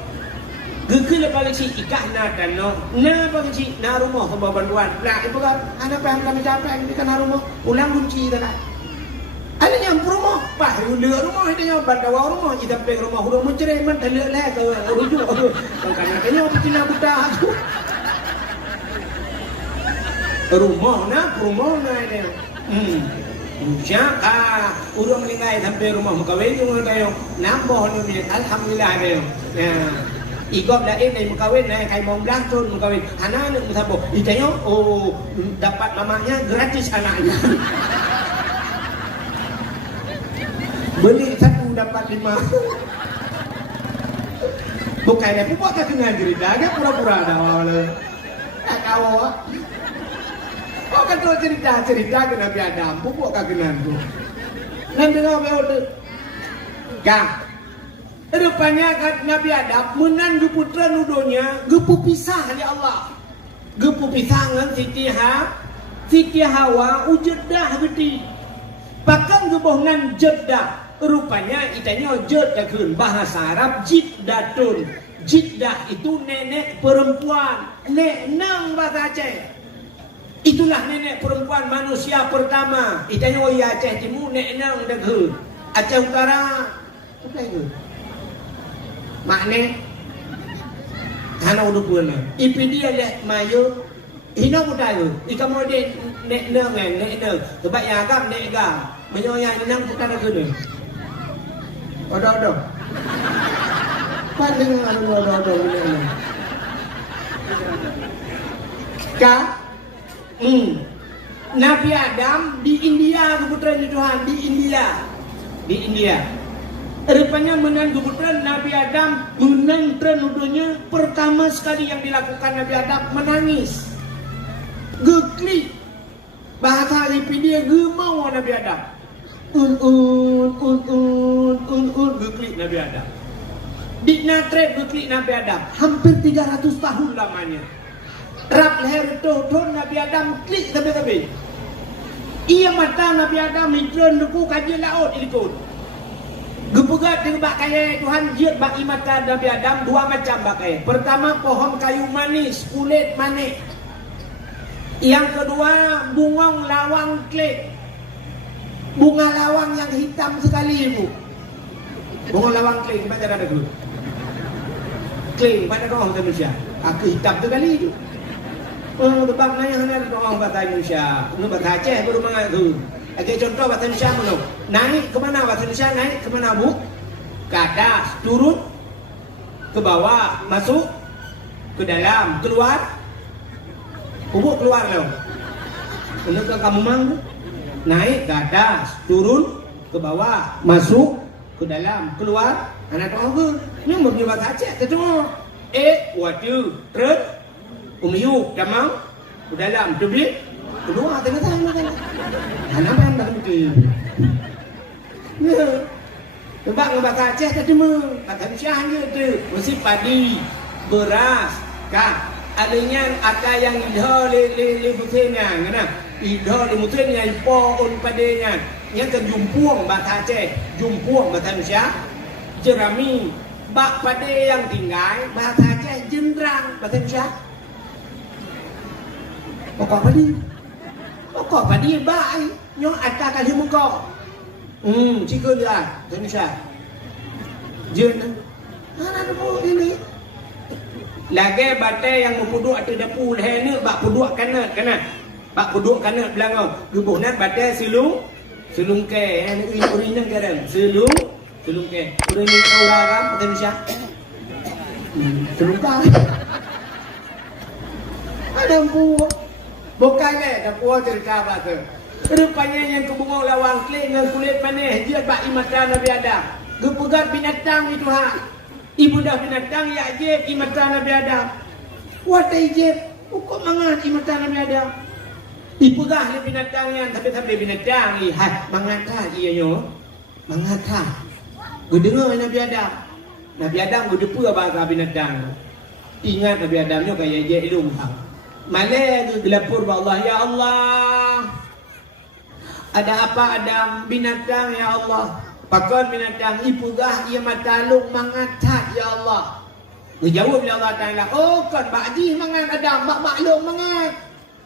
Gegel pagi si ikah na tanno. Na pagi si na rumah sabah bantuan. Lah ibu kan anak paham kami capek di kana rumah. Ulang kunci dah. Ada yang rumah, pak, lihat rumah itu yang bandawa rumah, kita peng rumah udah mencerai man, lihat lah ke rujuk, karena kayaknya betina buta tu. Rumah na ini. Siapa? Udah meninggal sampai rumah mukawin juga tayo, nambah ni, alhamdulillah tayo. Ikut dah ini mukawin, kayak mau belantun mukawin, anak musabo, itanya, dapat mamanya gratis anaknya. Beli 1 dapat 5. Bukannya pupuk tak kena cerita, dia pura-pura dah awal. Tak tahu. Oh kan tu cerita ke Nabi Adam, pupuk tak kena tu. Nanti kau betul. Gak. Rupanya kat Nabi Adam menan putra nudonya, gepu pisah ya Allah. Gepu pisah dengan Siti Hawa ujedah gede. Bahkan gebohnan jedah. Rupanya itanya jedah kun bahasa Arab jiddatun. Jiddah itu nenek perempuan. Nang bahasa Aceh. Itulah nenek perempuan manusia pertama. Itanya Aceh Timur nek nang dah kun. Aceh Utara. Apa itu? Makne hana udah punya. Ipi dia lek mayu. Hina muda tu. Ika mau dia nek nang. Sebab yang agam nek agam. Menyoyak nang kita dah kun. Ada. Pandang ada. Kak, Nabi Adam di India keputraan Tuhan di India. Rupanya menang keputraan Nabi Adam menang trenudonya pertama sekali yang dilakukan Nabi Adam menangis. Geklik bahasa Wikipedia gemau Nabi Adam. Geklik Nabi Adam. Di Natret geklik Nabi Adam. Hampir 300 tahun lamanya. Rap leher ton Nabi Adam klik tapi. Ia mata Nabi Adam mikron duku kaji laut ikut. Gepegat dengan bak kaya Tuhan jiat bagi mata Nabi Adam dua macam bak kaya. Pertama pohon kayu manis, kulit manis. Yang kedua bungong lawang klik. Bunga lawang yang hitam sekali ibu. Bunga lawang kling pada ada dulu. Kling pada orang Indonesia. Aku hitam sekali itu. Oh, bebang nanya ada orang bahasa Indonesia. Nu bahasa Aceh baru mengaku. Oke, contoh bahasa Indonesia mana? Naik ke mana bahasa Indonesia? Naik ke mana bu? Ke atas, turun, ke bawah, masuk, ke dalam, keluar. Kubuk keluar loh. Untuk kamu mang? Naik ke atas, turun, ke bawah, masuk, ke dalam, keluar. Anak tahu ke? Ini berbunyi bahasa Aceh. Ketemu. Waduh, terus, umiyuk, damang, ke dalam, tubik, keluar, tengah-tengah. Anak apa yang tak mungkin? Ya. Sebab bahasa Aceh ketemu. Kata Indonesia hanya tu. Mesti padi, beras, kah. Adanya ada yang idha le butenya, ngana. Idha le butenya ipo on padenya. Yang ke jumpuang bahasa Aceh, jumpuang bahasa Indonesia. Jerami bak pade yang tinggal bahasa Aceh jendrang bahasa Indonesia. Pokok padi bai nyo ada kali muka. Cikgu dia Indonesia. Jen. Mana ada ini? Lagi batai yang mempuduk atau dapur leher bak puduk kanan. Bak puduk kanan belakang. Gebuhnan batai silung ke. Ini urinan kadang. Silung ke. Urinan orang kan Indonesia. Silung ke. Ada buah. Bukan dapur cerita apa tu. Rupanya yang kebungong lawang kling dengan kulit manis dia bak imatan Nabi Adam. Gepegat binatang itu ha. Ibu dah binatang ya jeb imatan Nabi Adam. Watai jeb, kok mangat imatan Nabi Adam. Ibu dah le binatang yang tapi binatang ni hat mangata ia nyo. Mangata. Gedengar Nabi Adam. Nabi Adam gedepa bahasa binatang. Ingat Nabi Adam nyo kaya jeb ilmu hang. Malai gelapur ba Allah, ya Allah. Ada apa Adam binatang ya Allah? Pakon binatang ipugah ia matalung mangatat ya Allah. Dijawab oleh Allah Taala, oh kan bakji mangat Adam, maklum mangat.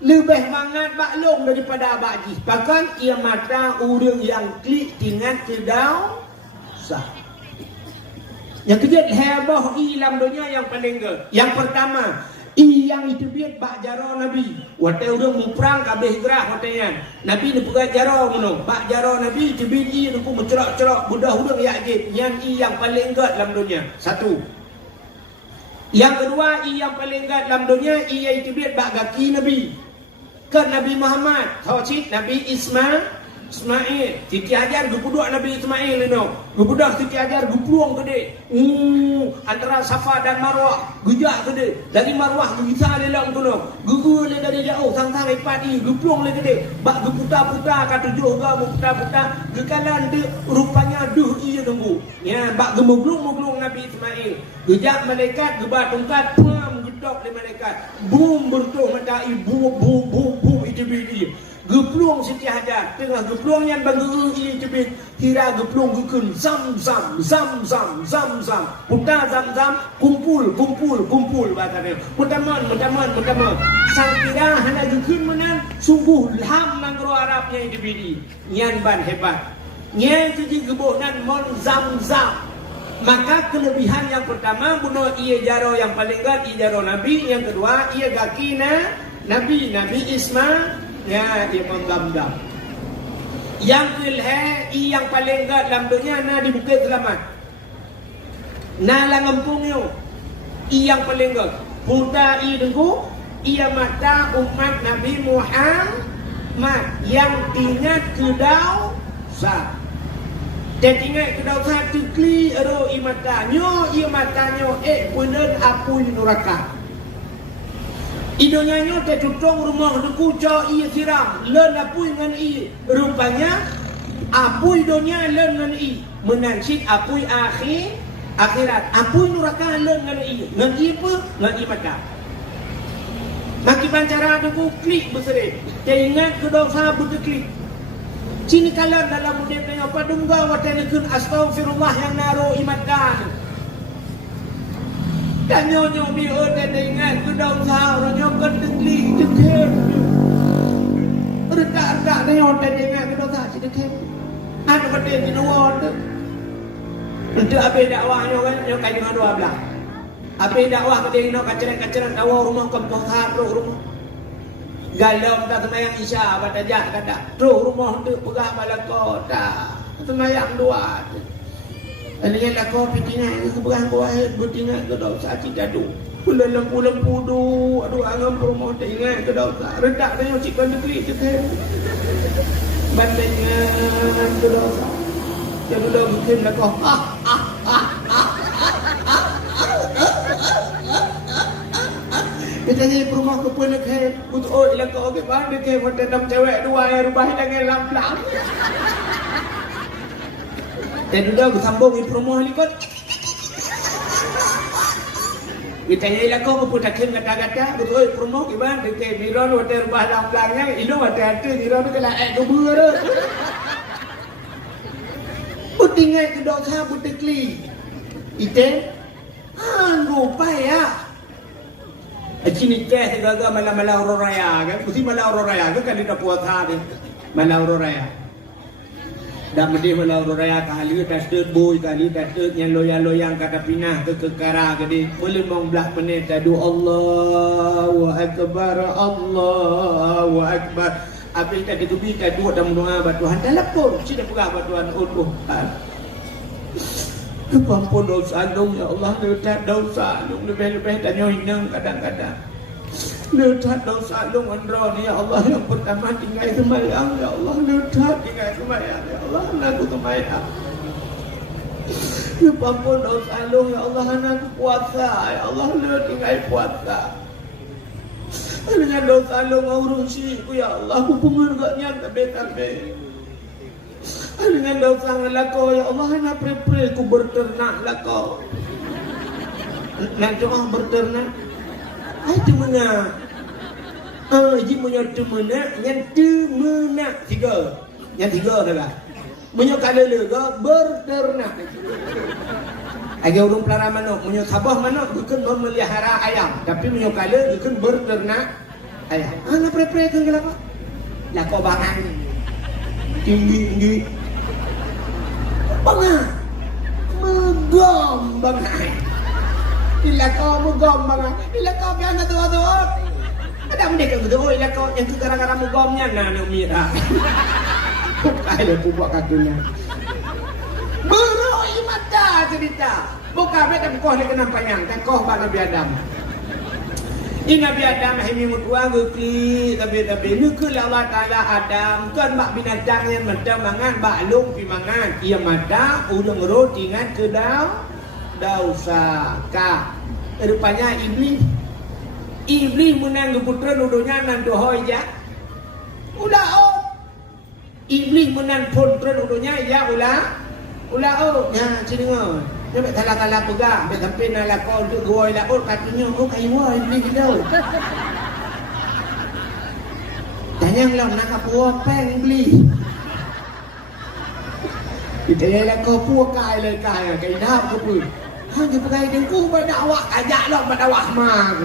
Lebih mangat maklum daripada bakji. Pakon ia mata urang yang klik tingat kedau sah. Yang kedua hebah ilam dunia yang paling ke. Yang pertama yang itu biar bak jaro Nabi. Watai urang muprang kabeh gerah wataian. Nabi ni pegat jaro mono. Bak jaro Nabi itu biji nu mencerok-cerok budah urang yakjib. Yang paling enggak dalam dunia. Satu. Yang kedua yang paling enggak dalam dunia ia itu biar bak kaki Nabi. Kan Nabi Muhammad, Tauhid Nabi Ismail. Siti Hajar gupuduk Nabi Ismail itu. Gupudak Siti Hajar gupluang gede. Antara Safa dan Marwah gejak gede. Dari Marwah gisa lelang tu no. Gugu le dari jauh sang-sang ipadi gupluang le gede. Bak geputa-puta kata juga geputa-puta gekalan de rupanya duh ia nunggu. Ya bak gemuglung-muglung Nabi Ismail. Gejak malaikat gebat tongkat pam gedok le malaikat. Bum bertuh mata bum itu biji. Gepluang Siti Hajar tengah gepluang yang banggu ini jebit kira gepluang gukun zam putar zam kumpul bahasa dia mutaman sang kira hana gukun menan sungguh ham mangro Arabnya ini bidi nyan ban hebat nyan jadi gebonan mon zam. Maka kelebihan yang pertama bunuh ia jaro yang paling gad ia jaro Nabi, yang kedua ia gakina Nabi Ismail. Ya, dia menggam-gam. Yang kelih yang paling gad dalam dunia na di Bukit Selamat. Na langempungnya. Yang paling gad. Puta dengku ia mata umat Nabi Muhammad yang tinggal kedau sah. Dan tinggal kedau sah tukli ero imatanya, ia matanya punen apui neraka. Idonya nyo te tutong rumah duku co ia siram len apui ngan i rupanya Apui dunia leun ngan i, menancit apui akhirat. Apui neraka leun ngan i. Ngan i apa? Ngan i mata. Maki pancara aku klik berseret. Dia ingat ke dosa berklik. Cini kalan dalam mudah dengan apa dungga watanakun astaghfirullah yang naruh imatkan. Dan nyonya biar dia ingat ke dosa orang nyokot klik dekat. Redak-redak dia orang dia ingat ke dosa dekat. Ada benda di luar tu. Untuk apa dakwahnya kan nyokot dengan dua belah. Apa dakwah ke dia nak kaceran dakwah rumah kompohar rumah. Galau tak semayang isya pada jah kata. Terus rumah tu pegah bala kota. Semayang dua. Ini lah kau pitingan ke pegah kuah bertingan ke dosa tidak tu. Pula lempu tu. Aduh angam rumah tak ingat ke dosa. Redak dia cik kan diklik cik. Bandingan ke dosa. Jadi dah mungkin lah kau. Katanya rumah ke pun ke untuk ilang kau ke mana ke hotel enam cewek dua yang rumah dengan lam-lam. Dan dah bersambung di rumah ni kot. Katanya ilang kau ke pun tak kata-kata betul rumah ke mana ke miron hotel rumah lam-lamnya itu hati-hati miron ke lah dua tu. Putingai ke dosa putekli. Ite lupa ya. Cini teh gaga malam-malam orang raya kan, mesti malam orang raya kan dia puasa dia, malam orang raya. Dah mesti malam orang raya kali dah start boy kali dah start yang loyang kata pinah ke kekara gede, boleh belah menit dah doa Allahu Akbar. Habis dah dikebi dah dua dah mendoa batu Tuhan dah lapor, sini pegah batu Tuhan utuh. Kepampun dosa dong ya Allah, letak dosa dong lebih-lebih tanya hinang kadang-kadang. Letak dosa dong andro ni ya Allah yang pertama tinggal semayang ya Allah, letak tinggal semayang ya Allah, anakku semayang. Kepampun dosa dong ya Allah, anakku puasa ya Allah, letak tinggal puasa. Dengan dosa dong urusi ku ya Allah, hubungan gak nyata beta-beta. Dengan dosa ngelako ya Allah nak pre-pre ku berternak lako. Nak cuma berternak. Ai temena. Ji munyo temena yang temena tiga. Yang tiga dah. Munyo kalele ga berternak. Age urung pelara manuk, munyo sabah manuk bukan memelihara ayam, tapi munyo kalele bukan berternak ayam. Nak pre-pre ke lako. Lako barang tinggi. Bangah megom bangah ila kau megom bangah ila kau biasa doa ada mereka gitu ila kau yang tu gara-gara megomnya nah mira kai le buat katuna beroi mata cerita buka beta buka le kena panjang kan kau bang Nabi Adam ini Nabi Adam hemi mutua gukli tapi nukul Allah Ta'ala Adam kan bak binatang yang mata mangan bak lung pi mangan ia mata udang roti ingat ke dosa ka rupanya iblis menang putra nudunya nan dohoi ja ulah iblis menang putra nudunya ya ulah ya sini ngau dia salah-salah pegang, dia sampai nak lakau untuk gua lakau katanya, oh kayu wah ini dia. Tanya lah nak apa peng beli. Kita lakau puak kai dah ke pun. Hanya pakai dengku berdakwah ajak lah berdakwah mah.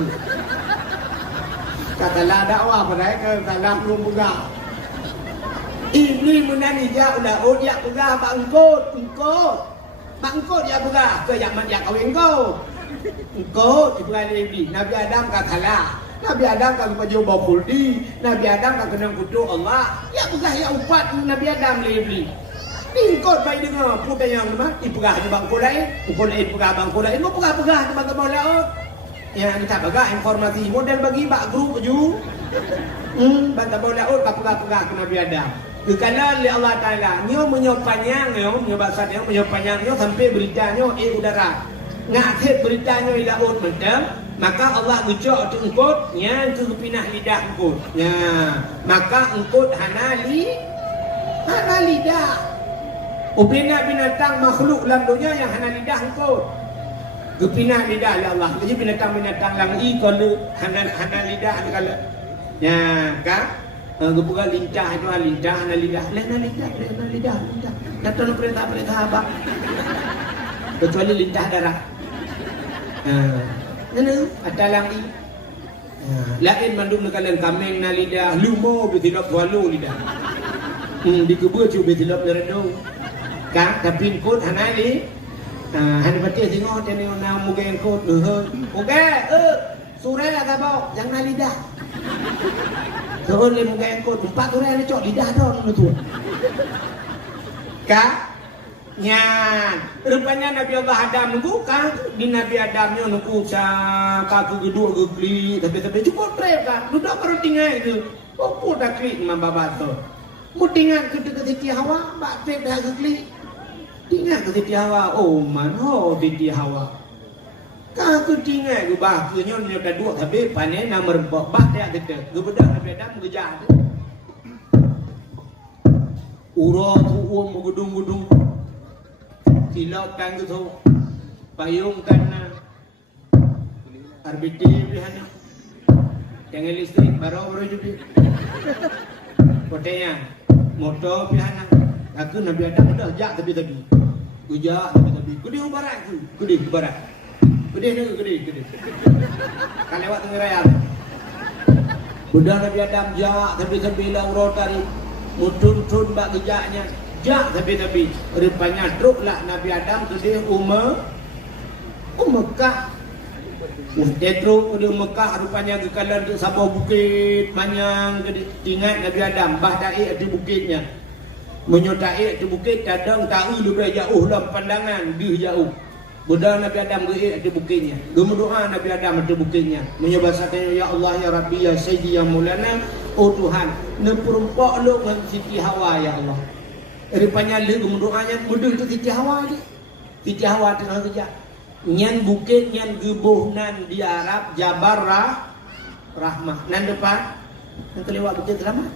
Katalah dakwah pada ke dalam belum pegang. Iblis menani dia udah dia pegang bangkot. Bangkot dia pegah ke yang dia kahwin kau. Engkau diperali iblis. Nabi Adam katalah. Nabi Adam kan baju bakuldi. Nabi Adam kan kena kudu Allah. Ya pegah ya upat Nabi Adam le iblis. Engkau baik dengar punya yang mana? Dipegah di bangkot lain. Pukul lain pegah bangkot lain. Mau pegah teman-teman lain. Ya kita pegah informasi model bagi bak grup ju. Bantabau laut pegah ke Nabi Adam. Kerana oleh Allah Ta'ala nyo menyopanyang nyo bahasa nyo menyopanyang nyo sampai beritanya udara ngakhir beritanya laut mendam maka Allah ngejok tu engkot yang ke pinah lidah engkot ya maka engkot hanali Hana lidah. Ubina binatang makhluk dalam dunia yang hana lidah engkau. Gepina lidah ya Allah. Jadi binatang-binatang lang kalau hana lidah kalau. Ya, kan? Gebuka lincah itu lincah hana lidah. Lena lidah. Datang perintah abang. Kecuali lincah darah. Ini ada lang lain mandum kalian kameng na lidah lumo betilap walu lidah di kebun cuba betilap leredo kan tapi kot hanali hana batia tengok tadi na mugen kot oke sore lah kabau jangan lidah turun le mugen kot 4 sore ni cok lidah dah tu ka nyan rupanya Nabi Allah Adam nunggu kan di Nabi Adamnya nunggu kaku gedua gegli tapi cukup trep kan duduk baru tinggal itu apa dah klik dengan babat tu mu tinggal ke Siti Hawa bak trep dah gegli tinggal ke Siti Hawa oh man Siti Hawa kaku tinggal ke bah ke nyon dah dua tapi panen nama rempok bah dia kata gebedah Nabi Adam gejar urut gedung silaukan gitu payungkan RBT pilihannya jangan listrik baru jadi kotanya motor pilihannya aku Nabi Adam udah jak tapi ujak tapi gede barat tu gede kan lewat tengah raya udah Nabi Adam jak tapi lah urut tadi mutun bak gejaknya jak tapi rupanya truklah Nabi Adam ke dia Mekah. Dia truk ke Mekah rupanya ke kalan tu sabah bukit manyang ke tinggal Nabi Adam bah daik di bukitnya. Menyodaik di bukit kadang tahu lebih jauh dalam pandangan dia jauh. Budak Nabi Adam ke di bukitnya. Berdoa Nabi Adam di bukitnya. Menyebasatnya ya Allah ya Rabbi ya Sayyidi ya Maulana oh Tuhan nepurmpok lu dengan Siti Hawa ya Allah. Rupanya lu berdoanya mudah tu Siti Hawa ni. Siti Hawa tu nak kerja. Nyan bukit nyan gebuh nan di Arab Jabar Rahmah. Nan depan nan kelewat bukit selamat.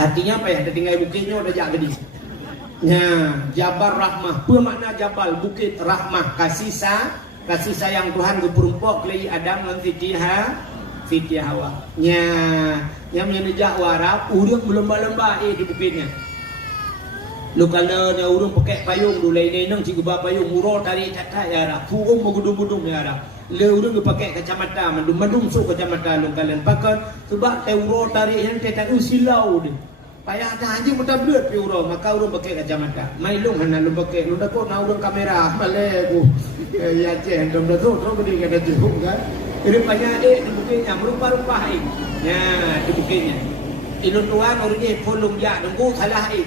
Artinya apa ya? Ada tinggal bukitnya udah jak gede. Nah, Jabar Rahmah. Apa makna Jabal? Bukit Rahmah. Kasih sayang Tuhan gepurumpok kelai Adam dan Siti Hawa. Yang menjak warap, urang berlembah-lembah di bukitnya. Lu kalau dia urang pakai payung dulu ini nang cikgu payung murah tarik catat ya Arab. Fuung megudung-gudung ya Arab. Le urang pakai kacamata, mandum sok kacamata lu kalian pakai sebab teuro tarik yang tetak silau dia. Payah dah anjing mudah belut pi urang, maka urang pakai kacamata. Mai lu hana lu pakai lu dah kau na urang kamera male aku. Ya cen dom dah tu gede kada jauh kan. Rupanya di bukitnya merupa-rupa air. Ya, di bukitnya. Ilun tuan orangnya polong jak nunggu salah air.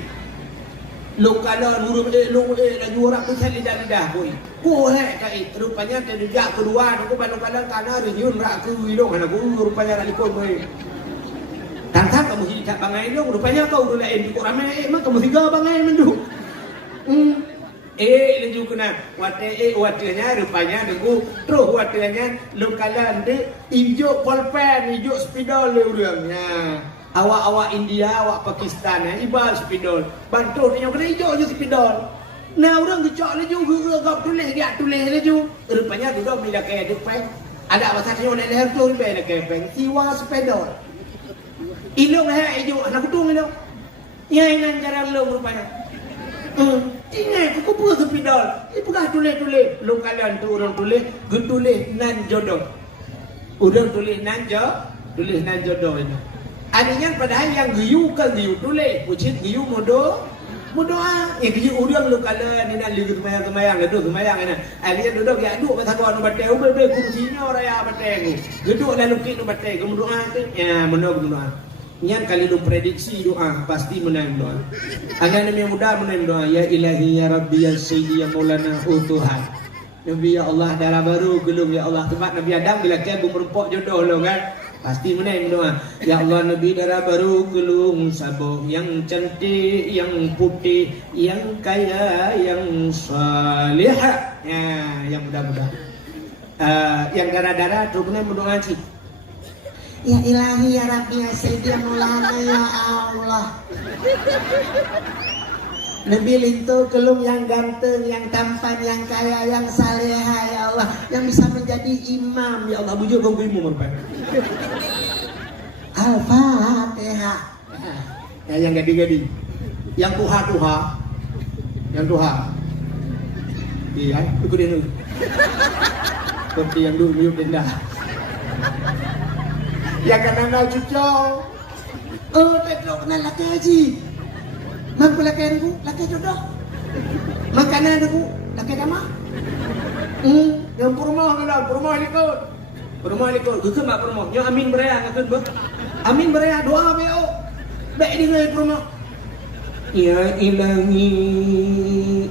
Lokala nurut dan juara tu saya lidah boy. Ko kai rupanya tadi jak kedua nunggu balong-balong kana renyun rak ku ilong ana ku rupanya nak likon boy. Tantang kamu hidup bangai dong rupanya kau dulu di ramai mak kamu tiga bangai menduk. Lanjut kena watenya rupanya nunggu terus watenya lokala de hijau polpen hijau spidol urangnya. Awak India, awak Pakistan ibal spidol. Bantu dia kena hijau je spidol. Nah orang kecok le juga gap tulis le ju. Rupanya duduk bila kayak depeng. Ada bahasa dia oleh leher tu lebih nak kepeng. Siwa spidol. Ilong hijau anak kutung itu. Ya ini cara lo rupanya. Tinggal aku buat spidol. Ibu kah tulis. Lu kalian tu orang tulis, tulis nan jodoh. Orang tulis nan jodoh itu. Adanya padahal yang giyu tulis, pucit giyu modoh yang giyu urang lu kala ni nak lihat kemayang ini. Alia duduk ya duduk kata kawan batai, ubel kursinya raya batai. Duduk dalam kit batai, kemudoa tu, ya mendoa. Nyan kali lu prediksi doa pasti menang doa. Anak yang muda menang doa, ya Ilahi ya Rabbi ya Sayyidi ya Maulana oh Tuhan. Nabi ya Allah darah baru gelung ya Allah. Sebab Nabi Adam bila dia berempok jodoh lo kan. Pasti menang doa. Ya Allah Nabi darah baru gelung sabuk yang cantik, yang putih, yang kaya, yang salih. Ya, yang mudah-mudah. Yang darah-darah tu benar berdoa sih. Ya ilahi ya Rabbi ya Sayyidi ya Maulana ya Allah. Nabi lintu kelum yang ganteng, yang tampan, yang kaya, yang saleha ya Allah, yang bisa menjadi imam ya Allah. Bujur bangku merpa. Al-Fatihah. Ya yang gading-gading, yang tuha, yang tuha. Iya, ikutin dulu. Seperti yang dulu yuk dah. Yang kanan nak cucok. Tetap kenal laki haji. Mampu laki aku, laki jodoh. Makanan aku, laki damah. Yang purmah kenal, purmah likut. Purmah likut, gugur mak purmah. Yang amin berea ngakut ber. Amin berea doa beo. Baik di ngai purmah. Ya ilahi.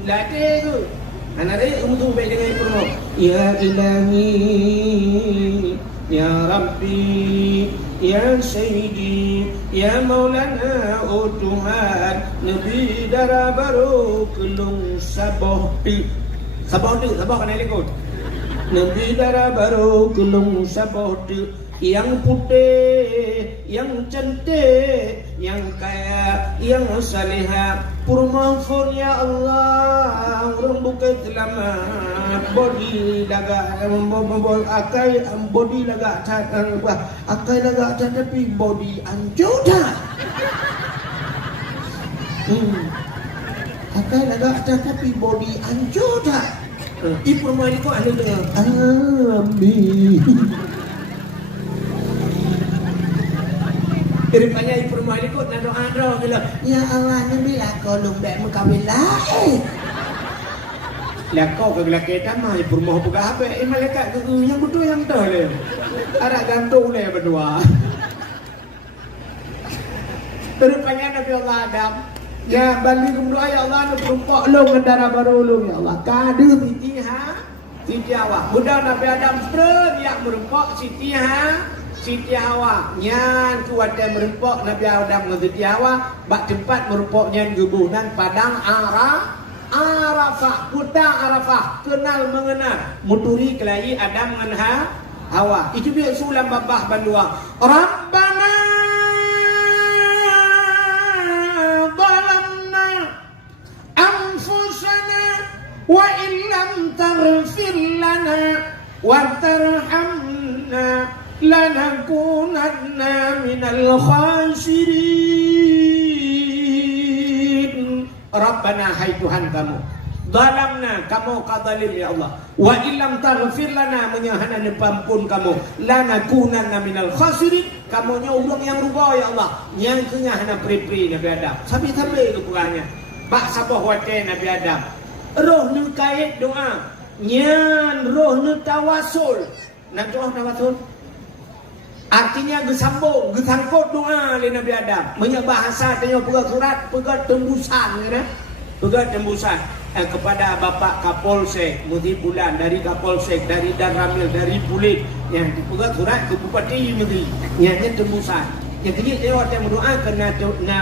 Laki tu. Anak dia umur baik di ngai purmah. Ya ilahi. Ya Rabbi, Ya Sayyidi, Ya Maulana, oh Tuhan, Nabi darah baru kelung sabah di sabah kena ikut. Nabi darah baru kelung sabah di yang putih, yang cantik, yang kaya, yang salihah. Purmafur ya Allah, bukan selamat body laga akai body laga akai laga tapi body anjuda. Akai laga tapi body anjuda. Ibu rumah ini kok ada dengan amin. Rupanya ibu rumah ini kok nak doa bila ya Allah ni bila kau lumbek mengkawin lah. Lah kau ke lelaki mah ibu rumah buka HP malaikat ke yang betul yang dah le. Arak gantung le berdua. Rupanya Nabi Allah Adam ya balik berdoa ya Allah nak perempak lu darah baru lu ya Allah. Kadu Siti Hawa. Budak Nabi Adam pun yang merempak Siti Hawa nyan kuatnya merempok Nabi Adam dengan Siti Hawa bak tempat merempoknya gubunan padang Arafah putang Arafah kenal mengenal muturi kelahi Adam dengan Hawa itu dia sulam babah bandua Rabbana zalamna anfusana wa illam taghfir lana wa tarhamna lanakunanna minal khasirin. Rabbana hai Tuhan kamu zalamna kamu kadzalim ya Allah wa illam taghfir lana menyahana nepampun kamu lanakunanna minal khasirin kamu nya urang yang ruba ya Allah yang kenyahana pri-pri Nabi Adam sabi-sabi itu kurangnya pak sabah wate Nabi Adam roh nu kait doa nyan roh nu tawasul nak doa tawasul artinya gesambung, gesangkut doa oleh Nabi Adam. Banyak bahasa tanya pegang surat, pegang tembusan kan? Pegang tembusan kepada Bapak Kapolsek Mudi Bulan dari Kapolsek dari Dan Ramil dari Pulit yang pegang surat ke Bupati Negeri. Yang tembusan. Yang kini lewat yang berdoa kena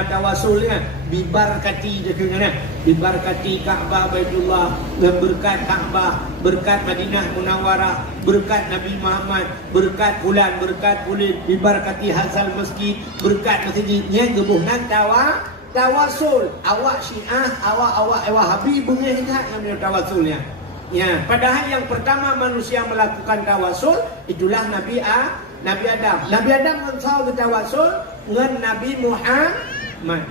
tawasulnya bibarkati dia kena bibarkati Ka'bah Baitullah berkat Ka'bah berkat Madinah Munawwarah berkat Nabi Muhammad berkat bulan berkat kulit bibarkati hazal masjid berkat masjidnya gebuhnan tawasul awak Syiah awak Wahabi bunyi hendak ngambil tawasulnya ya padahal yang pertama manusia melakukan tawasul itulah Nabi Adam. Nabi Adam mensau bertawasul dengan Nabi Muhammad.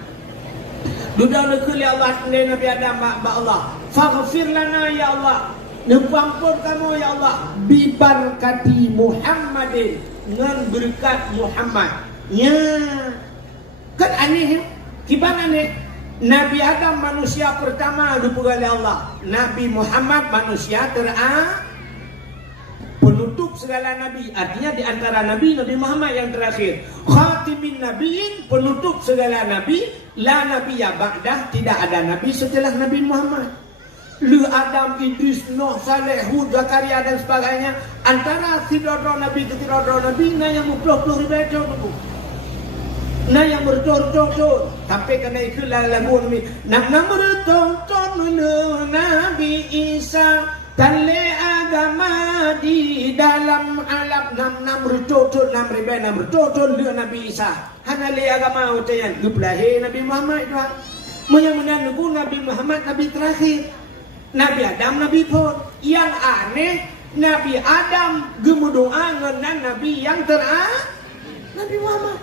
Duda nekuli Allah dengan Nabi Adam ba Allah. Faghfir lana ya Allah. Nempampun kamu ya Allah bi barakati Muhammadin dengan berkat Muhammad. Ya. Kan aneh. Kibang aneh. Nabi Adam manusia pertama dipugali Allah. Nabi Muhammad manusia penutup segala nabi, artinya di antara nabi Muhammad yang terakhir. Khatimin nabiin, penutup segala nabi, la nabiyya ba'dah, tidak ada nabi setelah Nabi Muhammad. Lu Adam, Idris, Nuh, Saleh, Hud, Zakaria dan sebagainya, antara tidadra nabi ke tidadra nabi, na yang muploh-ploh ribaca dulu. Na yang bertor-tor sampai kena ikut lagu ni. Nak bertor-tor Nabi Isa, Tale agama di dalam alam nam bercocok nam ribai nam bercocok dengan Nabi Isa. Hanali agama utayan gublahe Nabi Muhammad itu. Menyamunan Nabi Muhammad Nabi terakhir. Nabi Adam Nabi pun. Yang aneh Nabi Adam gemudoa dengan Nabi yang terakhir Nabi Muhammad.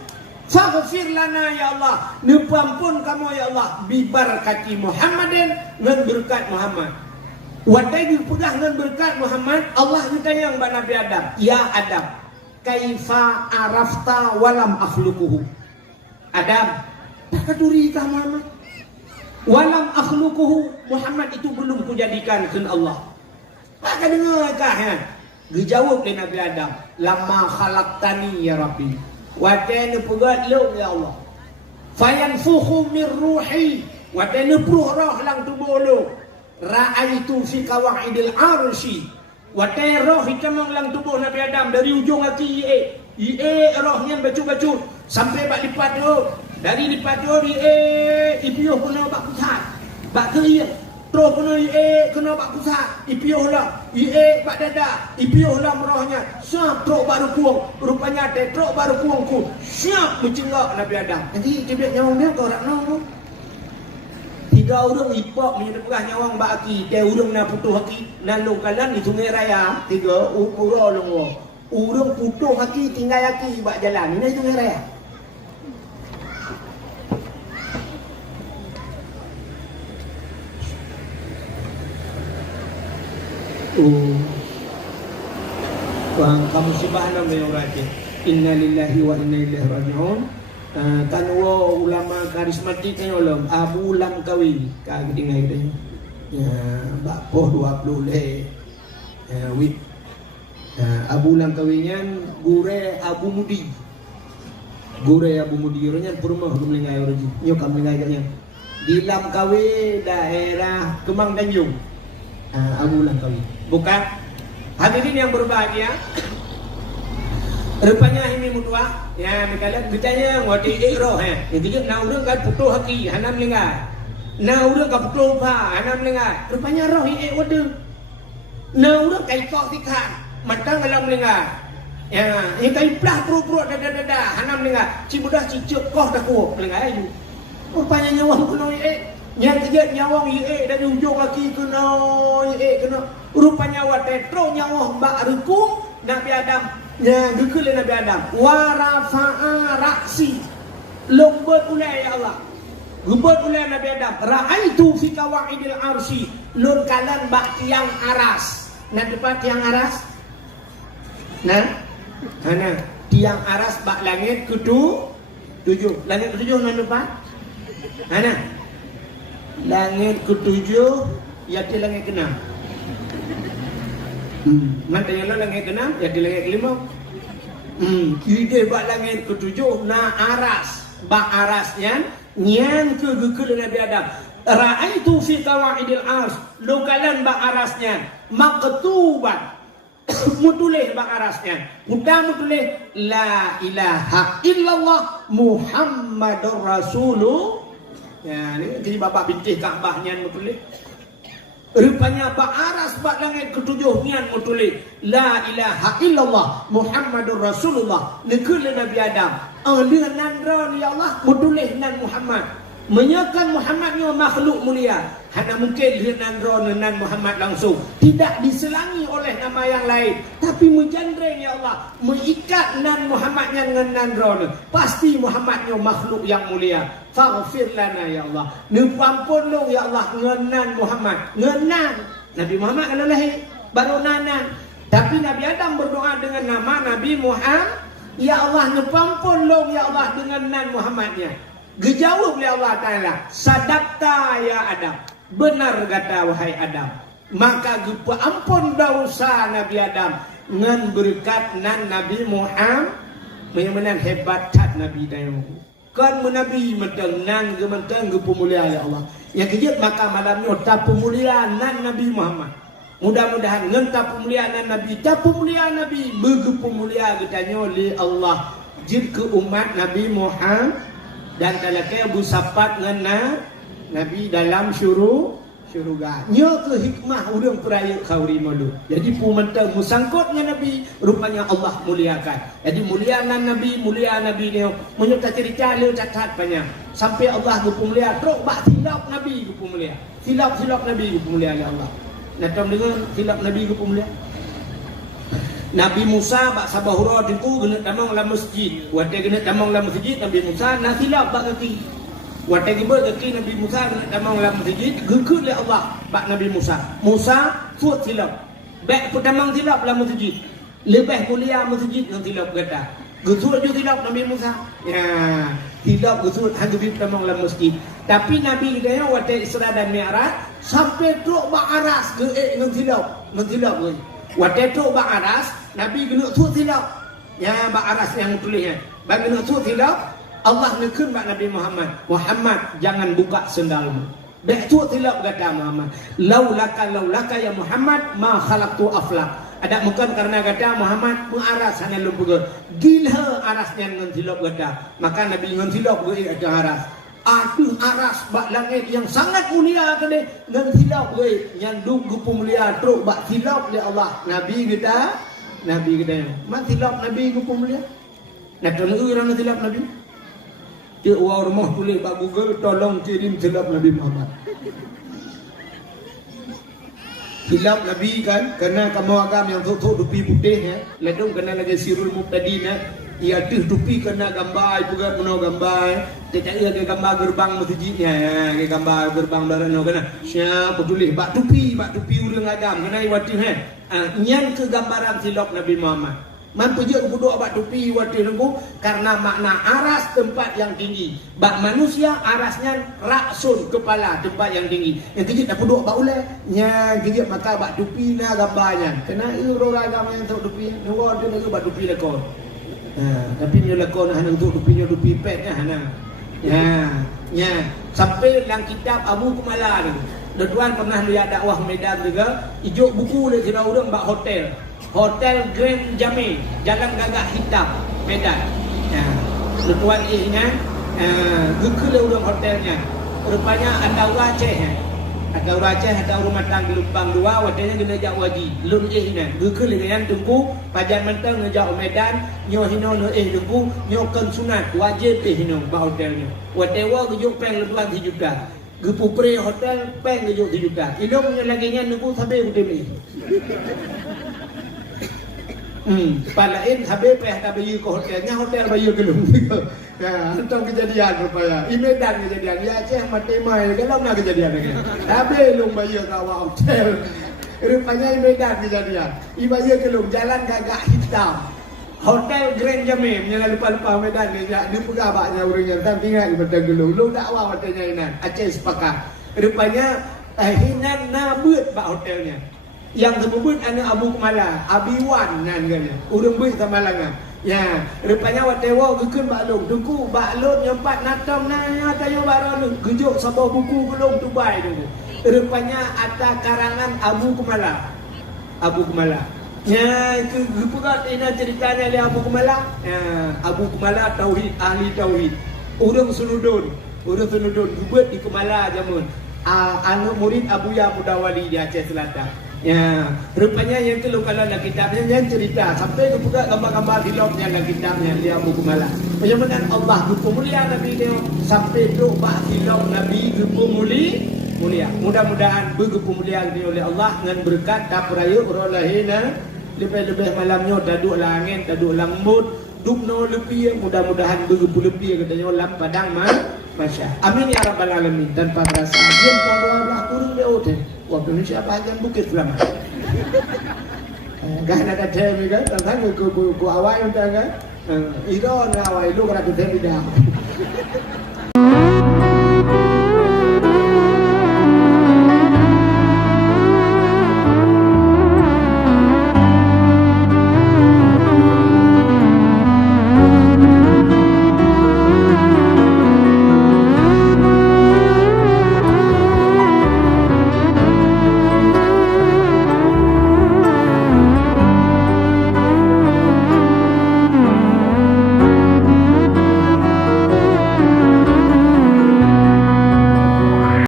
Faghfir lana ya Allah, nupampun kamu ya Allah bi barakati Muhammadin ngan berkat Muhammad. Wadai dipegah ngan berkat Muhammad, Allah ditanya yang Nabi Adam, ya Adam, kaifa arafta walam akhluquhu. Adam, tak kaduri ka Muhammad. Walam akhluquhu, Muhammad itu belum kujadikan ke Allah. Tak dengar kah ya? Dijawab oleh Nabi Adam, lama khalaqtani ya Rabbi. Wadai pegat lu ya Allah. Fayanfukhu min ruhi. Wadai pruh roh lang tubuh lu. Ra'aitu fi qawaidil arsy. Wadai roh hitamang lang tubuh Nabi Adam dari ujung kaki ie rohnya bacu-bacu sampai bak lipat tu. Dari lipat tu ipiuh kena bak pusat. Bak ke terus kena bak pusat. Ipiuh lah. Bak dada. Ipiuh lah rohnya. Siap teruk baru kuang. Rupanya teruk baru kuangku. Siap mencengak Nabi Adam. Nanti dia nyawang dia kau nak nong. 3 orang ipok menyebutkan nyawang bak aki. Dia urang nak putus aki. Nalung kalan di Sungai Raya. 3 orang long. Urang putus aki tinggal aki bak jalan. Ini Sungai Raya. Wang kamu subhanallah yang raja. Inna lillahi wa inna ilaihi raji'un. Kan wa ulama karismatik kan ulama Abu Lamkawi ka tinggal kita. Ya, bak poh 20 le. Wit. Abu Lamkawi nyan gure Abu Mudi. Gure Abu Mudi orangnya purma kemelingai orang. Nyo kemelingai kan di Lamkawi daerah Kemang Tanjung. Abu Lamkawi. Bukan. Hadirin yang berbahagia. Rupanya ini mutua. Ya, mereka bertanya wadi roh Yang tiga na urang kan putus haki hanam lengai. Na urang kan putus pa hanam lengai. Rupanya roh wadi. Na urang kai kok tikhan matang alam lengai. Ya, ini kai plah pro dada hanam lengai. Cibudah cicuk koh taku lengai ayu. Rupanya nyawang kuno yang tiga nyawang dari ujung kaki kena rupanya watetro nyawang bak ruku Nabi Adam yang gekul Nabi Adam warafa'a raksi lombat ulai ya Allah lombat ulai Nabi Adam ra'aitu fi qawaidil arsy lun kalan bak tiang aras nah depan tiang aras nah mana tiang aras bak langit ketujuh langit ketujuh nah depan mana langit ketujuh yaitu langit keenam. Matanya lo langit keenam yaitu langit kelima. Ide bak langit ketujuh na aras bak arasnya nyan ke gekul Nabi Adam. Ra'aitu fi qawaidil ars lokalan bak arasnya maktuban mutulih bak arasnya. Mudah mutulih la ilaha illallah Muhammadur Rasulullah. Ya, ni jadi bapak bintih Kaabah nyan mutulih. Rupanya bak aras bak langit ketujuh nyan mutulih. La ilaha illallah Muhammadur Rasulullah. Nekul Nabi Adam. Dengan nandra ni Allah mutulih nan Muhammad. Menyakan Muhammadnya makhluk mulia. Hanya mungkin dengan nan Muhammad langsung. Tidak diselangi oleh nama yang lain. Tapi menjandreng ya Allah. Mengikat nan Muhammadnya dengan nandra. Pasti Muhammadnya makhluk yang mulia. Faghfir lana ya Allah. Nupampun lu ya Allah ngenan Muhammad. Ngenan. Nabi Muhammad kan lahir baru nanan. Tapi Nabi Adam berdoa dengan nama Nabi Muhammad. Ya Allah nupampun lu ya Allah dengan nan Muhammadnya. Dijawab oleh Allah Ta'ala. Sadaqta ya Adam. Benar kata wahai Adam. Maka gupa ampun dosa Nabi Adam. Ngan berkat nan Nabi Muhammad. Memang hebat tat Nabi Dayu. Kan menabi mentenang gementang ge pemuliaan ya Allah. Yang kejut maka malamnya tak pemuliaan nan Nabi Muhammad. Mudah-mudahan ngentah pemuliaan nan Nabi, tak pemuliaan Nabi, bege pemuliaan getanya oleh Allah. Jid ke umat Nabi Muhammad dan talakai Abu Sapat ngena Nabi dalam syurga syurga. Nya ke hikmah urang peraya kauri malu. Jadi pumenta musangkut dengan Nabi, rupanya Allah muliakan. Jadi mulia Nabi dia. Menyerta cerita leu catat banyak. Sampai Allah gupu mulia, teruk bak silap Nabi gupu mulia. Silap Nabi gupu mulia ya Allah. Nak tahu dengar silap Nabi gupu mulia? Nabi Musa bak sabahura dengku kena tamang dalam masjid. Wate kena tamang dalam masjid Nabi Musa nak silap bak kaki. Wate gibe kaki Nabi Musa kena tamang dalam masjid, gekut oleh Allah bak Nabi Musa. Musa fuat silap. Bak pertamang silap dalam masjid. Lebih mulia masjid yang silap kata. Gesut je silap Nabi Musa. Ya, silap gesut hang bi tamang dalam masjid. Tapi Nabi dia wate Isra dan Mi'raj sampai truk bak aras ke dengan silap. Mensilap ke. Wate truk bak aras, Nabi kena suat silap. Ya, bak aras yang tulisnya. Bak kena suat silap. Allah nekun bak Nabi Muhammad jangan buka sendalmu. Dek tu tilap kata Muhammad. Laulaka ya Muhammad ma khalaqtu aflak. Ada bukan karena kata Muhammad mengaras hanya lumpuh. Gila arasnya dengan tilap kata. Maka Nabi dengan tilap ge ada aras. Aduh aras bak langit yang sangat mulia tadi dengan tilap ge yang duk mulia truk bak tilap ya Allah. Nabi kita man tilap Nabi mulia. Nak tahu orang tilap Nabi? Dia orang rumah boleh bak Google tolong kirim silap Nabi Muhammad. Silap Nabi kan kerana kamu agam yang tutup dupi putih ya. Ledung kena lagi sirul muqtadin ya. Ia tuh dupi kena gambar juga puno gambar. Tidak ada gambar gerbang masjidnya ya. Gambar gerbang barano kena. Siapa tulis bak dupi urang agam kena iwati ha. Nyan ke gambaran silap Nabi Muhammad. Mampu je buduk bak tupi wati nunggu karena makna aras tempat yang tinggi. Bak manusia arasnya raksun kepala tempat yang tinggi. Yang kejut dah buduk bak ulai. Yang kejut mata bak tupi na gambarnya. Kena orang agama yang tahu tupi. Nunggu dia nak bak tupi lekor. Tapi dia lekor nak untuk tupi pet hana. Ya. Sampai dalam kitab Abu Kumala ni. Tuan pernah lihat dakwah Medan juga. Ijuk buku dia kira orang bak hotel. Hotel Grand Jamil, Jalan Gagak Hitam, Medan. Ya. Tuan ihnya, gekele urang hotelnya. Rupanya ada wajah. Ada wajah, ada rumah tangga Lumpang 2, wajahnya kena jak waji. Lun ihnya, gekele dengan tunggu pajan mentang ngejak Medan, nyo hino no tunggu, nyo kan sunat wajib hino ba hotelnya. Watewa gejuk peng tuan 3 juta. Gepu pre hotel peng gejuk 3 juta. Ilmu lagi nya nunggu sampai hotel ni. Palain habis tak bayu ke hotelnya, hotel bayu gelung. Ya, tentang kejadian rupanya. Imedan kejadian. Ya Aceh mati mai kalau nak kejadian lagi. Habis lung bayu ke hotel. Rupanya Imedan kejadian. Bayu gelung Jalan Gagak Hitam. Hotel Grand Jamil yang lupa Medan ni. Dia pegah baknya orangnya tak tinggal di Medan gelung. Lu dakwah hotelnya Inan. Aceh sepakat. Rupanya hinan nabut bak hotelnya. Yang terbubut anak Abu Kumala, Abiwan nan kena. Urang bui sama langan. Ya, rupanya watewa gekun baklong, tunggu baklong nyempat natam nanya tayo baron gejuk sabah buku gelong Dubai tu. Rupanya ada karangan Abu Kumala. Ya, kepukat ini ceritanya oleh Abu Kumala. Ya, Abu Kumala tauhid, ahli tauhid. Urang sunudun gebut di Kumala jamun. Anu murid Abu Ya Mudawali di Aceh Selatan. Ya, rupanya yang kalau dalam kitabnya yang cerita sampai ke buka gambar-gambar filmnya dalam kitabnya dia Abu Kumala. Bagaimana Allah mulia Nabi dia sampai tu bak film Nabi mulia. Mudah-mudahan begitu mulia dia oleh Allah dengan berkat dapraya berolahina lebih-lebih malamnya daduk langit, daduk lembut, dukno lebih mudah-mudahan begitu lebih katanya lam padang masya. Amin ya rabbal alamin. Tanpa terasa jam 12 kurang dia hotel. Waktu Indonesia bahagian Bukit Selamat. Kan ada temi kan, tentang ku awal kan. Iro na awal lu kena temi dah.